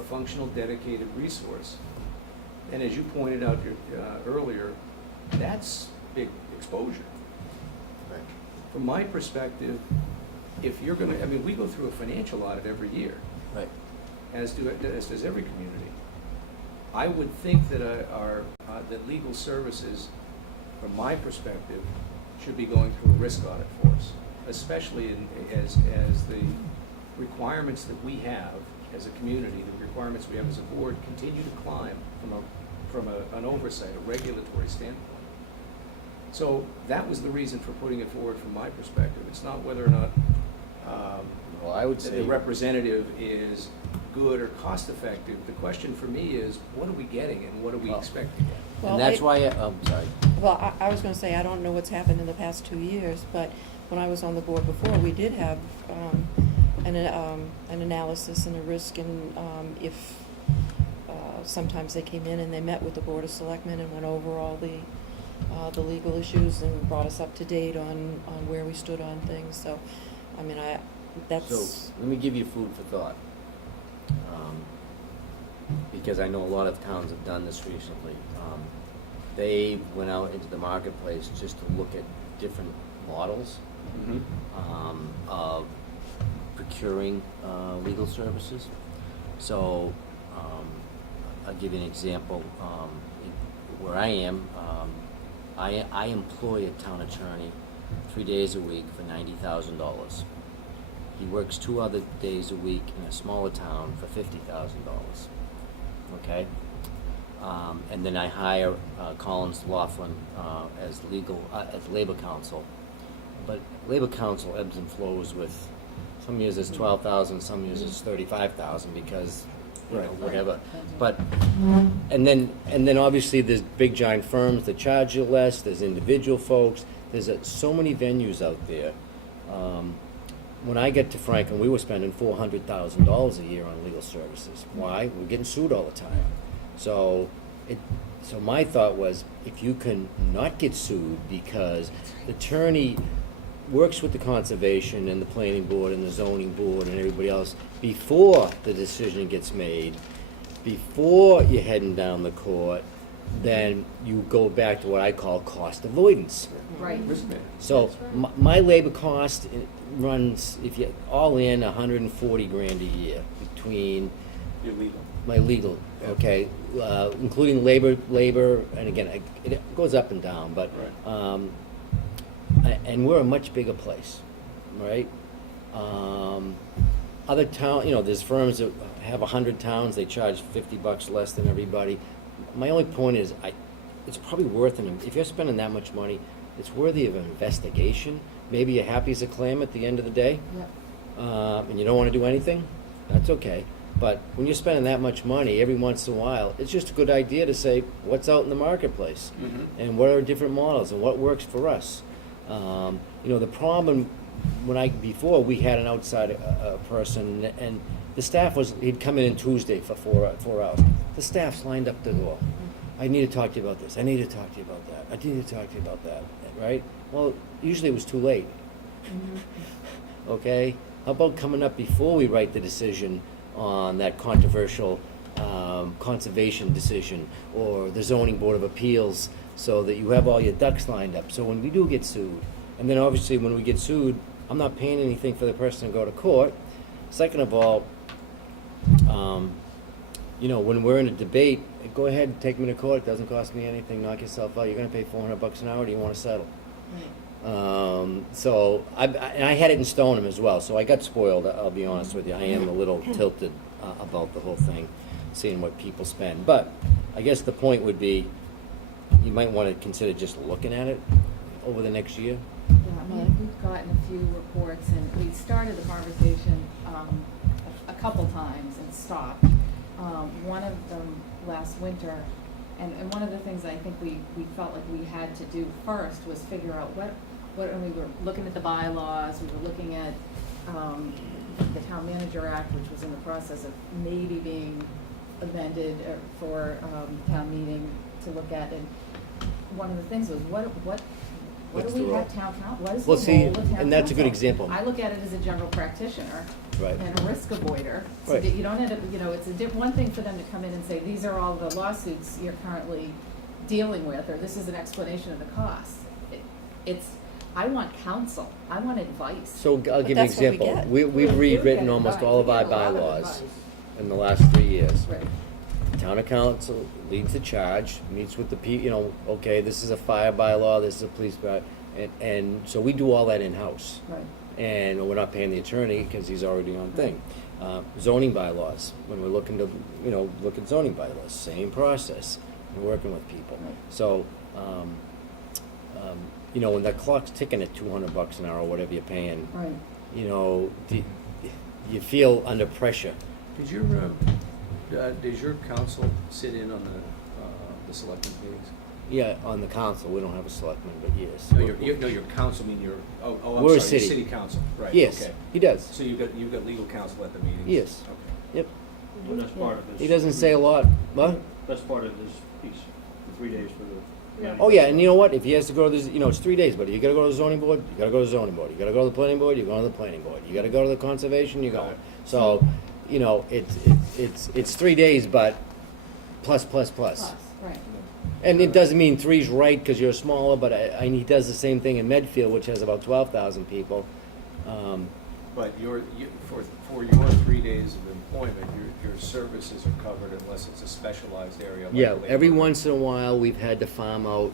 functional dedicated resource. And as you pointed out earlier, that's big exposure. From my perspective, if you're gonna, I mean, we go through a financial audit every year, Right. as does every community. I would think that that legal services, from my perspective, should be going through a risk audit for us, especially as the requirements that we have as a community, the requirements we have as a board, continue to climb from an oversight, a regulatory standpoint. So that was the reason for putting it forward from my perspective. It's not whether or not Well, I would that say. the representative is good or cost-effective. The question for me is, what are we getting and what do we Well, expect to get? Well, And that's I- why, sorry. Well, I was gonna say, I don't know what's happened in the past 2 years, but when I was on the board before, we did have an analysis and a risk, and if sometimes they came in and they met with the Board of Selectmen and went over all the legal issues and brought us up to date on where we stood on things, so, I mean, that's. So, let me give you food for thought. Because I know a lot of towns have done this recently. They went out into the marketplace just to look at different models of procuring legal services. So, I'll give you an example. Where I am, I employ a town attorney 3 days a week for $90,000. He works 2 other days a week in a smaller town for $50,000. Okay? And then I hire Collins Laughlin as labor counsel. But labor counsel ebbs and flows with, some years it's 12,000, some years it's 35,000 because, you know, Right. whatever. But, and then obviously there's big giant firms that charge you less, there's individual folks, there's so many venues out there. When I get to Franklin, we were spending $400,000 a year on legal services. Why? We're getting sued all the time. So my thought was, if you can not get sued because the attorney works with the conservation and the planning board and the zoning board and everybody else before the decision gets made, before you're heading down the court, then you go back to what I call cost avoidance. Right. Risk management. So That's right. my labor cost runs, if you all in, $140,000 a year between Illegal. my legal, okay, including labor, and again, it goes up and down, but and we're a much bigger place, right? Other town, you know, there's firms that have 100 towns, they charge $50 less than everybody. My only point is, it's probably worth it. If you're spending that much money, it's worthy of an investigation. Maybe you're happy as a clam at the end of the day, Yep. and you don't want to do anything, that's okay. But when you're spending that much money, every once in a while, it's just a good idea to say, what's out in the marketplace? And what are different models and what works for us? You know, the problem, before we had an outside person, and the staff he'd come in Tuesday for 4 hours. The staff's lined up the door. I need to talk to you about this. I need to talk to you about that. I need to talk to you about that, right? Well, usually it was too late. Okay? How about coming up before we write the decision on that controversial conservation decision or the zoning board of appeals, so that you have all your ducks lined up. So when we do get sued, and then obviously when we get sued, I'm not paying anything for the person to go to court. Second of all, you know, when we're in a debate, go ahead and take me to court. It doesn't cost me anything. Knock yourself out. You're going to pay $400 an hour. Do you want to settle? So I had it in Stoneham as well. So I got spoiled. I'll be honest with you. I am a little tilted about the whole thing, seeing what people spend. But I guess the point would be, you might want to consider just looking at it over the next year. Yeah, I mean, we've gotten a few reports, and we started the conversation a couple times and stopped. One of them last winter, and one of the things I think we felt like we had to do first was figure out and we were looking at the bylaws, we were looking at the Town Manager Act, which was in the process of maybe being amended for town meeting to look at, and one of the things was what What's do the we role? have town council, what is the Well, role see, of town council? and that's a good example. I look at it as a general practitioner Right. and a risk avoider, so Right. that you don't end up, it's one thing for them to come in and say, these are all the lawsuits you're currently dealing with, or this is an explanation of the costs. I want counsel, I want advice. So I'll give you an that's what we example. get. We've We do rewritten get almost advice. all of We our get a lot of bylaws advice. in the last 3 years. Right. Town council leads the charge, meets with the okay, this is a fire bylaw, this is a police bylaw, and so we do all that in-house. Right. And we're not paying the attorney because he's already on thing. Zoning bylaws, when we're looking to, look at zoning bylaws, same process, we're working with people. Right. So, when that clock's ticking at $200 an hour, or whatever you're paying, Right. you feel under pressure. Does your council sit in on the selectmen meetings? Yeah, on the council, we don't have a selectman, but yes. No, your council, mean your, I'm We're a sorry, city. your city council, right, Yes, okay. he does. So you've got legal counsel at the meetings? Yes. Okay. Yep. And that's part of his. He doesn't say a lot. What? That's part of his piece, the 3 days for the. Yeah. Oh, yeah, and you know what? If he has to go to this, it's 3 days, but you gotta go to the zoning board, you gotta go to the zoning board. You gotta go to the planning board, you're going to the planning board. You gotta go to the conservation, you're going. So, it's 3 days, but plus. Plus, right. And it doesn't mean three's right because you're smaller, but he does the same thing in Medfield, which has about 12,000 people. But for your 3 days of employment, your services are covered unless it's a specialized area. Like Yeah, labor. every once in a while, we've had to farm out,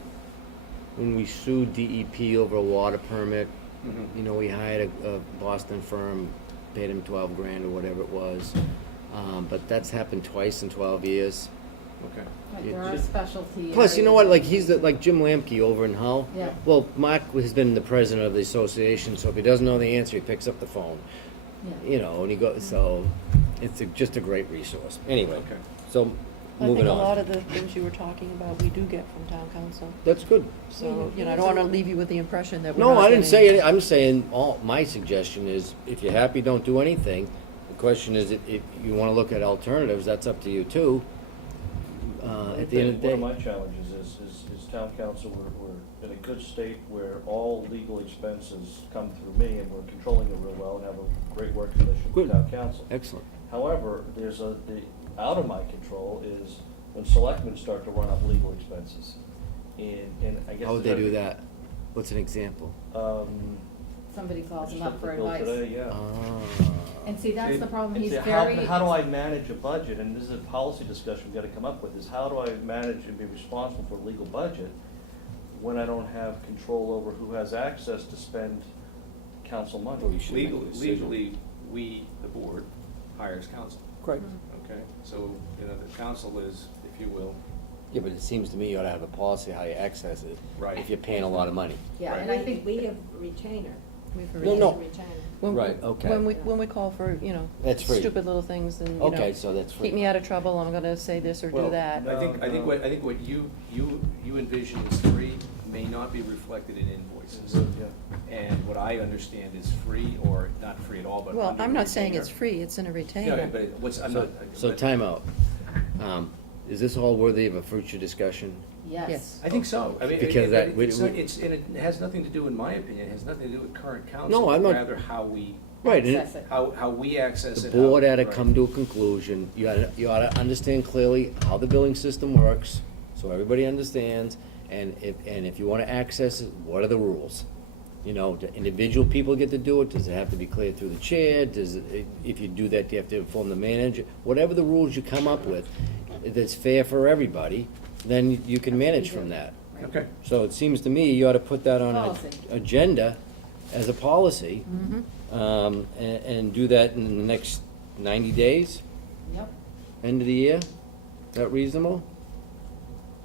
when we sued DEP over a water permit, Mhm. we hired a Boston firm, paid him $12 grand or whatever it was. But that's happened twice in 12 years. Okay. Right, Yeah, there are just- specialty Plus, you know areas. what, like Jim Lamke over in Hull. Yeah. Well, Mark has been the president of the association, so if he doesn't know the answer, he picks up the phone. Yeah. And he goes, so it's just a great resource. Anyway, Okay. so I moving think a on. lot of the things you were talking about, we do get from town council. That's good. So, I don't wanna leave you with the impression that we're No, not I didn't getting- say it. I'm saying, my suggestion is, if you're happy, don't do anything. The question is, if you wanna look at alternatives, that's up to you too. At the end of the day. One of my challenges is town council, we're in a good state where all legal expenses come through me and we're controlling it real well and have a great working relationship with Good. town council. Excellent. However, out of my control is when selectmen start to run up legal expenses. And I guess. How would they do that? What's an example? Somebody calls I him just up looked for at the bill advice. today, yeah. And see, that's the problem, And he's see, very. how do I manage a budget, and this is a policy discussion we've got to come up with, is how do I manage and be responsible for a legal budget when I don't have control over who has access to spend council money? Well, you should make a decision. Legally, we, the board, hires counsel, Great. okay? So, the council is, if you will, Yeah, but it seems to me you ought to have a policy how you access it. Right. If you're paying a lot of money. Yeah, and I think. We have retainer. We have a No, no. Retainer. When- Right, okay. When we call for, That's free. stupid little things and, Okay, so that's free. keep me out of trouble, I'm gonna say this or Well, do that. I think No. what you envision as free may not be reflected in invoices. Yeah. And what I understand is free, or not free at all, but Well, under I'm not saying retainer. it's free, it's in a Yeah, retainer. but I'm So, not. so but- timeout. Is this all worthy of a future discussion? Yes. I think so. I mean, Because that- it's not- and it has nothing to do, in my opinion, it has nothing to do with current council. No, I'm not- Rather how we, Right, and Access it. how we access the it. board how- had to right. come to a conclusion. You ought to understand clearly how the billing system works, so everybody understands. And if you want to access it, what are the rules? Do individual people get to do it? Does it have to be cleared through the chair? If you do that, do you have to inform the manager? Whatever the rules you come up with, that's fair for everybody, then you can manage from that. Okay. So it seems to me you ought to put that on an Policy. agenda as a policy, Mm-hmm. and do that in the next 90 days. Yep. End of the year? Is that reasonable?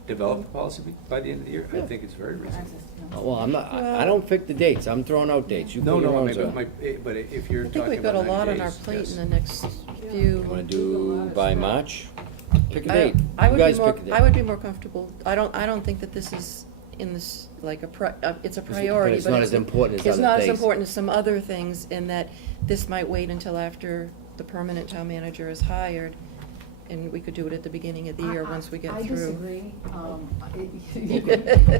Develop the policy by the end of the year? I Yeah. think it's very For reasonable. access to counsel. Well, I'm not, I don't pick the dates, I'm throwing out dates, you No, put your no, I own mean, out. but if you're I think talking we've got about a lot 90 on our days, plate yes. in the next You few. wanna do by March? Pick a date, I you would guys be more, pick a date. I would be more comfortable, I don't think that this is in this, like it's a priority, But it's not as important as It's other not as things. important as some other things, in that this might wait until after the permanent town manager is hired, and we could do it at the beginning of the year, once we get through. I disagree.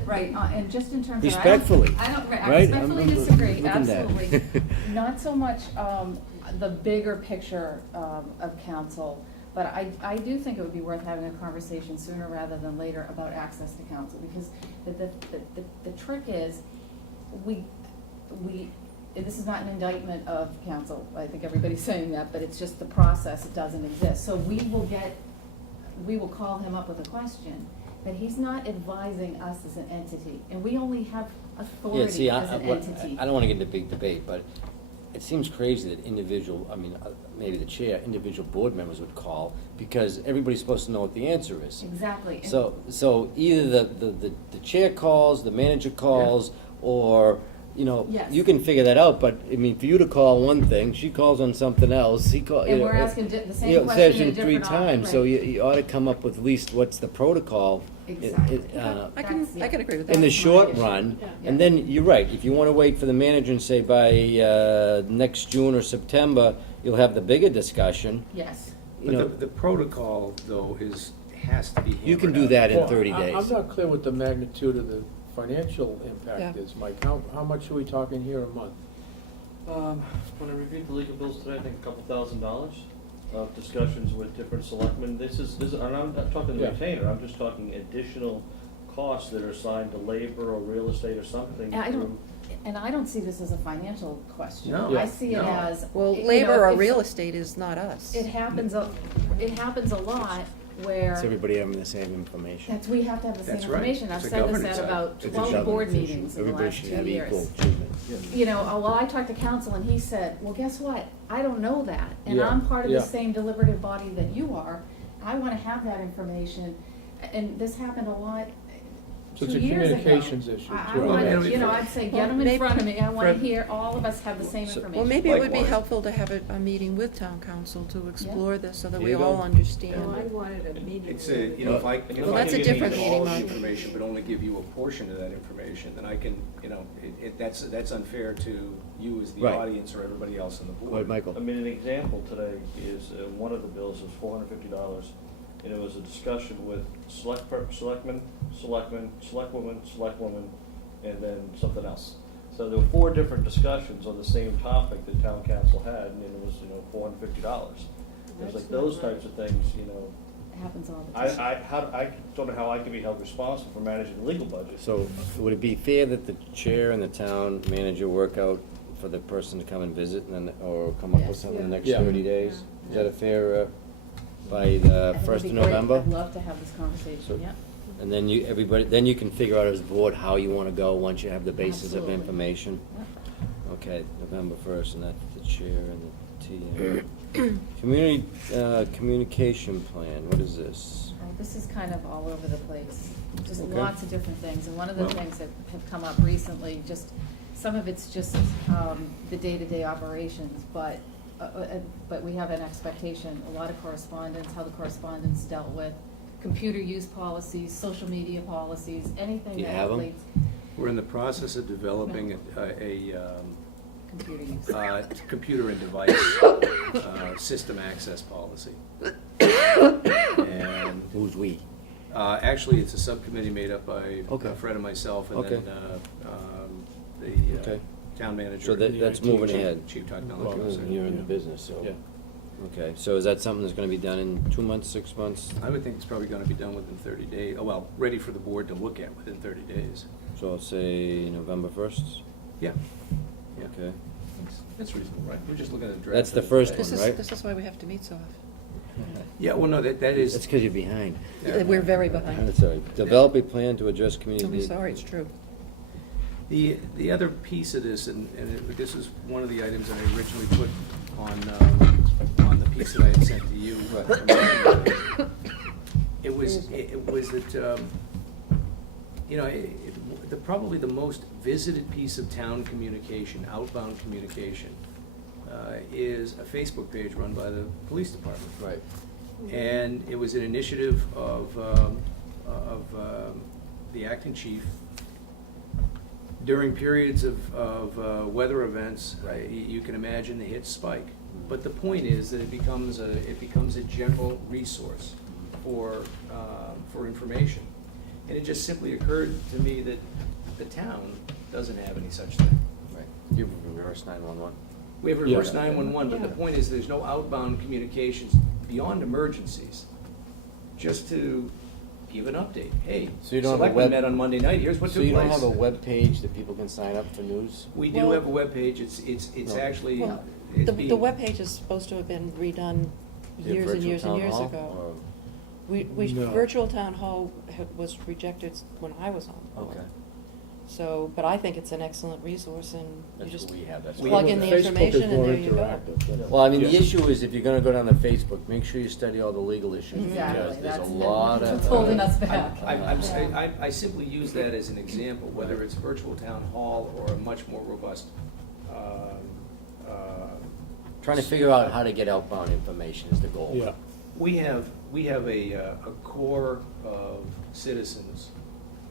Right, and just in terms of. Respectfully, I don't, I right? respectfully I'm disagree, looking at that. absolutely. Not so much the bigger picture of council, but I do think it would be worth having a conversation sooner rather than later about access to council, because the trick is, this is not an indictment of council, I think everybody's saying that, but it's just the process, it doesn't exist. So we will call him up with a question, but he's not advising us as an entity, and we only have Yeah, authority see, as an entity. I don't wanna get into big debate, but it seems crazy that maybe the chair, individual board members would call, because everybody's supposed to know what the answer is. Exactly. And- So either the chair calls, the manager calls, or, Yes. you can figure that out, but, I mean, for you to call one thing, she calls on something else, he calls. And we're asking the same question in a different. Three times, so right. you ought to come up with at least what's the protocol. Exactly. I can agree with that. In the That's my short issue. run, Yeah. and then, you're right, if you wanna wait for the manager and say by, next June or September, you'll have the bigger discussion, Yes. you know. But the protocol, though, has to be hammered out. You can do that in Well, 30 I'm days. not clear what the magnitude of the financial impact Yeah. is, Mike. How much are we talking here a month? When I reviewed the legal bills today, I think $2,000 of discussions with different selectmen. This is, and I'm not talking the Yeah. retainer, I'm just talking additional costs that are assigned to labor or real estate or something. And I don't see this as a financial question. No. I Yeah. see it No. as. Well, you know, labor or if- real estate is not us. It happens a lot where. It's everybody having the same information. We have to have the same That's right. information. I've It's a said this governance at issue. about It's a 12 board governance issue. meetings in the Everybody last should 2 have years. equal treatment. I talked to council and he said, well, guess what? I don't know that. And Yeah, I'm part of yeah. the same deliberative body that you are. I wanna have that information. And this happened a lot So 2 it's a years ago. communications issue, I too. want, Well, I'd say, Well, get them in maybe- front of me. I wanna Fred- hear, all of us have the same So- information. Well, maybe it would be Likewise. helpful to have a meeting with town council to explore this, so that There we you go. all understand. No, I wanted a meeting. It's a, if I Well, that's a give you different all meeting, the Mike. information, but only give you a portion of that information, then I can, that's unfair to you as the Right. audience or everybody else on the board. Go ahead, Michael. I mean, an example today is, one of the bills was $450, and it was a discussion with selectmen, selectwoman, and then something else. So there were 4 different discussions on the same topic that town council had, and it was, $450. It was like those types of things, It happens all the time. I don't know how I can be held responsible for managing the legal budget. So, would it be fair that the chair and the town manager work out for the person to come and visit, and then, or come up with Yes. something in the next Yeah. 30 days? Yeah. Is that a fair, by I the think it'd 1st be of great. November? I'd love to have this So- conversation, yeah. And then then you can figure out as a board how you wanna go, once you have the basis of Absolutely. information. Yeah. Okay, November 1st, and that's the chair and the TM. Community, communication plan, what is this? This is kind of all over the place, just Okay. lots of different things. And one of the Well- things that have come up recently, some of it's just the day-to-day operations, but we have an expectation, a lot of correspondence, how the correspondence dealt with, computer use policies, social media policies, anything You that have 'em? relates, We're in the process of developing a computer use. computer and device system access policy. And Who's we? actually, it's a subcommittee made up by Okay. Fred and myself, and Okay. then the Okay. town manager. So that's moving ahead. Chief technology Well, officer. You're in the business, so. Yeah. Okay, so is that something that's gonna be done in 2 months, 6 months? I would think it's probably gonna be done within 30 days, ready for the board to look at within 30 days. So I'll say November 1st? Yeah. Yeah. Okay. That's reasonable, right? We're just looking at a draft. That's the of first This one, is, right? this is why we have to meet so often. Yeah, well, no, that is. That's because you're behind. We're very behind. That's all right. Develop a plan to address I'm community. sorry, it's true. The other piece of this, and this is one of the items that I originally put on the piece that I had sent to you. It was that, you know, probably the most visited piece of town communication, outbound communication, is a Facebook page run by the police department. Right. And it was an initiative of the acting chief. During periods of weather events, you can imagine the hits spike. But the point is that it becomes a general resource for information. And it just simply occurred to me that the town doesn't have any such thing. Right. You have reverse 911. We have reverse Yeah. 911, but the point is there's no outbound communications beyond emergencies, just to give an update. Hey, So you don't have a Selectmen web- met on Monday night, here's what So took you place. don't have a web page that people can sign up for news? We do Well- have a webpage, it's No. actually, Well, it's the being. webpage is supposed to have been redone The years and virtual years and town years hall, ago. or- No. Virtual town hall was rejected when I was on the board. Okay. So, but I think it's an excellent resource, and you That's just what we have, that's. We- plug in the Facebook is information and more there you go. interactive, but- Well, I mean, the Yeah. issue is if you're gonna go down to Facebook, make sure you study all the legal issues. Exactly, Because there's that's a lot of. what's holding us back. I simply use that as an example, whether it's virtual town hall or a much more robust, Trying to figure out how to get outbound information is the goal. Yeah. We have a core of citizens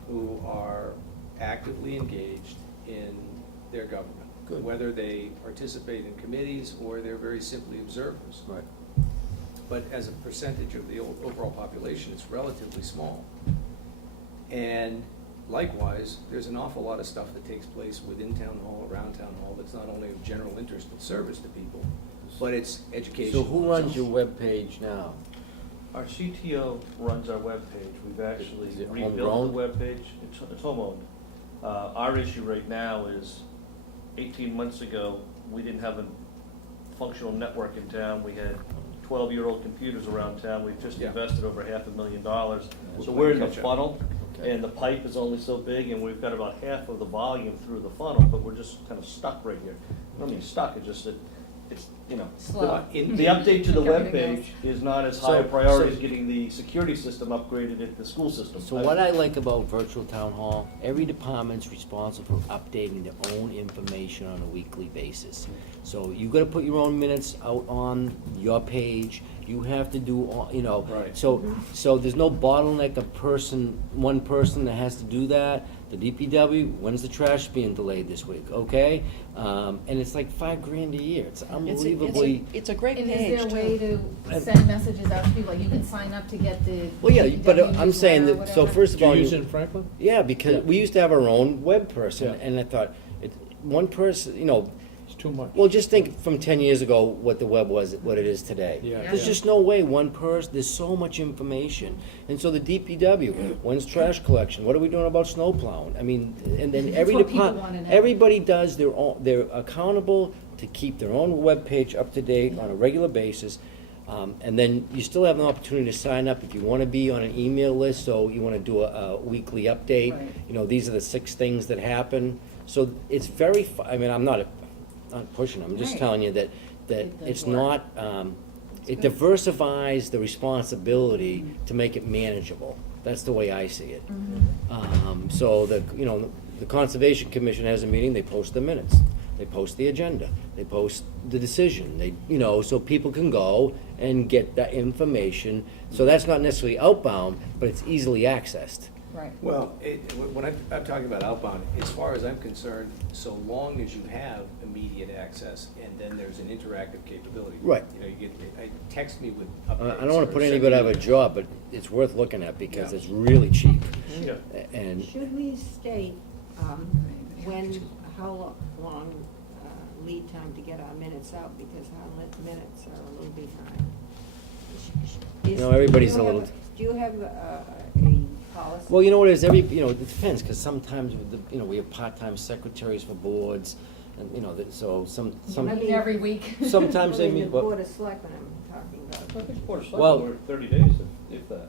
who are actively engaged in their government. Good. Whether they participate in committees or they're very simply observers. Right. But as a percentage of the overall population, it's relatively small. And likewise, there's an awful lot of stuff that takes place within town hall, around town hall, that's not only of general interest and service to people, but it's educational. So who runs your webpage now? Our CTO runs our webpage. We've actually Is it rebuilt homegrown? the webpage. It's home-owned. Our issue right now is 18 months ago, we didn't have a functional network in town. We had 12-year-old computers around town. We've just Yeah. invested over $500,000. We're So we're in the playing catch up. funnel, Okay. and the pipe is only so big, and we've got about half of the volume through the funnel, but we're just kind of stuck right here. I don't mean stuck, it's just that it's, you know. Slow. The update to the Everything webpage is not as high a So- priority so- as getting the security system upgraded at the school system. So what I like about virtual town hall, every department's responsible for updating their own information on a weekly basis. So you gotta put your own minutes out on your page, you have to do, all you know. Right. So there's no bottleneck of one person that has to do that. The DPW, when's the trash being delayed this week, okay? And it's like $5,000 a year, it's unbelievably. It's a great And page, is there a way too. to send messages out to people, like you can sign up to get the? Well, yeah, but DPW I'm saying newsletter or that, so whatever? first of Do you all. use it in Franklin? Yeah, because Yeah. we used to have our own web person, Yeah. and I thought, one person, It's too much. well, just think from 10 years ago what the web was, what it is today. Yeah. There's Yeah. just no way one person, there's so much information. And so the DPW, when's trash collection? What are we doing about snow plowing? I mean, and then That's every what people department, wanna know. everybody does their own, they're accountable to keep their own webpage up to date on a regular basis. And then you still have an opportunity to sign up if you want to be on an email list, so you want to do a weekly update. Right. These are the 6 things that happen. So it's very, I mean, I'm not pushing, I'm just Right. telling you that It does it's work. not, it diversifies the responsibility to make it manageable. That's the way I see it. So the Conservation Commission has a meeting, they post the minutes, they post the agenda, they post the decision, so people can go and get that information. So that's not necessarily outbound, but it's easily accessed. Right. Well, when I'm talking about outbound, as far as I'm concerned, so long as you have immediate access and then there's an interactive capability. Right. You text me with updates. I don't want or to put send anybody me- out of a job, but it's worth looking at because Yeah. it's really cheap. Yeah. And Should we state, how long lead time to get our minutes out, because our minutes are a little behind? everybody's a little. Do you have a policy? Well, you know what it is, it depends, because sometimes, we have part-time secretaries for boards, and, so I mean, every week. sometimes they Well, in meet, the Board of Selectmen I'm talking I about. think Board of Well- Selectmen were 30 days, if that.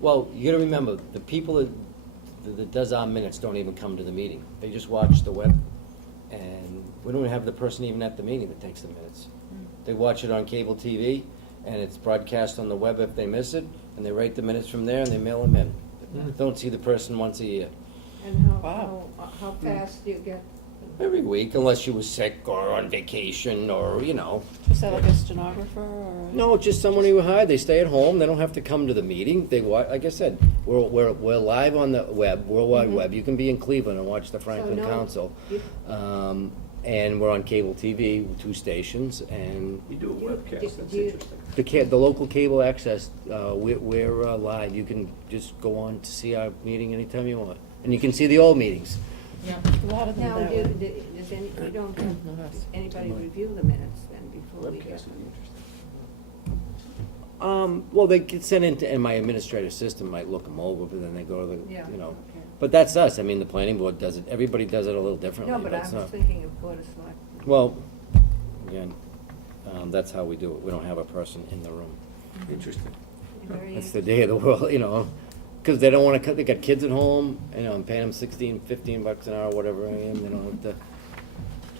well, you gotta remember, the people that does our minutes don't even come to the meeting, they just watch the web. and we don't have the person even at the meeting that takes the minutes. They watch it on cable TV, and it's broadcast on the web if they miss it, and they write the minutes from there and they mail them in. Don't see the person once a year. And Wow. how fast do you get? Every week, unless she was sick or on vacation or, you know. Is that like a stenographer or? No, just someone who hired. They stay at home. They don't have to come to the meeting. They watch, like I said, we're live on the web, World Wide Web. You can be in Cleveland and watch the Franklin no, Council. you- And we're on cable TV, 2 stations, and You do a webcast, that's do you- interesting. the local cable access, we're live. You can just go on to see our meeting anytime you want. And you can see the old meetings. Yeah. A lot of them Now, that way. does any, you don't No, have that's- anybody review the minutes then before we get Webcast would be them? interesting. Well, they get sent into, and my administrative system might look them over, but then they go to the, Yeah, you know. okay. But that's us. I mean, the planning board does it. Everybody does it a little differently. No, but I it's was not- thinking of Board of Selectmen. Well, again, that's how we do it. We don't have a person in the room. Interesting. Very It's the day of the world, you know, because they don't want to, they got kids at home, you know, I'm paying them 16, 15 bucks an hour, whatever I am, they don't have to.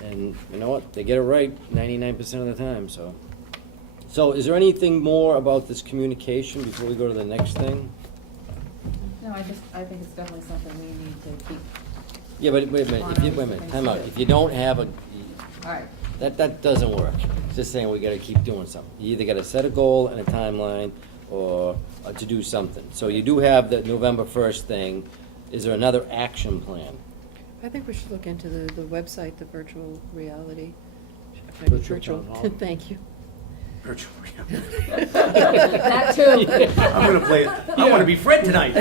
And you know what? They get it right 99% of the time, so. So is there anything more about this communication before we go to the next thing? No, I think it's definitely something we need to keep, Yeah, but wait a minute, wait a minute, time out. If you don't have a, all right. that doesn't work. It's just saying we gotta keep doing something. You either gotta set a goal and a timeline, or to do something. So you do have the November 1st thing. Is there another action plan? I think we should look into the website, the virtual reality. Virtual town hall. Thank you. Virtual reality. That too. I'm gonna play it. I wanna be Fred tonight.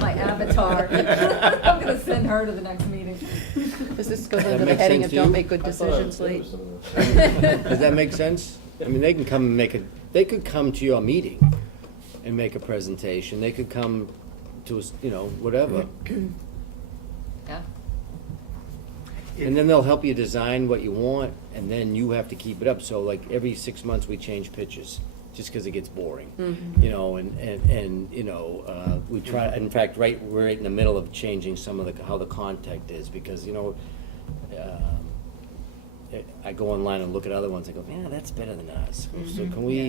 My avatar. I'm gonna send her to the next meeting. Does this go That under the make heading sense of to don't you? make good decisions late? Does that make sense? I mean, they can come and they could come to your meeting and make a presentation. They could come to us, you know, whatever. Yeah. And then they'll help you design what you want, and then you have to keep it up. So like every 6 months, we change pitches, just because it gets boring. You know, and you know, we try, in fact, we're right in the middle of changing some of how the contact is, because, you know, I go online and look at other ones, I go, man, that's better than us. So can we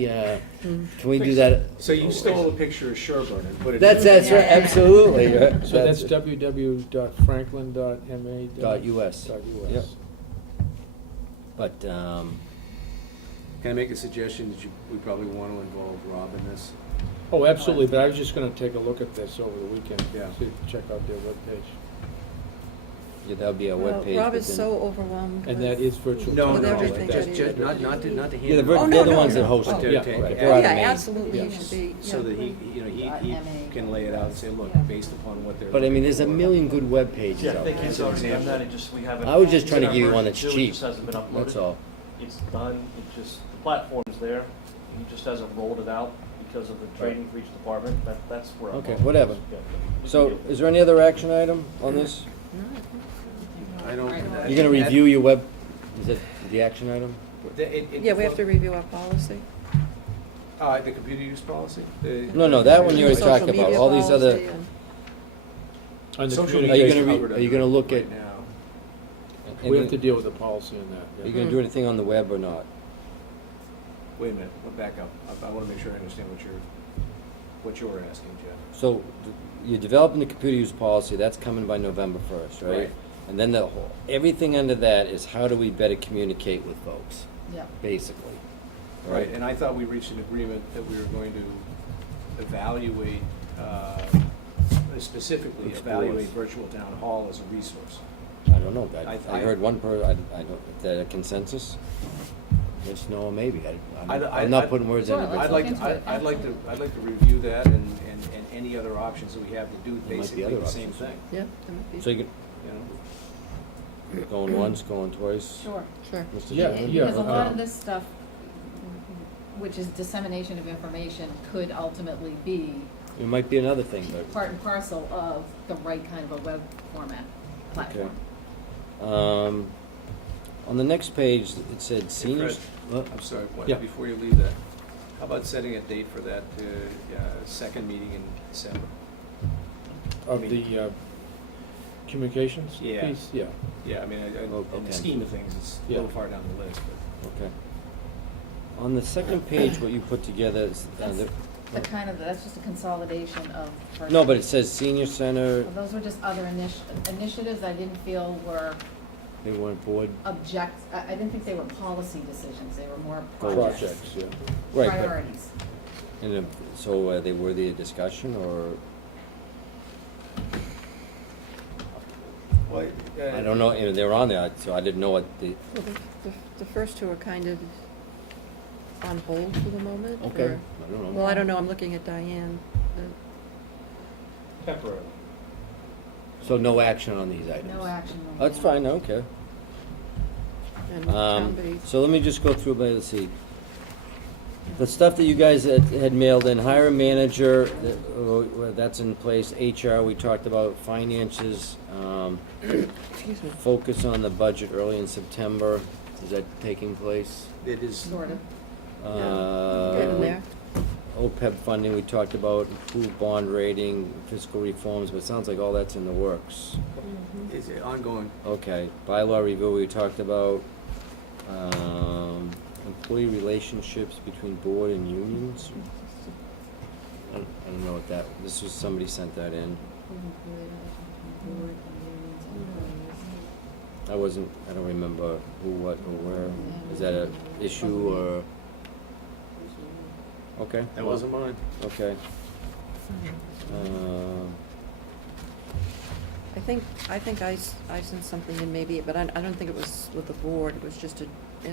do that? So you stole a picture of Sherburne and put it. That's Yeah. right, absolutely. So that's www.franklin.ma.us. Yep. But, Can I make a suggestion that we probably want to involve Rob in this? Oh, absolutely, but I was just gonna take a look at this over the weekend, Yeah. check out their webpage. yeah, that'll be a Well, webpage. Rob but is then- so overwhelmed And with. that is virtual. No, town With no, hall, everything like that just, he- not to hand Yeah, it they're, over. Oh, they're no, the ones no, that host no. it. To- Yeah, to right. add- They're out of Yeah, Maine. absolutely, he Yeah. should be. So that he, you know, he can lay it out and say, look, Yeah. based upon what they're. But I mean, there's a looking for. million good web pages Yeah, out thank there. you, As so an on example. that, it just, we haven't. I was just it's trying to in give you our one version that's two, it cheap. just hasn't been uploaded. That's all. It's done, it just, the platform's there, he just hasn't rolled it out because of the training for each department, that's where I'm. Okay, going. whatever. Yeah, we So, can do it. is there any other action item on this? I don't. You're gonna review your web, is it the action item? Yeah, we have to review our policy. The computer use policy? No, that one you already Social talked about. media All these other, policy and- On the Social Are you communication, gonna covered are you gonna look right at- now. we have to deal with the policy on that. are you yeah. gonna do anything on the web or not? Wait a minute, we'll back up. I want to make sure I understand what you're asking, Jeff. So, you're developing the computer use policy, that's coming by November 1st, right? Right. And then everything under that is how do we better communicate with folks, Yeah. basically. Right, and I thought we reached an agreement that we were going to evaluate, specifically Explore. evaluate virtual town hall as a resource. I don't know, I I heard one I don't, is that a consensus? Yes, no, or maybe, I'm not putting words in Sure, it. let's I'd look like, into it, I'd like to review that and any other options that we have to do There might be basically other the same options. thing, Yeah, that might be. So you you know? going once, going twice? Sure. Sure. Mr. Yeah, Chairman? yeah. Because a lot of this stuff, which is dissemination of information, could ultimately be It might be another thing, but. part and parcel of the right kind of a web format platform. On the next page, it said seniors. Fred, I'm sorry, Yeah. before you leave that, how about setting a date for that second meeting in December? Of the, communications Yeah. piece? Yeah. Yeah, I mean, Oh, in the okay. scheme of things, it's a Yeah. little far down the list, but. Okay. On the second page, what you put together is, That's just a consolidation of. no, but it says senior center, Well, those were just other initiatives I didn't feel were they weren't board. I didn't think they were policy decisions, they were more Projects. projects. Yeah. Right, but, Priorities. and so are they worthy of discussion, or, Well, I don't know, they were on there, so I didn't know what the, Well, the first two are kind of on hold for the moment. okay, or- I don't know. Well, I don't know, I'm looking at Diane. Temporarily. So no action on these items? No action. right That's now. fine, okay. And town base. So let me just go through, let's see. The stuff that you guys had mailed in, hire a manager, that's in place. HR, we talked about finances, Excuse me. focus on the budget early in September. Is that taking place? It is, Sort of. Getting Uh, there. OPEB funding, we talked about, improved bond rating, fiscal reforms, but it sounds like all that's in the works. it's ongoing. Okay, bylaw review, we talked about, employee relationships between board and unions. I don't know what that, this was, somebody sent that in. I don't remember who, what, or where. Is that a issue, or? Okay. That wasn't mine. Okay. I think I sent something in maybe, but I don't think it was with the board, it was just an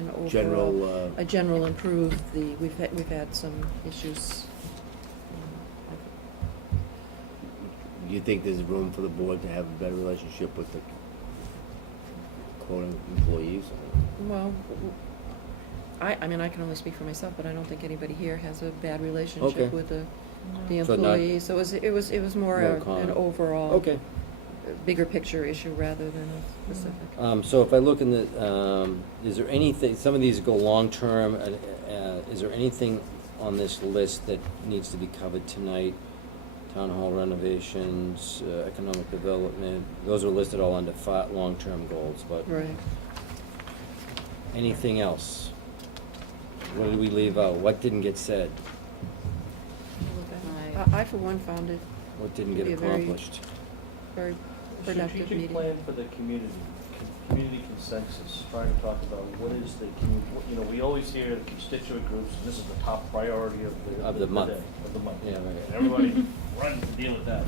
overall. General, A general improve, we've had some issues. do you think there's room for the board to have a better relationship with the quote employees? Well, I mean, I can only speak for myself, but I don't think anybody here has a bad relationship Okay. with the So not- employees. So it was more More an common. overall. Okay. Bigger picture issue rather than a specific. So if I look in the, is there anything, some of these go long-term, is there anything on this list that needs to be covered tonight? Town hall renovations, economic development, those are listed all under long-term goals, but Right. anything else? What did we leave out? What didn't get said? I for one found it What didn't To get be a very- accomplished? very productive Strategic meeting. plan for the community, community consensus, trying to talk about what is the community, we always hear the constituent groups, and this is the top priority of the month. day, of the month. Yeah, right. And everybody runs to deal with that.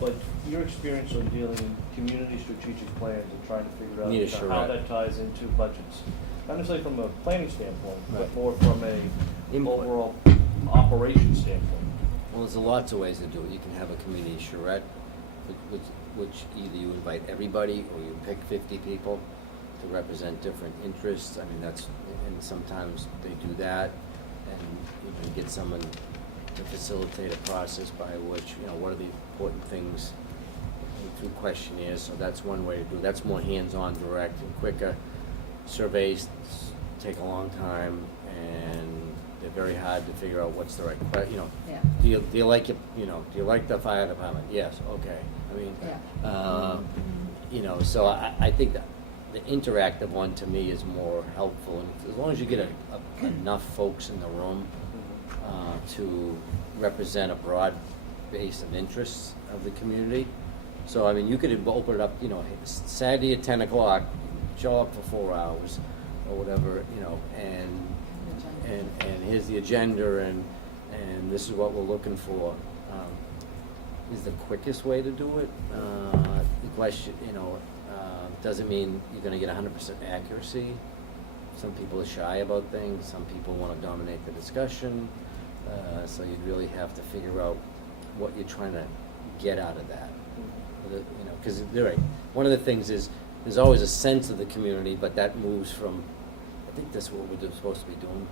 But your experience on dealing in community strategic plans and trying to figure Need a out how charrette. that ties into budgets. Not necessarily from a planning standpoint, but Right. more from a Input. overall operation standpoint. Well, there's lots of ways to do it. You can have a community charrette, which either you invite everybody or you pick 50 people to represent different interests. I mean, and sometimes they do that, and you can get someone to facilitate a process by which, what are the important things through questionnaires. So that's one way to do it. That's more hands-on, direct, and quicker. Surveys take a long time, and they're very hard to figure out what's the right Yeah. do you like it, do you like the fire department? Yes, okay. I mean, Yeah. so I think that the interactive one to me is more helpful, and as long as you get enough folks in the room to represent a broad base of interests of the community. So, I mean, you could open it up, Saturday at 10 o'clock, show up for 4 hours, or whatever, and here's the agenda, and this is what we're looking for. Is the quickest way to do it. The question, doesn't mean you're gonna get 100% accuracy. Some people are shy about things, some people wanna dominate the discussion, so you'd really have to figure out what you're trying to get out of that. Because one of the things is, there's always a sense of the community, but that moves from, I think that's what we're supposed to be doing,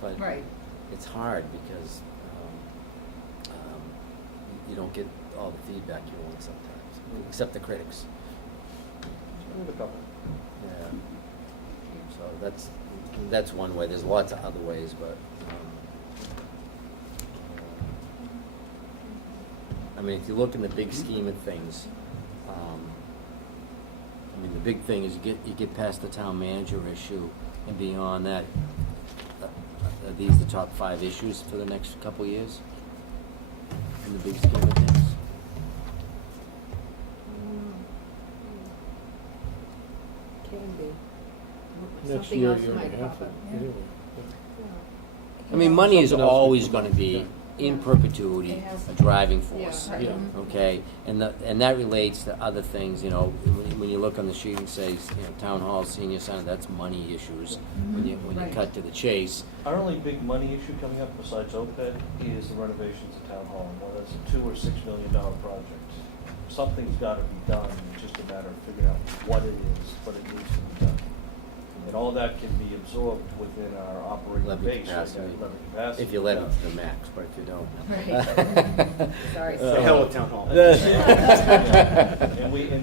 but Right. it's hard because you don't get all the feedback you want sometimes, except the critics. We have a couple. Yeah. So that's one way. There's lots of other ways, but I mean, if you look in the big scheme of things, I mean, the big thing is you get past the town manager issue, and beyond that, are these the top 5 issues for the next couple of years? In the big scheme of things? Can be. Next Something year, else year and might a half, pop up. anyway. I mean, money is Something else always could come gonna up, be, yeah. in perpetuity, It has a to. driving force. Yeah. Yeah. Okay, and that relates to other things, you know, when you look on the sheet and say, you know, town hall, senior center, that's money issues. When you Right. cut to the chase, Our only big money issue coming up besides OPEB is the renovations of town hall, and whether it's a $2 or $6 million project. Something's gotta be done, it's just a matter of figuring out what it is, but it needs to be done. And all that can be absorbed within our operating Levy base, capacity. levy capacity. if you let it to the max, but if you don't. Right. Sorry. The hell with town hall. And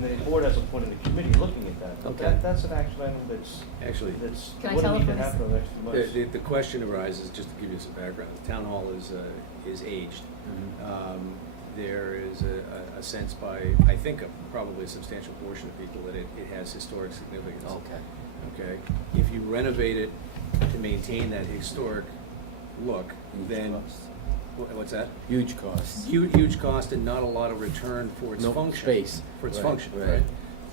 the board has appointed a committee looking at that. But Okay. that's an action item that's Actually, Can I what tell need to them happen in the next few months. the question arises, just to give you some background, the town hall is aged. There is a sense by, I think, probably a substantial portion of people that it has historic significance. Okay. Okay? If you renovate it to maintain that historic look, then, what's that? Huge cost. Huge cost and not a lot of return for its No function. space. For its Right, function, right.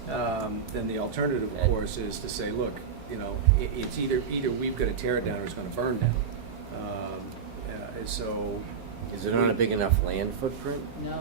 right? Then the alternative, of course, is to say, look, you know, it's either we've got to tear it down or it's going to burn down. And so. Is it on a big enough land footprint? No.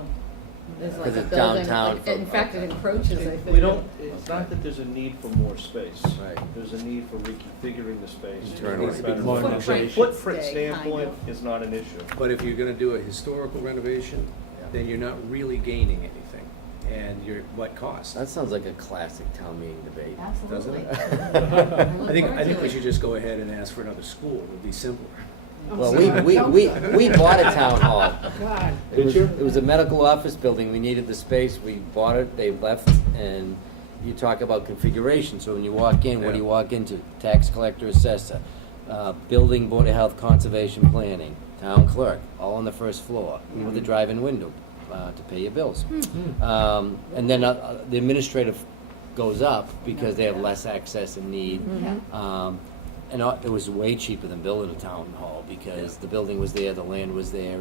There's like 'Cause a it's building, downtown like, from- in fact, it encroaches, I think. We don't, it's not that there's a need for more space. Right. There's a need for reconfiguring the space. Internally. It's better. Modernization. Footprint Stay, kind standpoint of. is not an issue. But if you're gonna do a historical renovation, Yeah. then you're not really gaining anything. And what cost? That sounds like a classic town meeting debate. Absolutely. Doesn't it? I think we should just go ahead and ask for another school, it would be simpler. Well, we bought a town hall. God. It was a medical office building, we needed the space, we bought it, they left, and you talk about configuration, so when you walk in, what do you walk into? Tax collector, assessor, building, board of health, conservation planning, town clerk, all on the first floor, with the drive-in window, to pay your bills. And then the administrative goes up because they have less access and need. And it was way cheaper than building a town hall because the building was there, the land was there,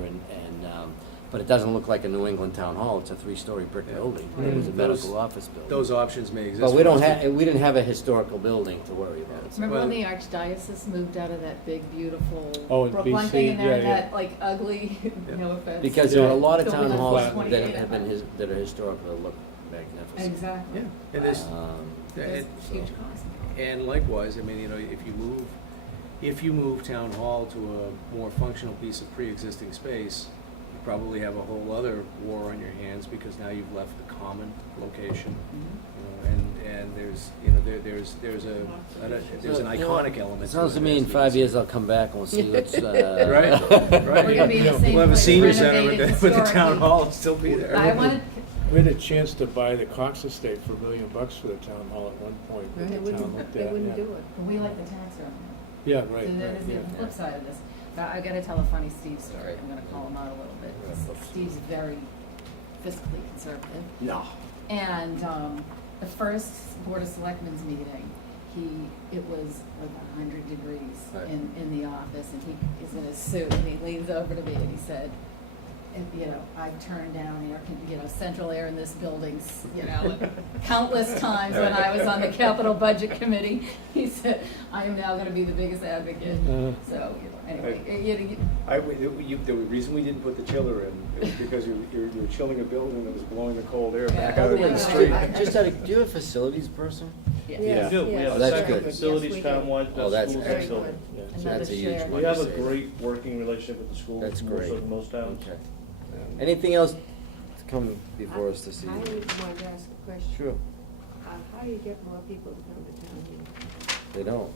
but it doesn't look like a New England town hall. It's a 3-story brick building. It was a medical office building. Those options may exist. But we for us. we didn't have a historical building to worry about. Remember when Well- the archdiocese moved out of that big, beautiful Oh, in Brookline BC, thing, and there yeah, yeah. that like ugly, no offense. Because there are a lot of Building town that's halls flat. 28 that have been, that are historical that look magnificent. Exactly. Yeah, and this, There's so- huge cost. and likewise, I mean, you know, if you move town hall to a more functional piece of pre-existing space, you probably have a whole other war on your hands because now you've left the common location. You know, and there's, you know, there's an iconic element. It sounds to me it in as 5 well. years I'll come back and we'll see what's, Right, We're right. gonna be in the same We'll have a place, senior center renovated with the town historically. hall and still be there. I wanted, We had a chance to buy the Cox Estate for $1 million for the town hall at one point, but They the town wouldn't, looked they at, wouldn't yeah. do it. we like the tax revenue. Yeah, So right, that right, is the yeah. flip side of this. But I gotta tell a funny Steve story, I'm gonna call him out a little bit. Steve's very fiscally conservative. No. And, the first Board of Selectmen's meeting, it was like 100 degrees Right. in the office, and he is in his suit, and he leans over to me and he said, you know, I've turned down central air in this building, countless times when I was on the capital budget committee. He said, I am now gonna be the biggest advocate. So, anyway, The reason we didn't put the chiller in, it was because you're chilling a building that was blowing the cold air back Yeah. out into the street. Do you have a facilities person? yeah. Yeah. We do, we have Oh, a that's second good. facilities Yes, we do. townwide, Oh, that's schools Very and good. building. Yeah. Another That's a huge shared- money. We have a saver. great working relationship with the schools, That's more so great. than most towns. Okay. Anything else to come before us this I evening? wanted to ask a question. Sure. How do you get more people to come to town meeting? They don't.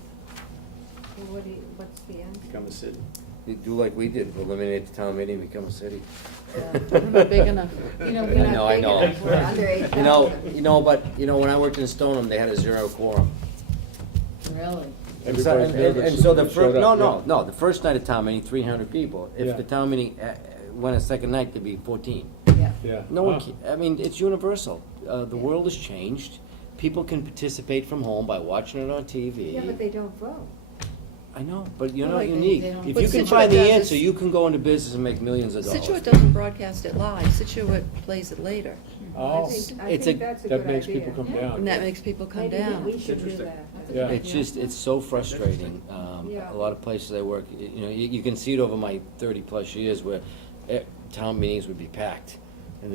Well, what's the answer? Become a city. You do like we did, eliminate the town meeting, become a city. Yeah. We're not big enough. You know, We're we're not know, I big know. enough. We're under 8,000. When I worked in Stoneham, they had a 0 quorum. Really? And so, Everybody's nervous and so if the you first, showed up, no, the first night of town meeting, 300 people. Yeah. If the town meeting went a second night, there'd be 14. Yeah. Yeah. No one, Wow. I mean, it's universal. The world has changed. people can participate from home by watching it on TV. Yeah, but they don't vote. I know, but you're Well, not like, unique. they don't- If But you can Situate find the does answer, this- you can go into business and make millions of dollars. Situate doesn't broadcast it live, Situate plays it later, Oh, I think It's that's a that good makes idea. people come Yeah. down. and that makes people come Maybe down. we should do Interesting. that. Yeah. It's just, it's so frustrating. Yeah. A lot of places I work, you can see it over my 30-plus years where town meetings would be packed. And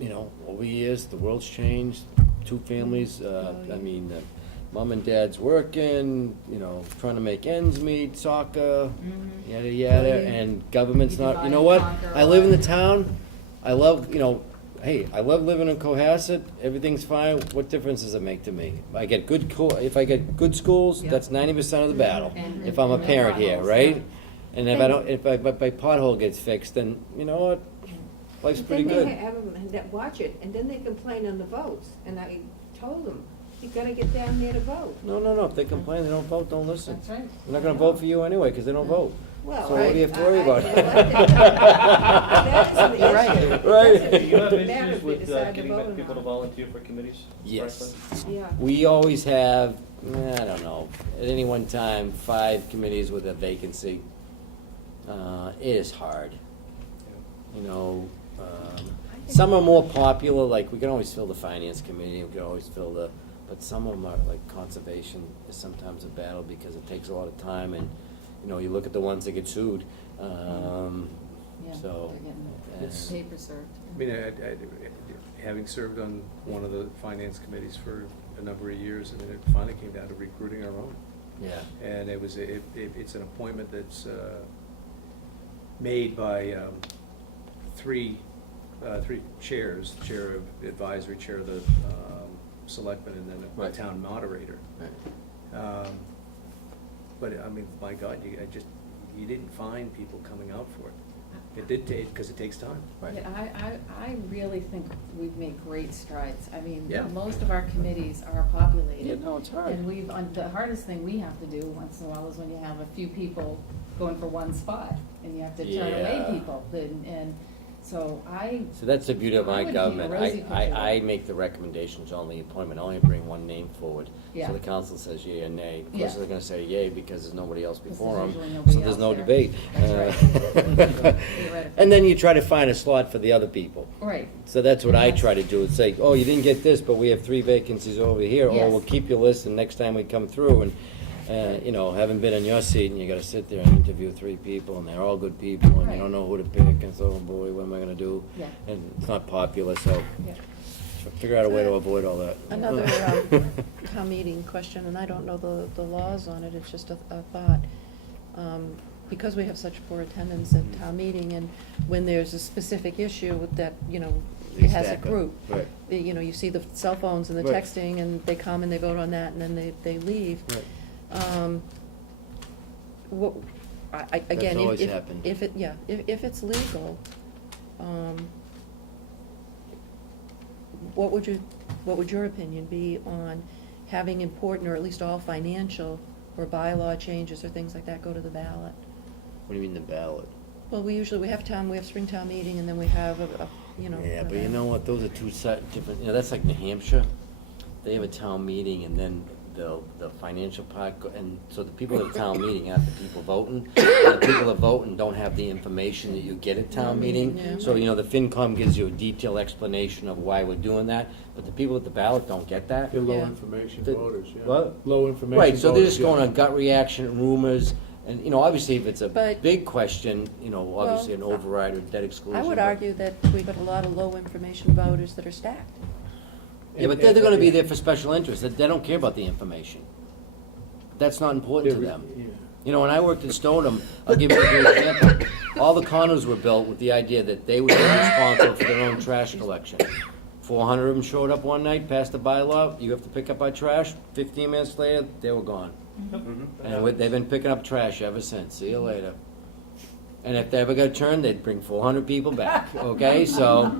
then, over the years, the world's changed, two families, yeah. mom and dad's working, trying to make ends meet, soccer, Mhm. yada, yada, Oh, yeah. and government's You not, divide you know and what? conquer I a live in the lot. town, I love, I love living in Cohasset, everything's fine, what difference does it make to me? If I get good schools, Yeah. that's 90% of the battle, And- if I'm a and parent here, potholes, right? yeah. And if I don't, if my pothole gets fixed, then, you know what? Life's But pretty then good. they have them that watch it, and then they complain on the votes, and I told them, you gotta get down there to vote. No, if they complain, they don't vote, don't listen. That's right. They're not gonna vote for you anyway, because they don't vote. Well, So what do you have to worry about? That isn't the You're right. issue. It Right. doesn't Do you have matter issues if we with decide to getting vote or people to not. volunteer for committees? Yes. Franklin? Yeah. We always have, I don't know, at any one time, 5 committees with a vacancy. It is hard. Some are more popular, like, we can always fill the finance committee, we can always fill but some of them are, like, conservation is sometimes a battle because it takes a lot of time, and, you look at the ones that get sued, Yeah, so. they're getting paper served. I mean, having served on one of the finance committees for a number of years, and then it finally came down to recruiting our own. Yeah. And it's an appointment that's made by three chairs, chair of advisory, chair of the selectman, and then Right. a town moderator. Right. But, I mean, my God, you didn't find people coming out for it. It did take, because it takes time. Right. Yeah, I really think we've made great strides. I mean, Yeah. most of our committees are populated. Yeah, no, it's hard. And the hardest thing we have to do once in a while is when you have a few people going for one spot, and you have to turn away Yeah. people, and so So that's the beauty of I my would government. keep a rosy picture. I make the recommendations on the appointment, I only bring one name forward. Yeah. So the council says yea or nay. Of Yeah. course, they're gonna say yea because there's nobody else Because before there's them, usually nobody so there's else no there. debate. That's right. Theoretically. And then you try to find a slot for the other people. Right. So that's what I Yes. try to do. It's like, oh, you didn't get this, but we have 3 vacancies over here. Yes. Oh, we'll keep your list, and next time we come through, and, haven't been in your seat, and you gotta sit there and interview 3 people, and they're all good people, and Right. you don't know who to pick, and so, oh boy, what am I gonna do? Yeah. And it's not popular, so Yeah. figure out a way to avoid all that. Another town meeting question, and I don't know the laws on it, it's just a thought. Because we have such poor attendance at town meeting, and when there's a specific issue that, They it has a stack up. group. Right. You see the cell phones and the Right. texting, and they come and they vote on that, and then they leave. Right. What, again, always if happened. if it's legal, what would your opinion be on having important, or at least all financial or bylaw changes or things like that go to the ballot? What do you mean the ballot? Well, we have spring town meeting, and then we have Yeah, but you know what, those are two different, that's like New Hampshire. They have a town meeting, and then the financial part, and so the people at the town meeting have the people voting. And the people that vote and don't have the information that you get at town meeting. Yeah. So, the FinCom gives you a detailed explanation of why we're doing that, but the people at the ballot don't get that. They're low Yeah. information The- voters, yeah. what? Low information Right, so they're voters, just going yeah. on gut reaction, rumors, and, obviously if it's a But- big question, obviously an Well, override or debt exclusion. I would but- argue that we've got a lot of low information voters that are stacked. Yeah, but they're gonna be there for special interest, they don't care about the information. That's not important to them. Yeah. When I worked in Stoneham, I'll give you a good example. All the condos were built with the idea that they would be responsible for their own trash collection. 400 of them showed up one night, passed the bylaw, you have to pick up our trash, 15 minutes later, they were gone. And they've been picking up trash ever since, see you later. And if they ever got turned, they'd bring 400 people back, okay? So,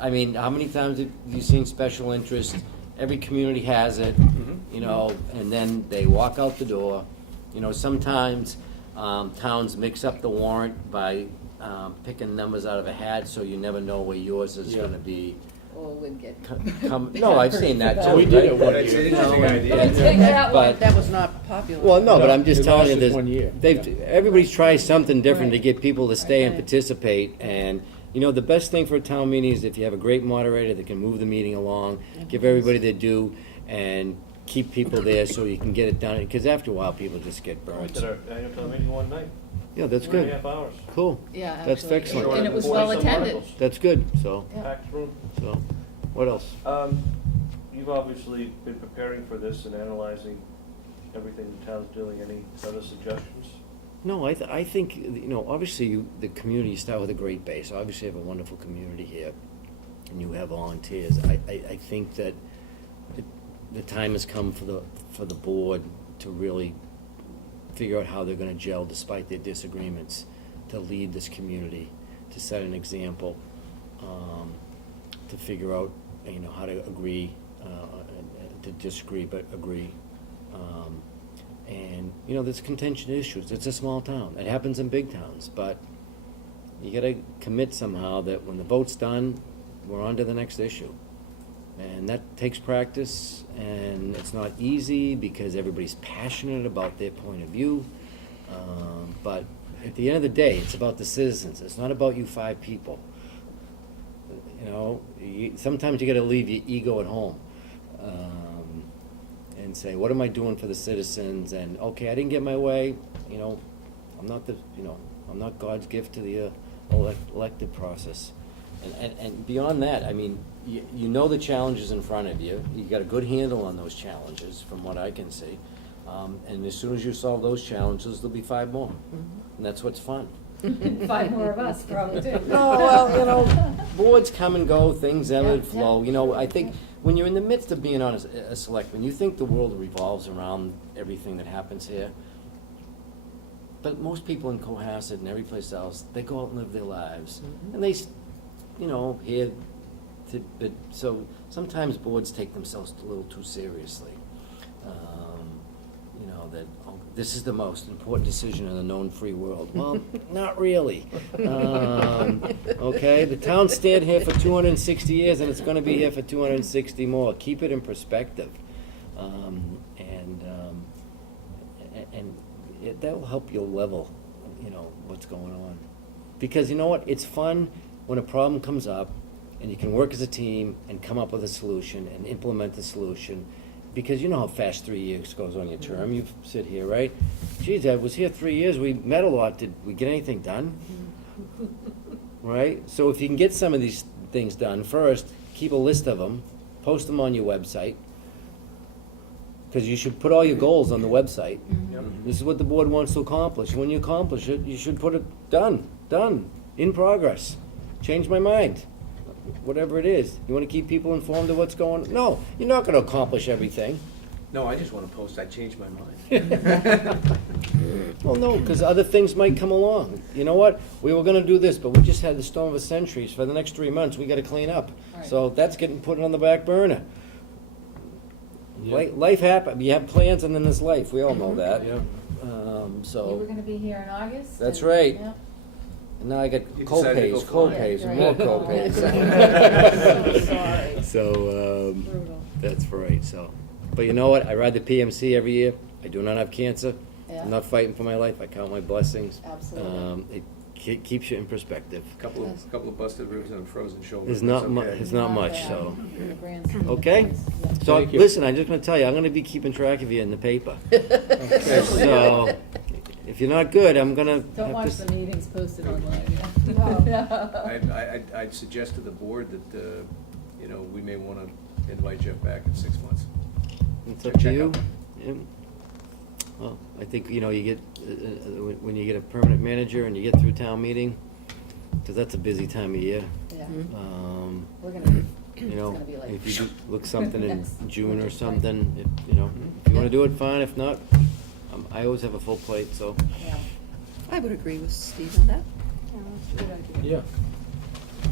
how many times have you seen special interest? Every community has it, and then they walk out the door. Sometimes towns mix up the warrant by picking numbers out of a hat, so you never know where yours is Yeah. gonna be. Or would get. No, I've seen that too. We did it one That's an year. interesting idea. Let's take that one. But- That was not popular. Well, no, but No, I'm just it telling you, lasted 1 year. everybody's trying something different to Right. get people to stay and Right. participate, and, you know, the best thing for a town meeting is if you have a great moderator that can move the meeting along, give everybody their due, and keep people there so you can get it done, because after a while, people just get We burnt. did our annual town meeting one night. Yeah, that's 3.5 good, hours. cool, Yeah, That's actually. excellent. And it was 40 well some attended. articles. that's good, so, Yeah. Packed room. what else? You've obviously been preparing for this and analyzing everything the town's doing. Any other suggestions? No, I think, you know, obviously, the community, you start with a great base. Obviously, you have a wonderful community here, and you have volunteers. I think that the time has come for the board to really figure out how they're gonna gel despite their disagreements, to lead this community, to set an example, to figure out, you know, how to agree, to disagree, but agree. And, you know, there's contention issues. It's a small town. It happens in big towns, but you gotta commit somehow that when the vote's done, we're on to the next issue. And that takes practice, and it's not easy because everybody's passionate about their point of view. But at the end of the day, it's about the citizens. It's not about you 5 people. You know, sometimes you gotta leave your ego at home. And say, what am I doing for the citizens? And, okay, I didn't get my way, you know, I'm not God's gift to the elected process. And beyond that, I mean, you know the challenges in front of you. You got a good handle on those challenges, from what I can see. And as soon as you solve those challenges, there'll be 5 more. And that's what's fun. 5 more of us, probably too. No, well, you know, boards come and go, things ebb and Yeah, flow. yeah. You know, I think when you're in the midst of being on a selectman, you think the world revolves around everything that happens here. But most people in Cohasset and every place else, they go out and live their lives. And they, you know, but so sometimes boards take themselves a little too seriously. You know, that, oh, this is the most important decision in the known free world. Well, not really. Okay, the town's stayed here for 260 years, and it's gonna be here for 260 more. Keep it in perspective. And that will help you level, you know, what's going on. Because you know what, it's fun when a problem comes up, and you can work as a team and come up with a solution and implement the solution. Because you know how fast 3 years goes on your term. You sit here, right? Geez, I was here 3 years, we met a lot, did we get anything done? Right? So if you can get some of these things done, first, keep a list of them, post them on your website. Because you should put all your goals on the website. This is what the board wants to accomplish. When you accomplish it, you should put it done, in progress. Change my mind. Whatever it is. You want to keep people informed of what's going on? No, you're not going to accomplish everything. No, I just want to post, I changed my mind. Well, no, because other things might come along. You know what? We were going to do this, but we just had the storm of a century. For the next 3 months, we got to clean up. Right. So that's getting put on the back burner. Yeah. Life happens. You have plans, and then there's life. We all know that. Yeah. You were So gonna be here in August? That's and- right. yeah. and now I got You decided to go co-pays, fly. and Yeah, more right. co-pays. So sorry. So, Brutal. that's right, so. But you know what? I ride the PMC every year. I do not have cancer. Yeah. I'm not fighting for my life. I count my blessings. Absolutely. It keeps you in perspective. Couple of busted ribs and a frozen shoulder. There's not It's mu- okay. it's not much, bad so. in the grand scheme of Okay? things. Yeah. So, Thank you. listen, I'm just gonna tell you, I'm gonna be keeping track of you in the paper. So, if you're not good, I'm gonna Don't have watch to. the meetings posted online. I'd suggest to the board that, you know, we may want to invite Jeff back in 6 months. It's up to Check you. up. Yeah. Well, I think, you know, you get, when you get a permanent manager and you get through town meeting, because that's a busy time of year. Yeah, Mm-hmm. we're gonna be, You it's know, gonna be like. if you do look something in Next June or winter, right. something, if, you know, if you wanna do it, fine, if not, I always have a full plate, so. Yeah. I would agree with Steve on that. Yeah, that's a good idea. Yeah.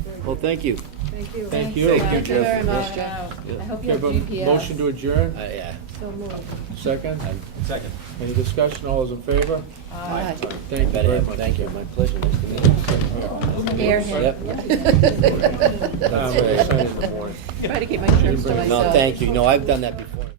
Very Well, good. thank you. Thank you. Thank you. Thank you very much, Yeah. I hope you Okay, have but GPS. motion to adjourn, Yeah. So moved. second? Second. Any discussion, all those in favor? Aye. Thank you Better very have- much. Thank you, my pleasure, nice to meet you. Airhead. Yep. We'll sign it in the morning. try to keep my terms to myself. No, thank you. No, I've done that before.